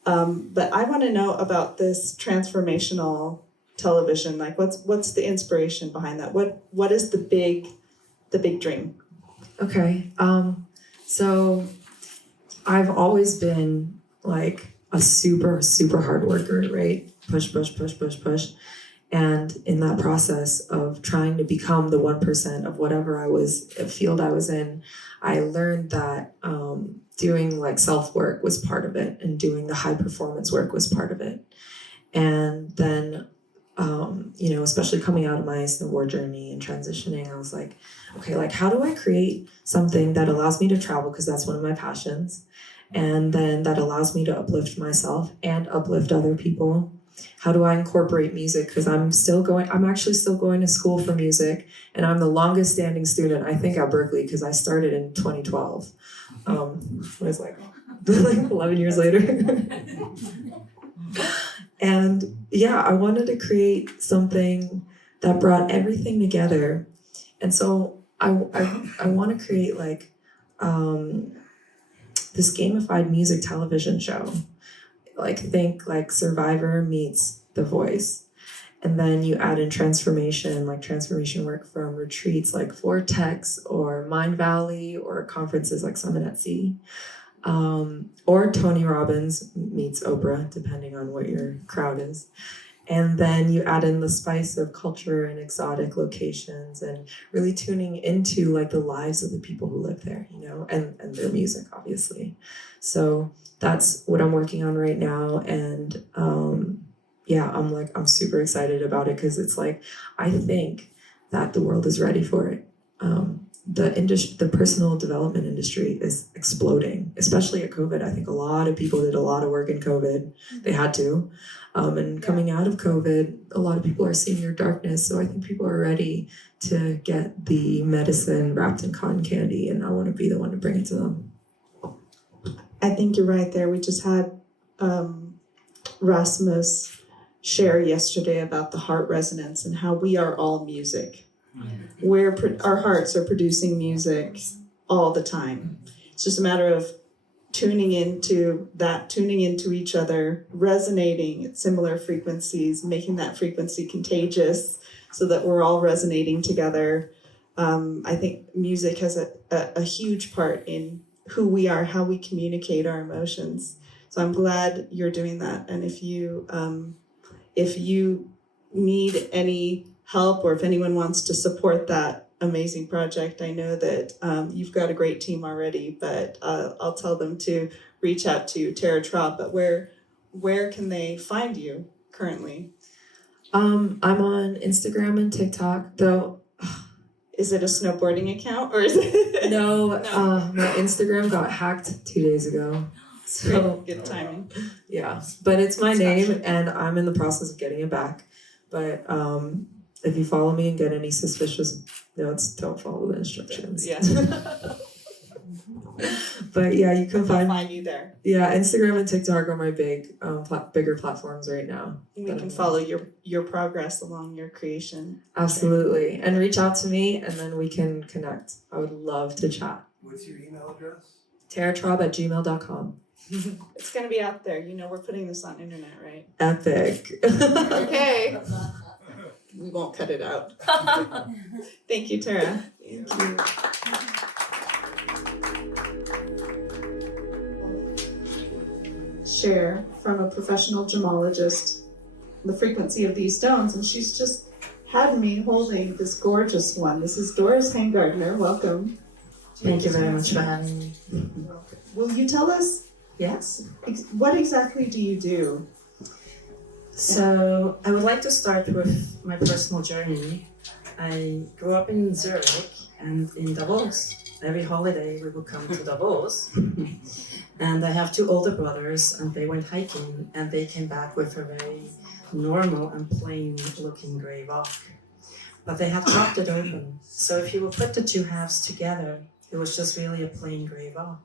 But I want to know about this transformational television. Like, what's the inspiration behind that? What is the big dream? Okay. So I've always been like a super hard worker, right? Push. And in that process of trying to become the 1% of whatever field I was in, I learned that doing like self-work was part of it, and doing the high performance work was part of it. And then, you know, especially coming out of my snowboard journey and transitioning, I was like, okay, like how do I create something that allows me to travel, because that's one of my passions, and then that allows me to uplift myself and uplift other people. How do I incorporate music? Because I'm actually still going to school for music, and I'm the longest standing student, I think, at Berklee, because I started in 2012. It was like 11 years later. And yeah, I wanted to create something that brought everything together. And so I want to create like this gamified music television show. Like think like Survivor meets The Voice. And then you add in transformation work from retreats like Vortex or Mind Valley, or conferences like Summit at Sea. Or Tony Robbins meets Oprah, depending on what your crowd is. And then you add in the spice of culture and exotic locations, and really tuning into like the lives of the people who live there, you know, and their music, obviously. So that's what I'm working on right now. And yeah, I'm super excited about it, because it's like, I think that the world is ready for it. The personal development industry is exploding, especially at COVID. I think a lot of people did a lot of work in COVID. They had to. And coming out of COVID, a lot of people are seeing your darkness. So I think people are ready to get the medicine wrapped in cotton candy, and I want to be the one to bring it to them. I think you're right there. We just had Rasmus share yesterday about the heart resonance and how we are all music. Our hearts are producing music all the time. It's just a matter of tuning into each other, resonating at similar frequencies, making that frequency contagious so that we're all resonating together. I think music has a huge part in who we are, how we communicate our emotions. So I'm glad you're doing that. And if you need any help or if anyone wants to support that amazing project, I know that you've got a great team already, but I'll tell them to reach out to Tara Traub. But where can they find you currently? I'm on Instagram and TikTok, though. Is it a snowboarding account or is it? No, my Instagram got hacked 2 days ago. So Good timing. yeah, but it's my name and I'm in the process of getting it back. But if you follow me and get any suspicious notes, don't follow the instructions. Yeah. But yeah, you can I'll find you there. Yeah, Instagram and TikTok are my bigger platforms right now. We can follow your progress along your creation. Absolutely. And reach out to me and then we can connect. I would love to chat. What's your email address? taratraub@gmail.com. It's gonna be out there. We're putting this on internet, right? Epic. Okay. We won't cut it out. Thank you, Tara. Thank you. Share from a professional gemologist the frequency of these stones, and she's just had me holding this gorgeous one. This is Doris Hangardner. Welcome. Thank you very much for having me. Will you tell us Yes. what exactly do you do? So I would like to start with my personal journey. I grew up in Zurich and in Davos. Every holiday we would come to Davos. And I have two older brothers and they went hiking and they came back with a very normal and plain looking grey rock. But they had chopped it open. So if you would put the two halves together, it was just really a plain grey rock.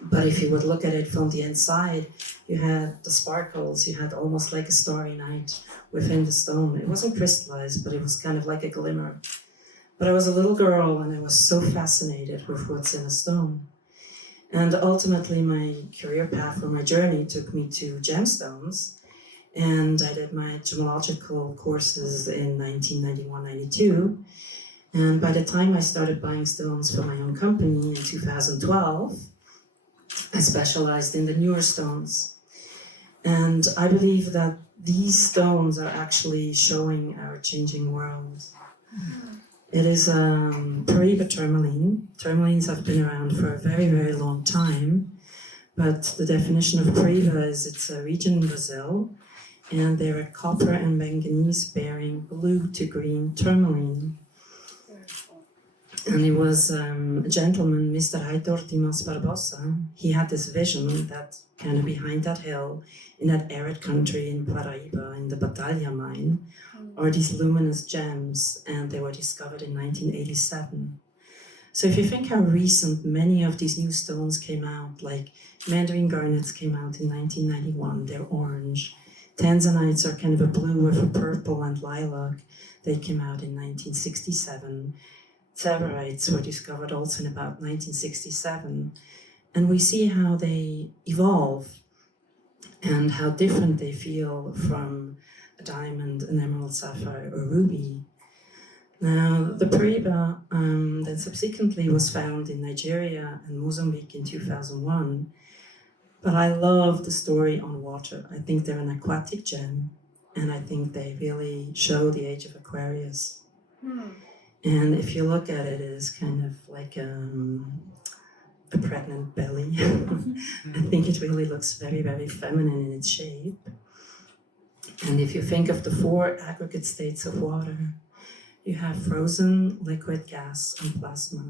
But if you would look at it from the inside, you had the sparkles, you had almost like a starry night within the stone. It wasn't crystallized, but it was kind of like a glimmer. But I was a little girl and I was so fascinated with what's in a stone. And ultimately my career path or my journey took me to gemstones. And I did my gemological courses in 1991-92. And by the time I started buying stones for my own company in 2012, I specialized in the newer stones. And I believe that these stones are actually showing our changing world. It is Paraiba tourmaline. Tourmalines have been around for a very, very long time. But the definition of Paraiba is it's a region in Brazil, and they're a copper and manganese bearing blue to green tourmaline. And it was a gentleman, Mr. Heitor Dimas Barbosa. He had this vision that kind of behind that hill, in that arid country in Paraiba, in the Batalha mine, are these luminous gems, and they were discovered in 1987. So if you think how recent many of these new stones came out, like mandarin garnets came out in 1991, they're orange. Tanzanites are kind of a blue with a purple and lilac. They came out in 1967. Tsavorite were discovered also in about 1967. And we see how they evolve and how different they feel from a diamond, an emerald, sapphire, or ruby. Now, the Paraiba then subsequently was found in Nigeria and Mozambique in 2001. But I love the story on water. I think they're an aquatic gem, and I think they really show the age of Aquarius. And if you look at it, it is kind of like a pregnant belly. I think it really looks very, very feminine in its shape. And if you think of the four aggregate states of water, you have frozen, liquid, gas, and plasma.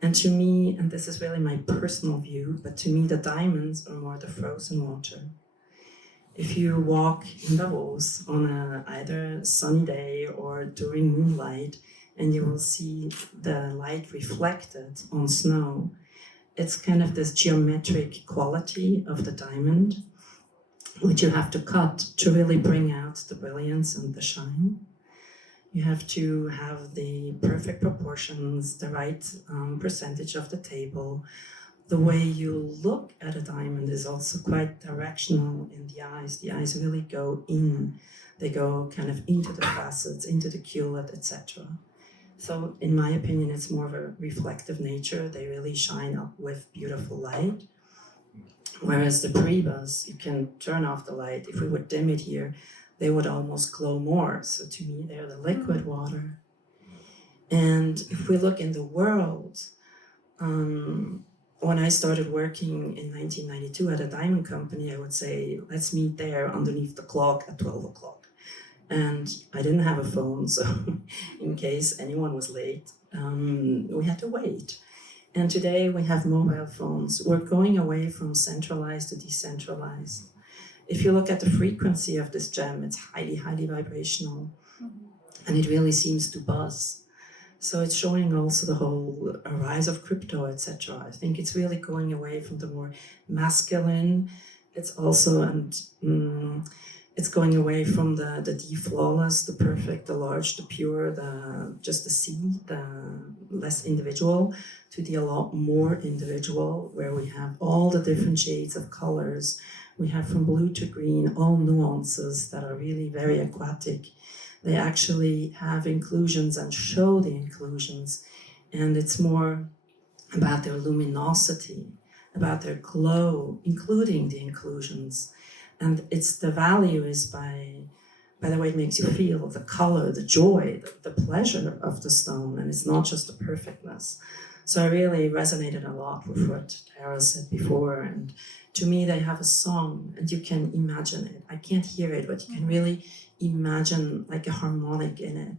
And to me, and this is really my personal view, but to me the diamonds are more the frozen water. If you walk in Davos on either a sunny day or during moonlight, and you will see the light reflected on snow, it's kind of this geometric quality of the diamond, which you have to cut to really bring out the brilliance and the shine. You have to have the perfect proportions, the right percentage of the table. The way you look at a diamond is also quite directional in the eyes. The eyes really go in. They go kind of into the facets, into the culet, etc. So in my opinion, it's more of a reflective nature. They really shine up with beautiful light. Whereas the Paraibas, you can turn off the light. If we would dim it here, they would almost glow more. So to me, they're the liquid water. And if we look in the world, when I started working in 1992 at a diamond company, I would say, let's meet there underneath the clock at 12 o'clock. And I didn't have a phone, so in case anyone was late, we had to wait. And today we have mobile phones. We're going away from centralized to decentralized. If you look at the frequency of this gem, it's highly, highly vibrational. And it really seems to buzz. So it's showing also the whole rise of crypto, etc. I think it's really going away from the more masculine. It's also, it's going away from the flawless, the perfect, the large, the pure, just the seed, the less individual, to the a lot more individual, where we have all the different shades of colors. We have from blue to green, all nuances that are really very aquatic. They actually have inclusions and show the inclusions. And it's more about their luminosity, about their glow, including the inclusions. And it's the value is by the way it makes you feel, the color, the joy, the pleasure of the stone. And it's not just the perfectness. So I really resonated a lot with what Tara said before. And to me, they have a song and you can imagine it. I can't hear it, but you can really imagine like a harmonic in it.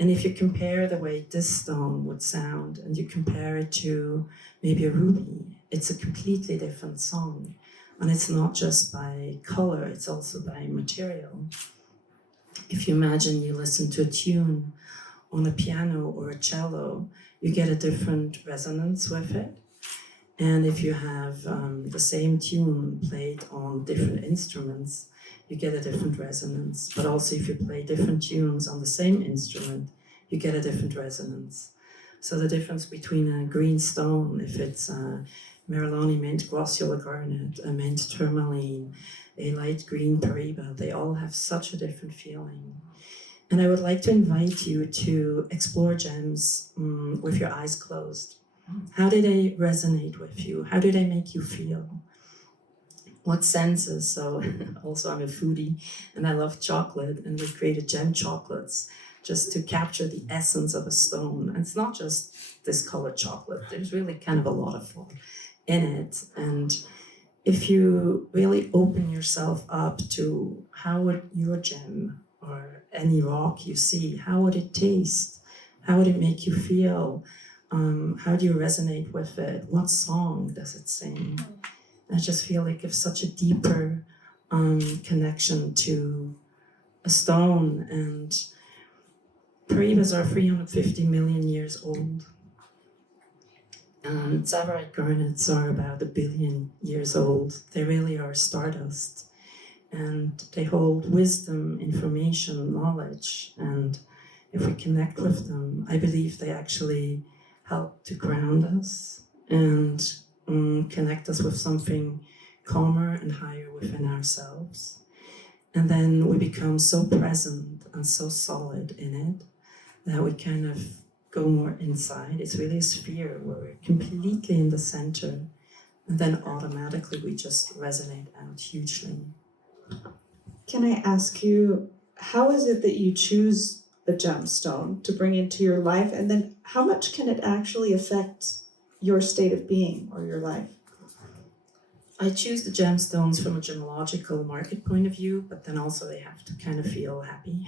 And if you compare the way this stone would sound and you compare it to maybe a ruby, it's a completely different song. And it's not just by color, it's also by material. If you imagine you listen to a tune on a piano or a cello, you get a different resonance with it. And if you have the same tune played on different instruments, you get a different resonance. But also if you play different tunes on the same instrument, you get a different resonance. So the difference between a green stone, if it's a Merloni mint Grossiola garnet, a mint tourmaline, a light green Paraiba, they all have such a different feeling. And I would like to invite you to explore gems with your eyes closed. How do they resonate with you? How do they make you feel? What senses? So also I'm a foodie and I love chocolate, and we created gem chocolates just to capture the essence of a stone. And it's not just this colored chocolate. There's really kind of a lot of fun in it. And if you really open yourself up to how would your gem or any rock you see, how would it taste? How would it make you feel? How do you resonate with it? What song does it sing? I just feel it gives such a deeper connection to a stone. And Paraibas are 350 million years old. And Tsavorite garnets are about 1 billion years old. They really are stardust. And they hold wisdom, information, knowledge. And if we connect with them, I believe they actually help to ground us and connect us with something calmer and higher within ourselves. And then we become so present and so solid in it that we kind of go more inside. It's really a sphere where we're completely in the center, and then automatically we just resonate out hugely. Can I ask you, how is it that you choose a gemstone to bring into your life, and then how much can it actually affect your state of being or your life? I choose the gemstones from a gemological market point of view, but then also they have to kind of feel happy.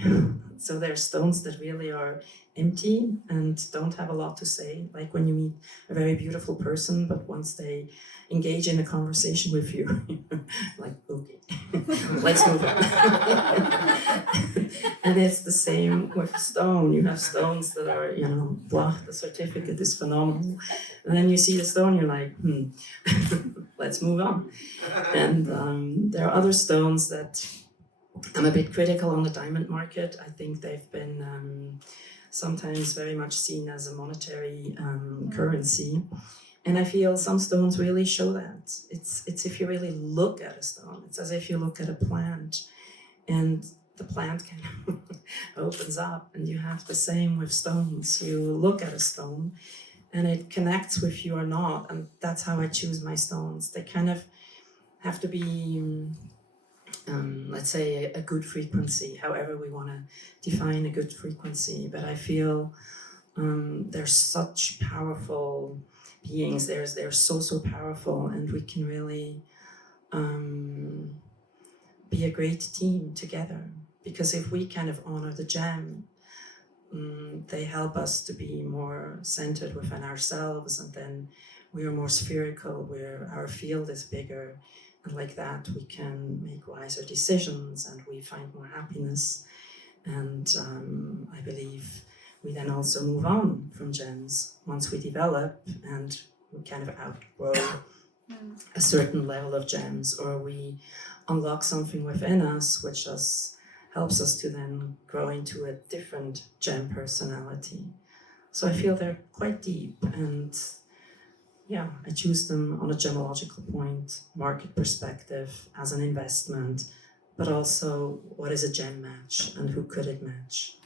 So they're stones that really are empty and don't have a lot to say. Like when you meet a very beautiful person, but once they engage in a conversation with you, like, okay, let's move on. And it's the same with stone. You have stones that are, blah, the certificate is phenomenal. And then you see the stone, you're like, let's move on. And there are other stones that I'm a bit critical on the diamond market. I think they've been sometimes very much seen as a monetary currency. And I feel some stones really show that. It's if you really look at a stone, it's as if you look at a plant, and the plant kind of opens up, and you have the same with stones. You look at a stone and it connects with you or not, and that's how I choose my stones. They kind of have to be let's say, a good frequency, however we want to define a good frequency. But I feel they're such powerful beings. They're so powerful, and we can really be a great team together. Because if we kind of honor the gem, they help us to be more centered within ourselves, and then we are more spherical, where our field is bigger, and like that we can make wiser decisions and we find more happiness. And I believe we then also move on from gems once we develop and we kind of outgrow a certain level of gems, or we unlock something within us which helps us to then grow into a different gem personality. So I feel they're quite deep, and yeah, I choose them on a gemological point, market perspective, as an investment, but also what is a gem match and who could it match?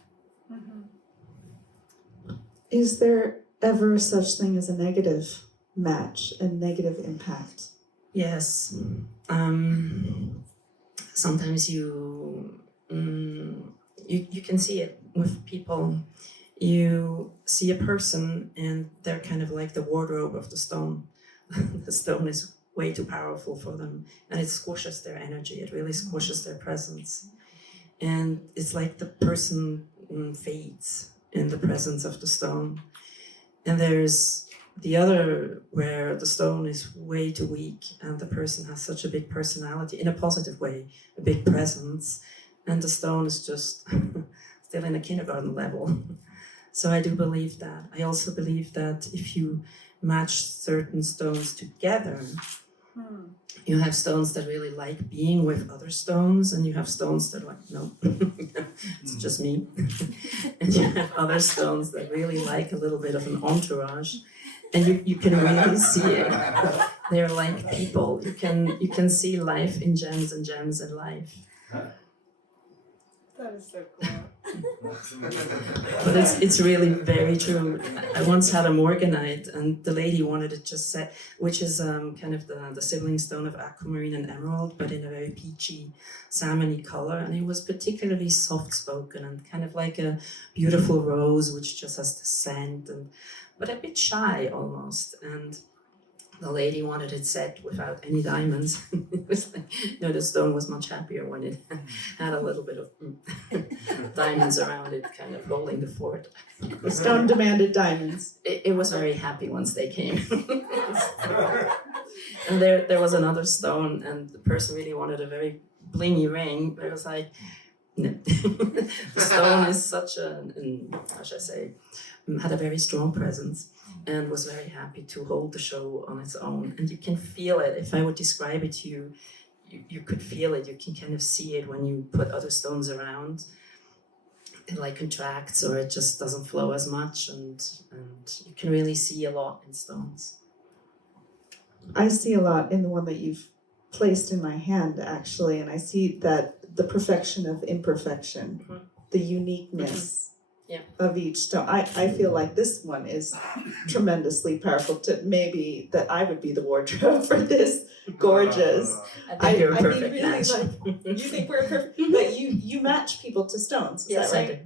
Is there ever such thing as a negative match, a negative impact? Yes. Sometimes you can see it with people. You see a person and they're kind of like the wardrobe of the stone. The stone is way too powerful for them, and it squishes their energy. It really squishes their presence. And it's like the person fades in the presence of the stone. And there's the other where the stone is way too weak and the person has such a big personality, in a positive way, a big presence, and the stone is just still in a kindergarten level. So I do believe that. I also believe that if you match certain stones together, you have stones that really like being with other stones, and you have stones that are like, no, it's just me. And you have other stones that really like a little bit of an entourage, and you can really see it. They're like people. You can see life in gems and gems in life. That is so cool. But it's really very true. I once had a morganite, and the lady wanted it just set, which is kind of the sibling stone of aquamarine and emerald, but in a very peachy, salmony color. And it was particularly soft-spoken and kind of like a beautiful rose, which just has the scent, but a bit shy almost. And the lady wanted it set without any diamonds. It was like, the stone was much happier when it had a little bit of diamonds around it, kind of holding the fort. The stone demanded diamonds. It was very happy once they came. And there was another stone, and the person really wanted a very blingy ring, but it was like, no. The stone is such how should I say, had a very strong presence, and was very happy to hold the show on its own. And you can feel it. If I would describe it to you, you could feel it. You can kind of see it when you put other stones around. It like contracts, or it just doesn't flow as much, and you can really see a lot in stones. I see a lot in the one that you've placed in my hand, actually, and I see that the perfection of imperfection, the uniqueness of each stone. I feel like this one is tremendously powerful. To maybe that I would be the wardrobe for this. Gorgeous. I think you're a perfect mean, really, match. like, you think we're perfect, but you match people to stones. Is Yes, that I right?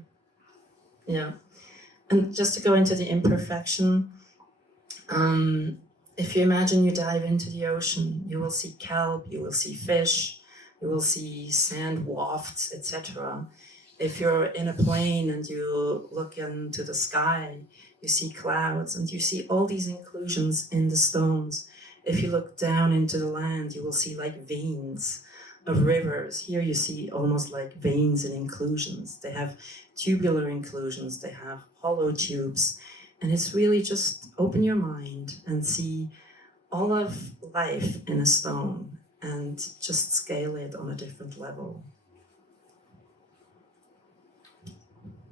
do. Yeah. And just to go into the imperfection, if you imagine you dive into the ocean, you will see kelp, you will see fish, you will see sand wafts, etc. If you're in a plane and you look into the sky, you see clouds, and you see all these inclusions in the stones. If you look down into the land, you will see like veins of rivers. Here you see almost like veins and inclusions. They have tubular inclusions, they have hollow tubes, and it's really just open your mind and see all of life in a stone and just scale it on a different level.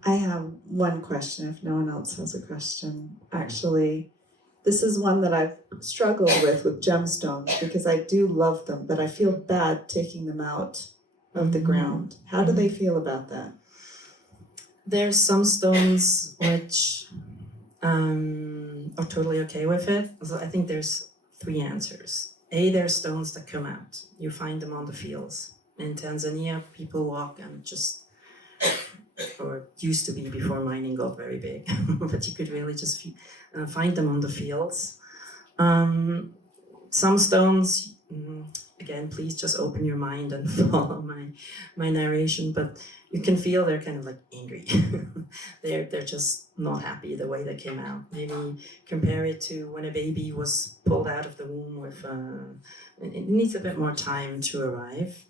I have one question if no one else has a question. Actually, this is one that I've struggled with gemstones, because I do love them, but I feel bad taking them out of the ground. How do they feel about that? There's some stones which are totally okay with it. So I think there's 3 answers. A, there are stones that come out. You find them on the fields. in Tanzania, people walk and just, or used to be before mining got very big, but you could really just find them on the fields. Some stones, again, please just open your mind and follow my narration, but you can feel they're kind of like angry. they're just not happy the way they came out. Maybe compare it to when a baby was pulled out of the womb with, it needs a bit more time to arrive.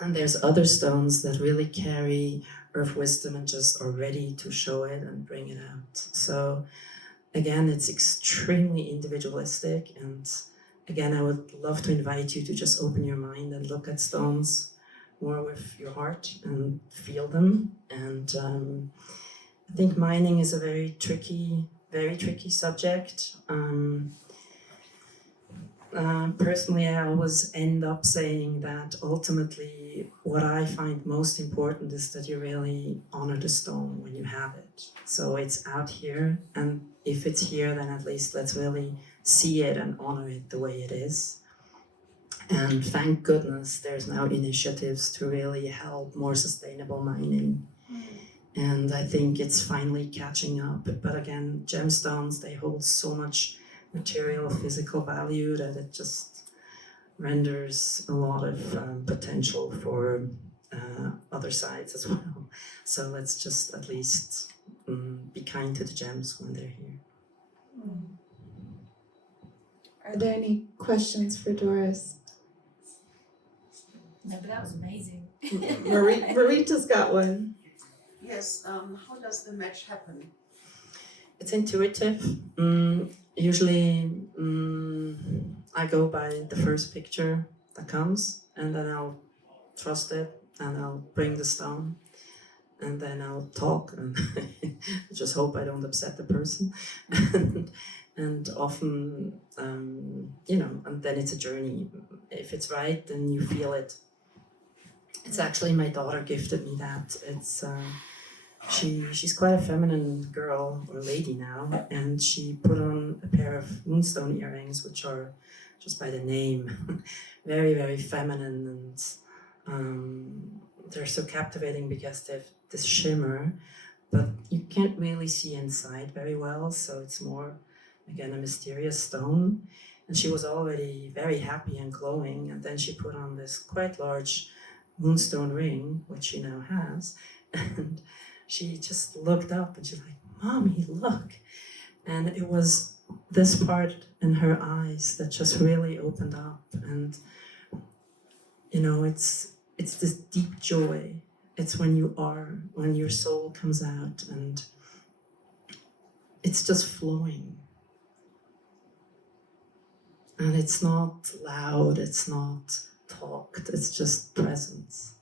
And there's other stones that really carry earth wisdom and just are ready to show it and bring it out. So again, it's extremely individualistic, and again, I would love to invite you to just open your mind and look at stones more with your heart and feel them. And I think mining is a very tricky subject. Personally, I always end up saying that ultimately what I find most important is that you really honor the stone when you have it. So it's out here, and if it's here, then at least let's really see it and honor it the way it is. And thank goodness there's now initiatives to really help more sustainable mining. And I think it's finally catching up. But again, gemstones, they hold so much material, physical value that it just renders a lot of potential for other sides as well. So let's just at least be kind to the gems when they're here. Are there any questions for Doris? No, but that was amazing. Marita's got one. Yes, how does the match happen? It's intuitive. Usually I go by the first picture that comes, and then I'll trust it, and I'll bring the stone, and then I'll talk, and just hope I don't upset the person. And often, and then it's a journey. If it's right, then you feel it. It's actually my daughter gifted me that. It's she's quite a feminine girl or lady now, and she put on a pair of moonstone earrings, which are just by the name very, very feminine, and they're so captivating because they have this shimmer, but you can't really see inside very well, so it's more again a mysterious stone. And she was already very happy and glowing, and then she put on this quite large moonstone ring, which she now has, and she just looked up and she's like, "Mommy, look." And it was this part in her eyes that just really opened up. And, it's this deep joy. It's when your soul comes out and it's just flowing. And it's not loud, it's not talked, it's just presence.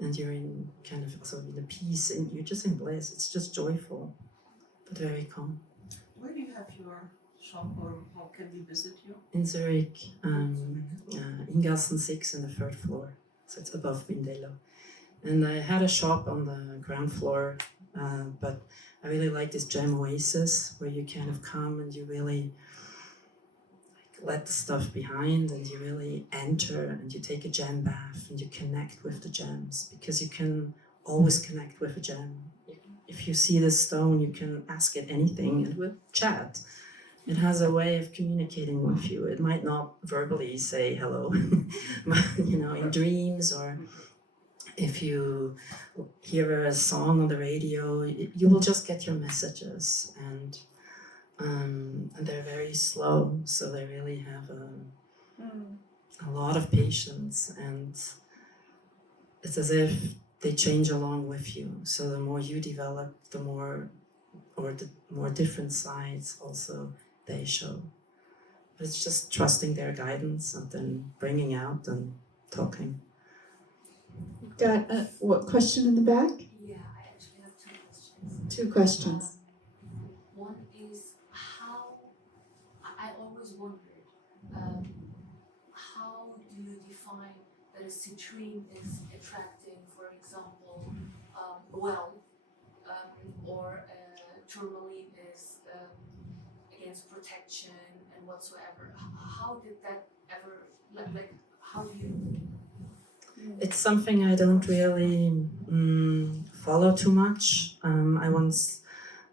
And you're in kind of also in a peace, and you're just in bliss. It's just joyful, but very calm. Where do you have your shop, or how can we visit you? In Zurich, Ingassen 6 on the 3rd floor, so it's above Bindello. And I had a shop on the ground floor, but I really like this gem oasis where you kind of come and you really let the stuff behind, and you really enter and you take a gem bath and you connect with the gems, because you can always connect with a gem. If you see this stone, you can ask it anything and we'll chat. It has a way of communicating with you. It might not verbally say hello, but in dreams, or if you hear a song on the radio, you will just get your messages. And they're very slow, so they really have a lot of patience, and it's as if they change along with you. So the more you develop, the more different sides also they show. But it's just trusting their guidance and then bringing out and talking. Got what question in the back? Yeah, I actually have 2 questions. 2 questions. One is how, I always wondered, how do you define that a citrine is attracting, for example, a well, or tourmaline is against protection and whatsoever. How did that ever, how do you It's something I don't really follow too much. I once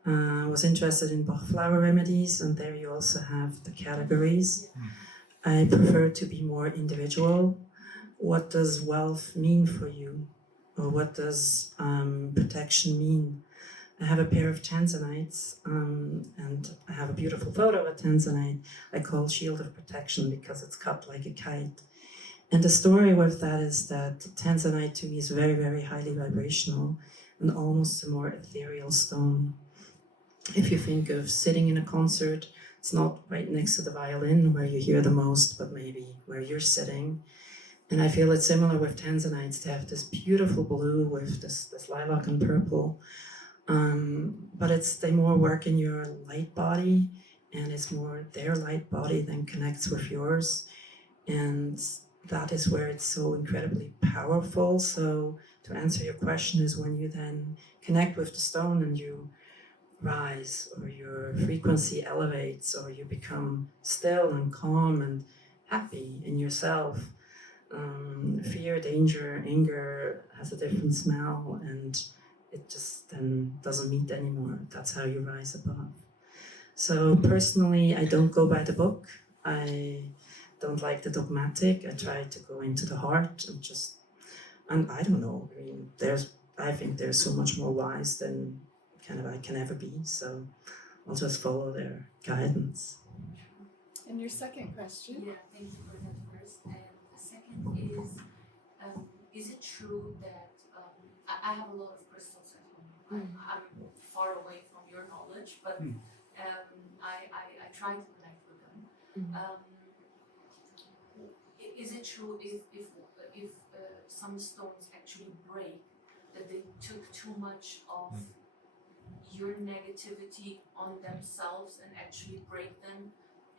was interested in Bach flower remedies, and there you also have the categories. I prefer to be more individual. What does wealth mean for you? Or what does protection mean? I have a pair of tanzanites, and I have a beautiful photo of a tanzanite I call Shield of Protection because it's cut like a kite. And the story with that is that tanzanite to me is very, very highly vibrational and almost a more ethereal stone. If you think of sitting in a concert, it's not right next to the violin where you hear the most, but maybe where you're sitting. And I feel it's similar with tanzanites. They have this beautiful blue with this lilac and purple. But they more work in your light body, and it's more their light body than connects with yours. And that is where it's so incredibly powerful. So to answer your question is when you then connect with the stone and you rise, or your frequency elevates, or you become still and calm and happy in yourself. Fear, danger, anger has a different smell, and it just then doesn't meet anymore. That's how you rise above. So personally, I don't go by the book. I don't like the dogmatic. I try to go into the heart and I don't know. I mean, I think there's so much more wise than kind of I can ever be. So I'll just follow their guidance. And your second question? Yeah, thank you for that first. And the second is it true that I have a lot of crystals at home. I'm far away from your knowledge, but I try to connect with them. Is it true if some stones actually break, that they took too much of your negativity on themselves and actually break them,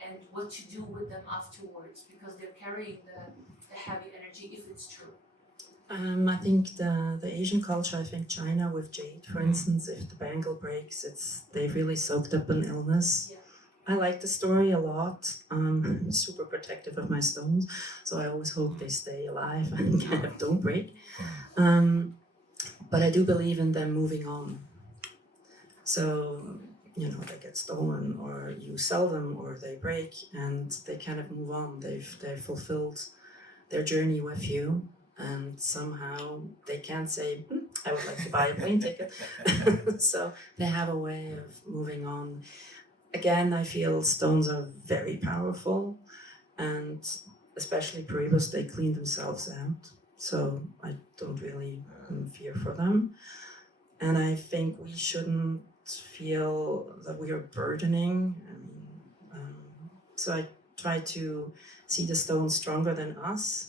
and what to do with them afterwards because they're carrying the heavy energy, if it's true? I think the Asian culture, I think China with jade, for instance, if the bangle breaks, they've really soaked up an illness. Yeah. I like the story a lot. I'm super protective of my stones, so I always hope they stay alive and kind of don't break. But I do believe in them moving on. So, they get stolen, or you sell them, or they break, and they kind of move on. They've fulfilled their journey with you. And somehow they can't say, I would like to buy a plane ticket. So they have a way of moving on. Again, I feel stones are very powerful, and especially Paribus, they clean themselves out. So I don't really fear for them. And I think we shouldn't feel that we are burdening. So I try to see the stones stronger than us.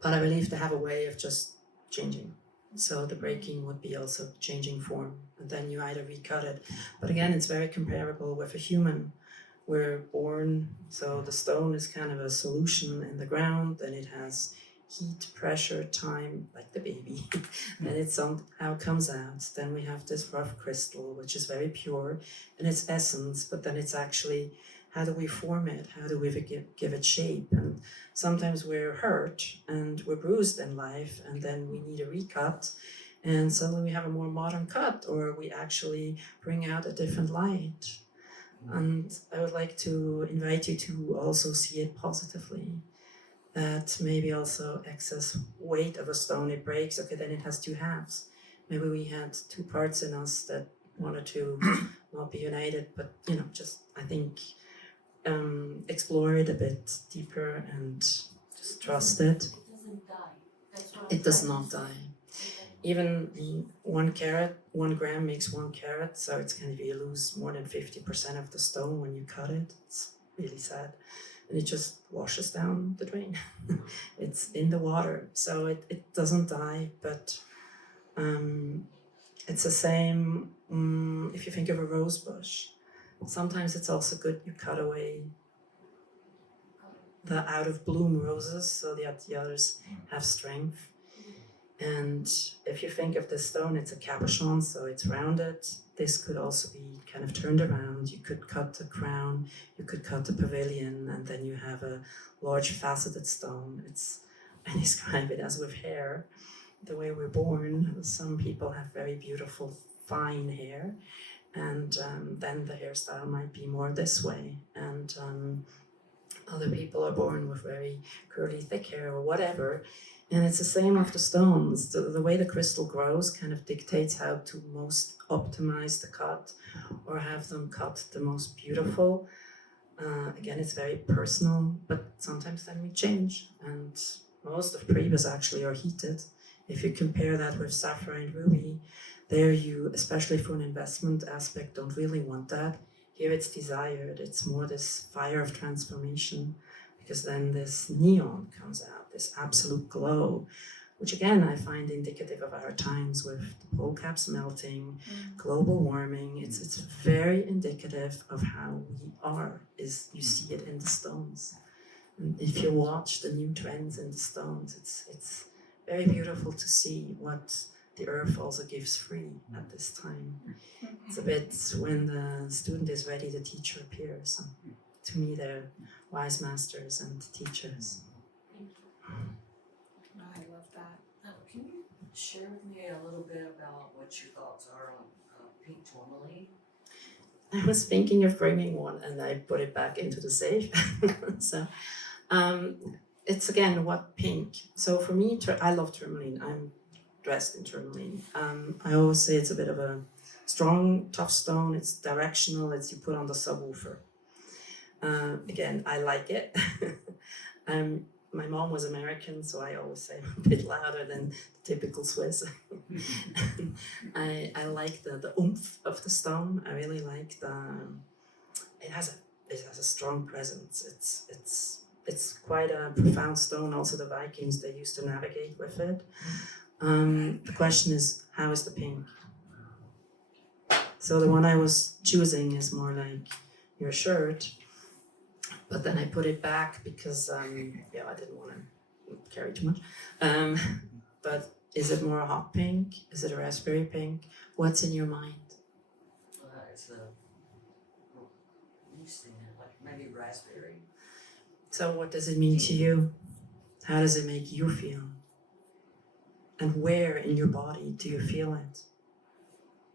But I believe they have a way of just changing. So the breaking would be also changing form. And then you either recut it. But again, it's very comparable with a human. We're born, so the stone is kind of a solution in the ground, and it has heat, pressure, time, like the baby. And it somehow comes out. Then we have this rough crystal, which is very pure in its essence, but then it's actually, how do we form it? How do we give it shape? And sometimes we're hurt and we're bruised in life, and then we need a recut, and suddenly we have a more modern cut, or we actually bring out a different light. And I would like to invite you to also see it positively. That maybe also excess weight of a stone, it breaks, okay, then it has two halves. Maybe we had two parts in us that wanted to not be united, but just, I think, explore it a bit deeper and just trust it. It doesn't die. That's what It does not die. Even 1 carat, 1 gram makes 1 carat, so it's kind of, you lose more than 50% of the stone when you cut it. It's really sad. And it just washes down the drain. It's in the water, so it doesn't die, but it's the same if you think of a rose bush. Sometimes it's also good you cut away the out of bloom roses so that the others have strength. And if you think of the stone, it's a cabochon, so it's rounded. This could also be kind of turned around. You could cut the crown, you could cut the pavilion, and then you have a large faceted stone. I describe it as with hair, the way we're born. Some people have very beautiful, fine hair, and then the hairstyle might be more this way. And other people are born with very curly, thick hair or whatever. And it's the same with the stones. The way the crystal grows kind of dictates how to most optimize the cut or have them cut the most beautiful. Again, it's very personal, but sometimes then we change. And most of Prebas actually are heated. If you compare that with sapphire and ruby, there you, especially for an investment aspect, don't really want that. Here it's desired, it's more this fire of transformation, because then this neon comes out, this absolute glow, which again I find indicative of our times with the pole caps melting, global warming. It's very indicative of how we are, is you see it in the stones. And if you watch the new trends in the stones, it's very beautiful to see what the earth also gives free at this time. It's a bit when the student is ready, the teacher appears. And to me, they're wise masters and teachers. I love that. Can you share with me a little bit about what your thoughts are on pink tourmaline? I was thinking of bringing one and I put it back into the safe. So it's again, what pink? So for me, I love tourmaline. I'm dressed in tourmaline. I always say it's a bit of a strong, tough stone. It's directional. It's you put on the subwoofer. Again, I like it. My mom was American, so I always say I'm a bit louder than the typical Swiss. I like the oomph of the stone. I really like it has a strong presence. It's quite a profound stone. Also, the Vikings, they used to navigate with it. The question is, how is the pink? So the one I was choosing is more like your shirt, but then I put it back because I didn't want to carry too much. But is it more a hot pink? Is it a raspberry pink? What's in your mind? It's like maybe raspberry. So what does it mean to you? How does it make you feel? And where in your body do you feel it?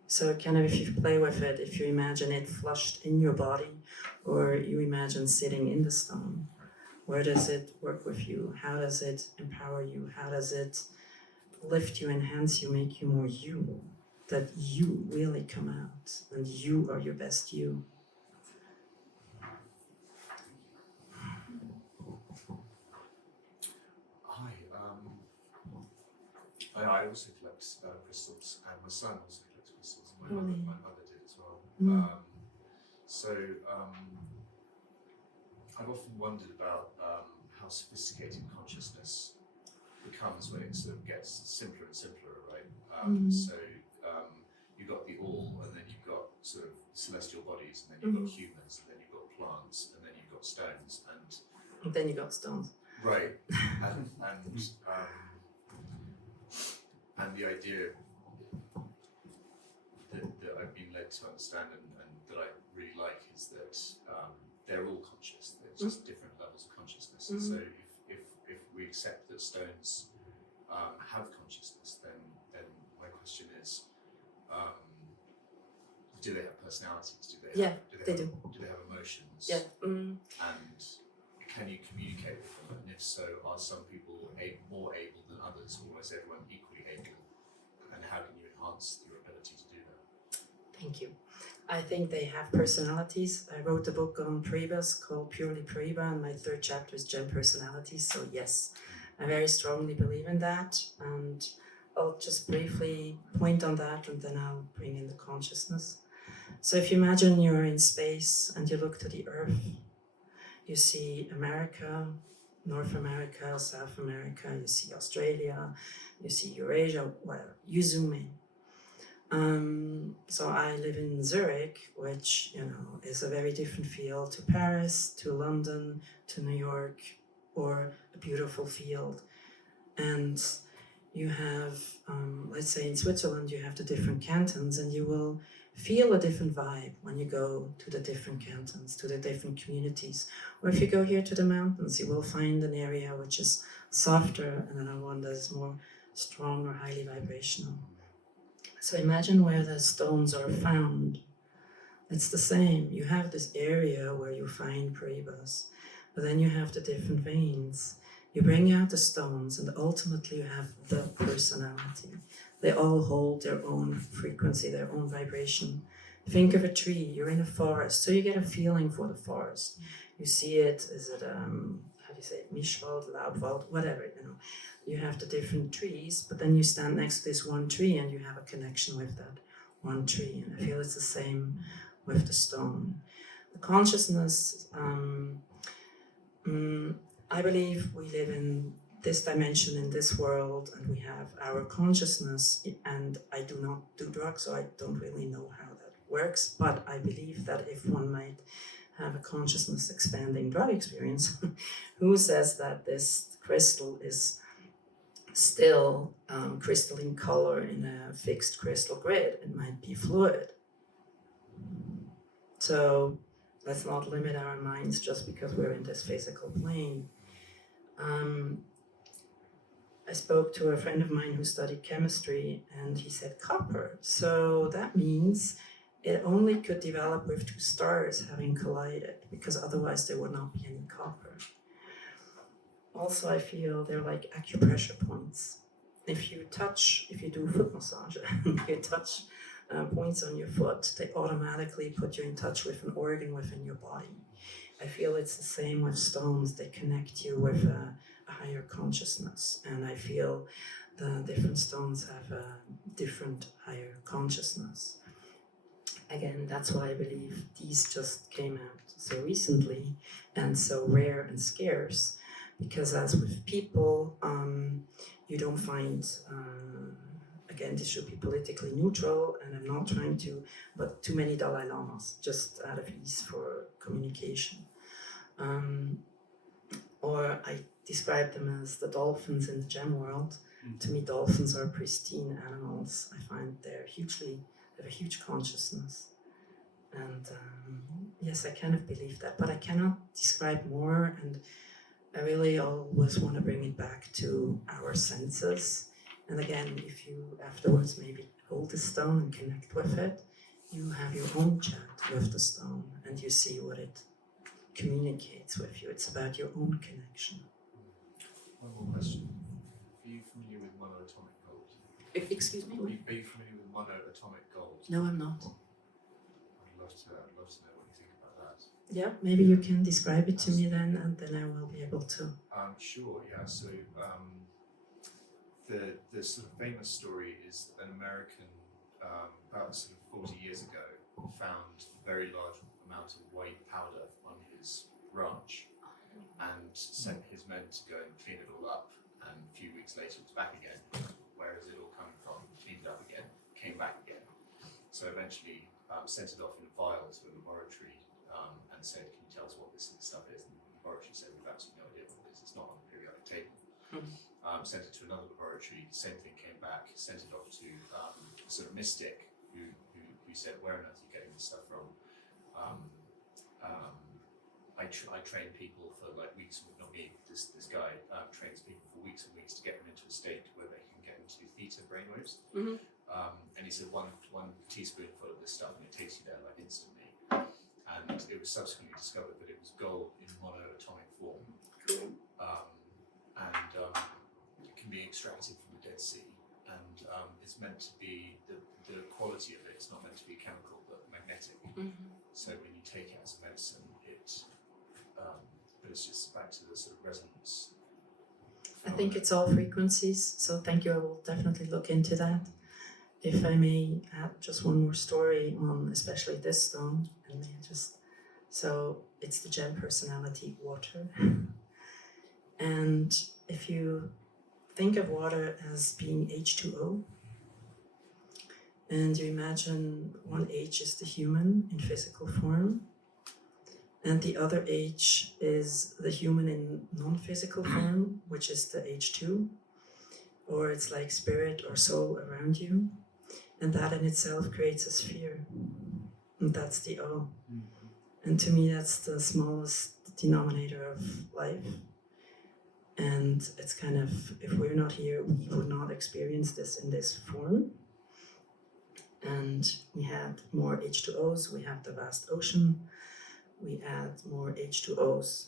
So kind of if you play with it, if you imagine it flushed in your body, or you imagine sitting in the stone, where does it work with you? How does it empower you? How does it lift you, enhance you, make you more you? That you really come out and you are your best you. Hi, I also collect crystals, and my son also collects crystals, and Really? my mother did as well. I've often wondered about how sophisticated consciousness becomes when it sort of gets simpler and simpler, right? You've got the all, and then you've got sort of celestial bodies, and then you've got humans, and then you've got plants, and then you've got stones, And then you got stones. right, and the idea that I've been led to understand and that I really like is that they're all conscious. They're just different levels of consciousness. And so if we accept that stones have consciousness, then my question is, do they have personalities? Do they have emotions? Yeah. And can you communicate with them? And if so, are some people more able than others, or is everyone equally able? And how can you enhance your ability to do that? Thank you. I think they have personalities. I wrote a book on Prebas called Purely Preba, and my third chapter is Gem Personalities. So yes, I very strongly believe in that. And I'll just briefly point on that, and then I'll bring in the consciousness. So if you imagine you're in space and you look to the Earth, you see America, North America, South America, you see Australia, you see Eurasia, whatever. You zoom in. So I live in Zurich, which is a very different feel to Paris, to London, to New York, or a beautiful field. And you have, let's say in Switzerland, you have the different cantons, and you will feel a different vibe when you go to the different cantons, to the different communities. Or if you go here to the mountains, you will find an area which is softer, and another one that is more strong or highly vibrational. So imagine where the stones are found. It's the same. You have this area where you find Paribas, but then you have the different veins. You bring out the stones, and ultimately you have the personality. They all hold their own frequency, their own vibration. Think of a tree. You're in a forest, so you get a feeling for the forest. You see it. Is it how do you say it? Mischwald, Laubwald, whatever. You know, you have the different trees, but then you stand next to this one tree, and you have a connection with that one tree. And I feel it's the same with the stone. The consciousness. I believe we live in this dimension, in this world, and we have our consciousness, and I do not do drugs, so I don't really know how that works, but I believe that if one might have a consciousness expanding drug experience, who says that this crystal is still crystalline color in a fixed crystal grid? It might be fluid. So let's not limit our minds just because we're in this physical plane. I spoke to a friend of mine who studied chemistry, and he said copper. So that means it only could develop with two stars having collided, because otherwise there would not be any copper. Also, I feel they're like acupressure points. If you do foot massage, you touch points on your foot, they automatically put you in touch with an organ within your body. I feel it's the same with stones. They connect you with a higher consciousness, and I feel the different stones have a different higher consciousness. Again, that's why I believe these just came out so recently and so rare and scarce, because as with people, you don't find, again, this should be politically neutral, and I'm not trying to, but too many Dalai Lamas, just out of ease for communication. Or I describe them as the dolphins in the gem world. To me, dolphins are pristine animals. I find they have a huge consciousness. And yes, I kind of believe that, but I cannot describe more, and I really always want to bring it back to our senses. And again, if you afterwards maybe hold the stone and connect with it, you have your own chat with the stone, and you see what it communicates with you. It's about your own connection. One more question. Are you familiar with monoatomic gold? Excuse me? Are you familiar with monoatomic gold? No, I'm not. I'd love to know what you think about that. Yeah, maybe you can describe it to me then, and then I will be able to. Sure, yeah. So the sort of famous story is an American about sort of 40 years ago found a very large amount of white powder on his ranch and sent his men to go and clean it all up, and a few weeks later it was back again. Where is it all coming from? Cleaned it up again, came back again. So eventually sent it off in a vial to a laboratory and said, can you tell us what this stuff is? And the laboratory said, we've absolutely no idea what it is, it's not on the periodic table. Sent it to another laboratory, same thing came back, sent it off to a sort of mystic who said, where on earth are you getting this stuff from? I train people for like weeks, not me, this guy trains people for weeks and weeks to get them into a state where they can get into theta brainwaves. And he said one teaspoonful of this stuff and it takes you there like instantly. And it was subsequently discovered that it was gold in monoatomic form. And it can be extracted from the Dead Sea, and it's meant to be the quality of it. It's not meant to be chemical, but magnetic. So when you take it as a medicine, but it's just back to the sort of resonance. I think it's all frequencies, so thank you. I will definitely look into that. If I may add just one more story on especially this stone, so it's the gem personality water. And if you think of water as being H2O, and you imagine one H is the human in physical form, and the other H is the human in non-physical form, which is the H2, or it's like spirit or soul around you, and that in itself creates a sphere, and that's the O. And to me, that's the smallest denominator of life. And it's kind of, if we're not here, we would not experience this in this form. And we had more H2Os, we have the vast ocean, we add more H2Os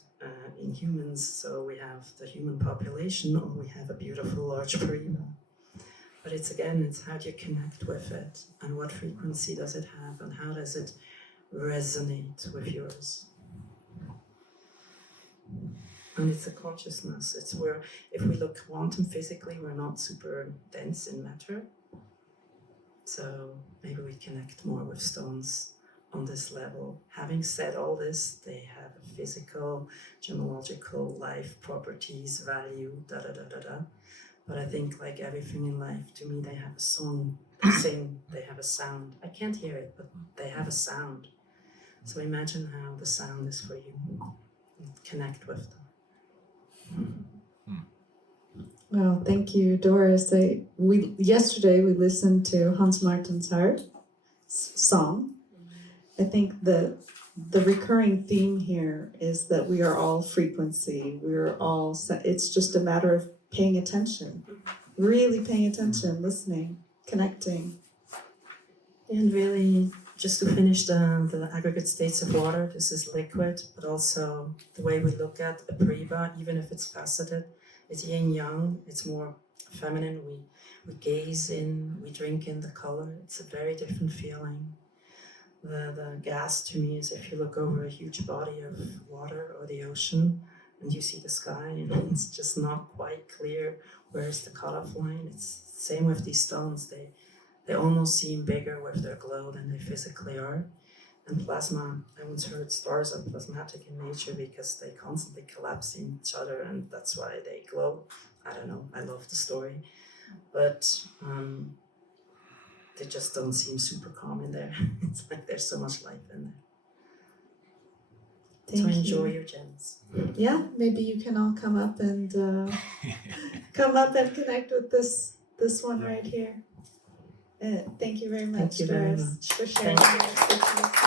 in humans, so we have the human population, or we have a beautiful large Paraiba. But it's how do you connect with it, and what frequency does it have, and how does it resonate with yours? And it's a consciousness. It's where, if we look quantum physically, we're not super dense in matter. So maybe we connect more with stones on this level. Having said all this, they have a physical, gemological, life properties, value, da-da-da-da-da. But I think like everything in life, to me, they have a song, they sing, they have a sound. I can't hear it, but they have a sound. So imagine how the sound is for you. Connect with them. Well, thank you, Doris. Yesterday we listened to Hans Martin's Heart song. I think the recurring theme here is that we are all frequency. It's just a matter of paying attention, really paying attention, listening, connecting. And really, just to finish the aggregate states of water, this is liquid, but also the way we look at a Paraiba, even if it's faceted, it's yin-yang, it's more feminine. We gaze in, we drink in the color. It's a very different feeling. The gas to me is if you look over a huge body of water or the ocean and you see the sky and it's just not quite clear where's the cutoff line. It's the same with these stones. They almost seem bigger with their glow than they physically are. And plasma, I once heard stars are plasmatic in nature because they constantly collapse in each other and that's why they glow. I don't know, I love the story. But they just don't seem super calm in there. It's like there's so much life in there. So enjoy your gems. Yeah, maybe you can all come up and connect with this one right here. Thank you very much, Thank you very Doris, much. for sharing Thank your expertise.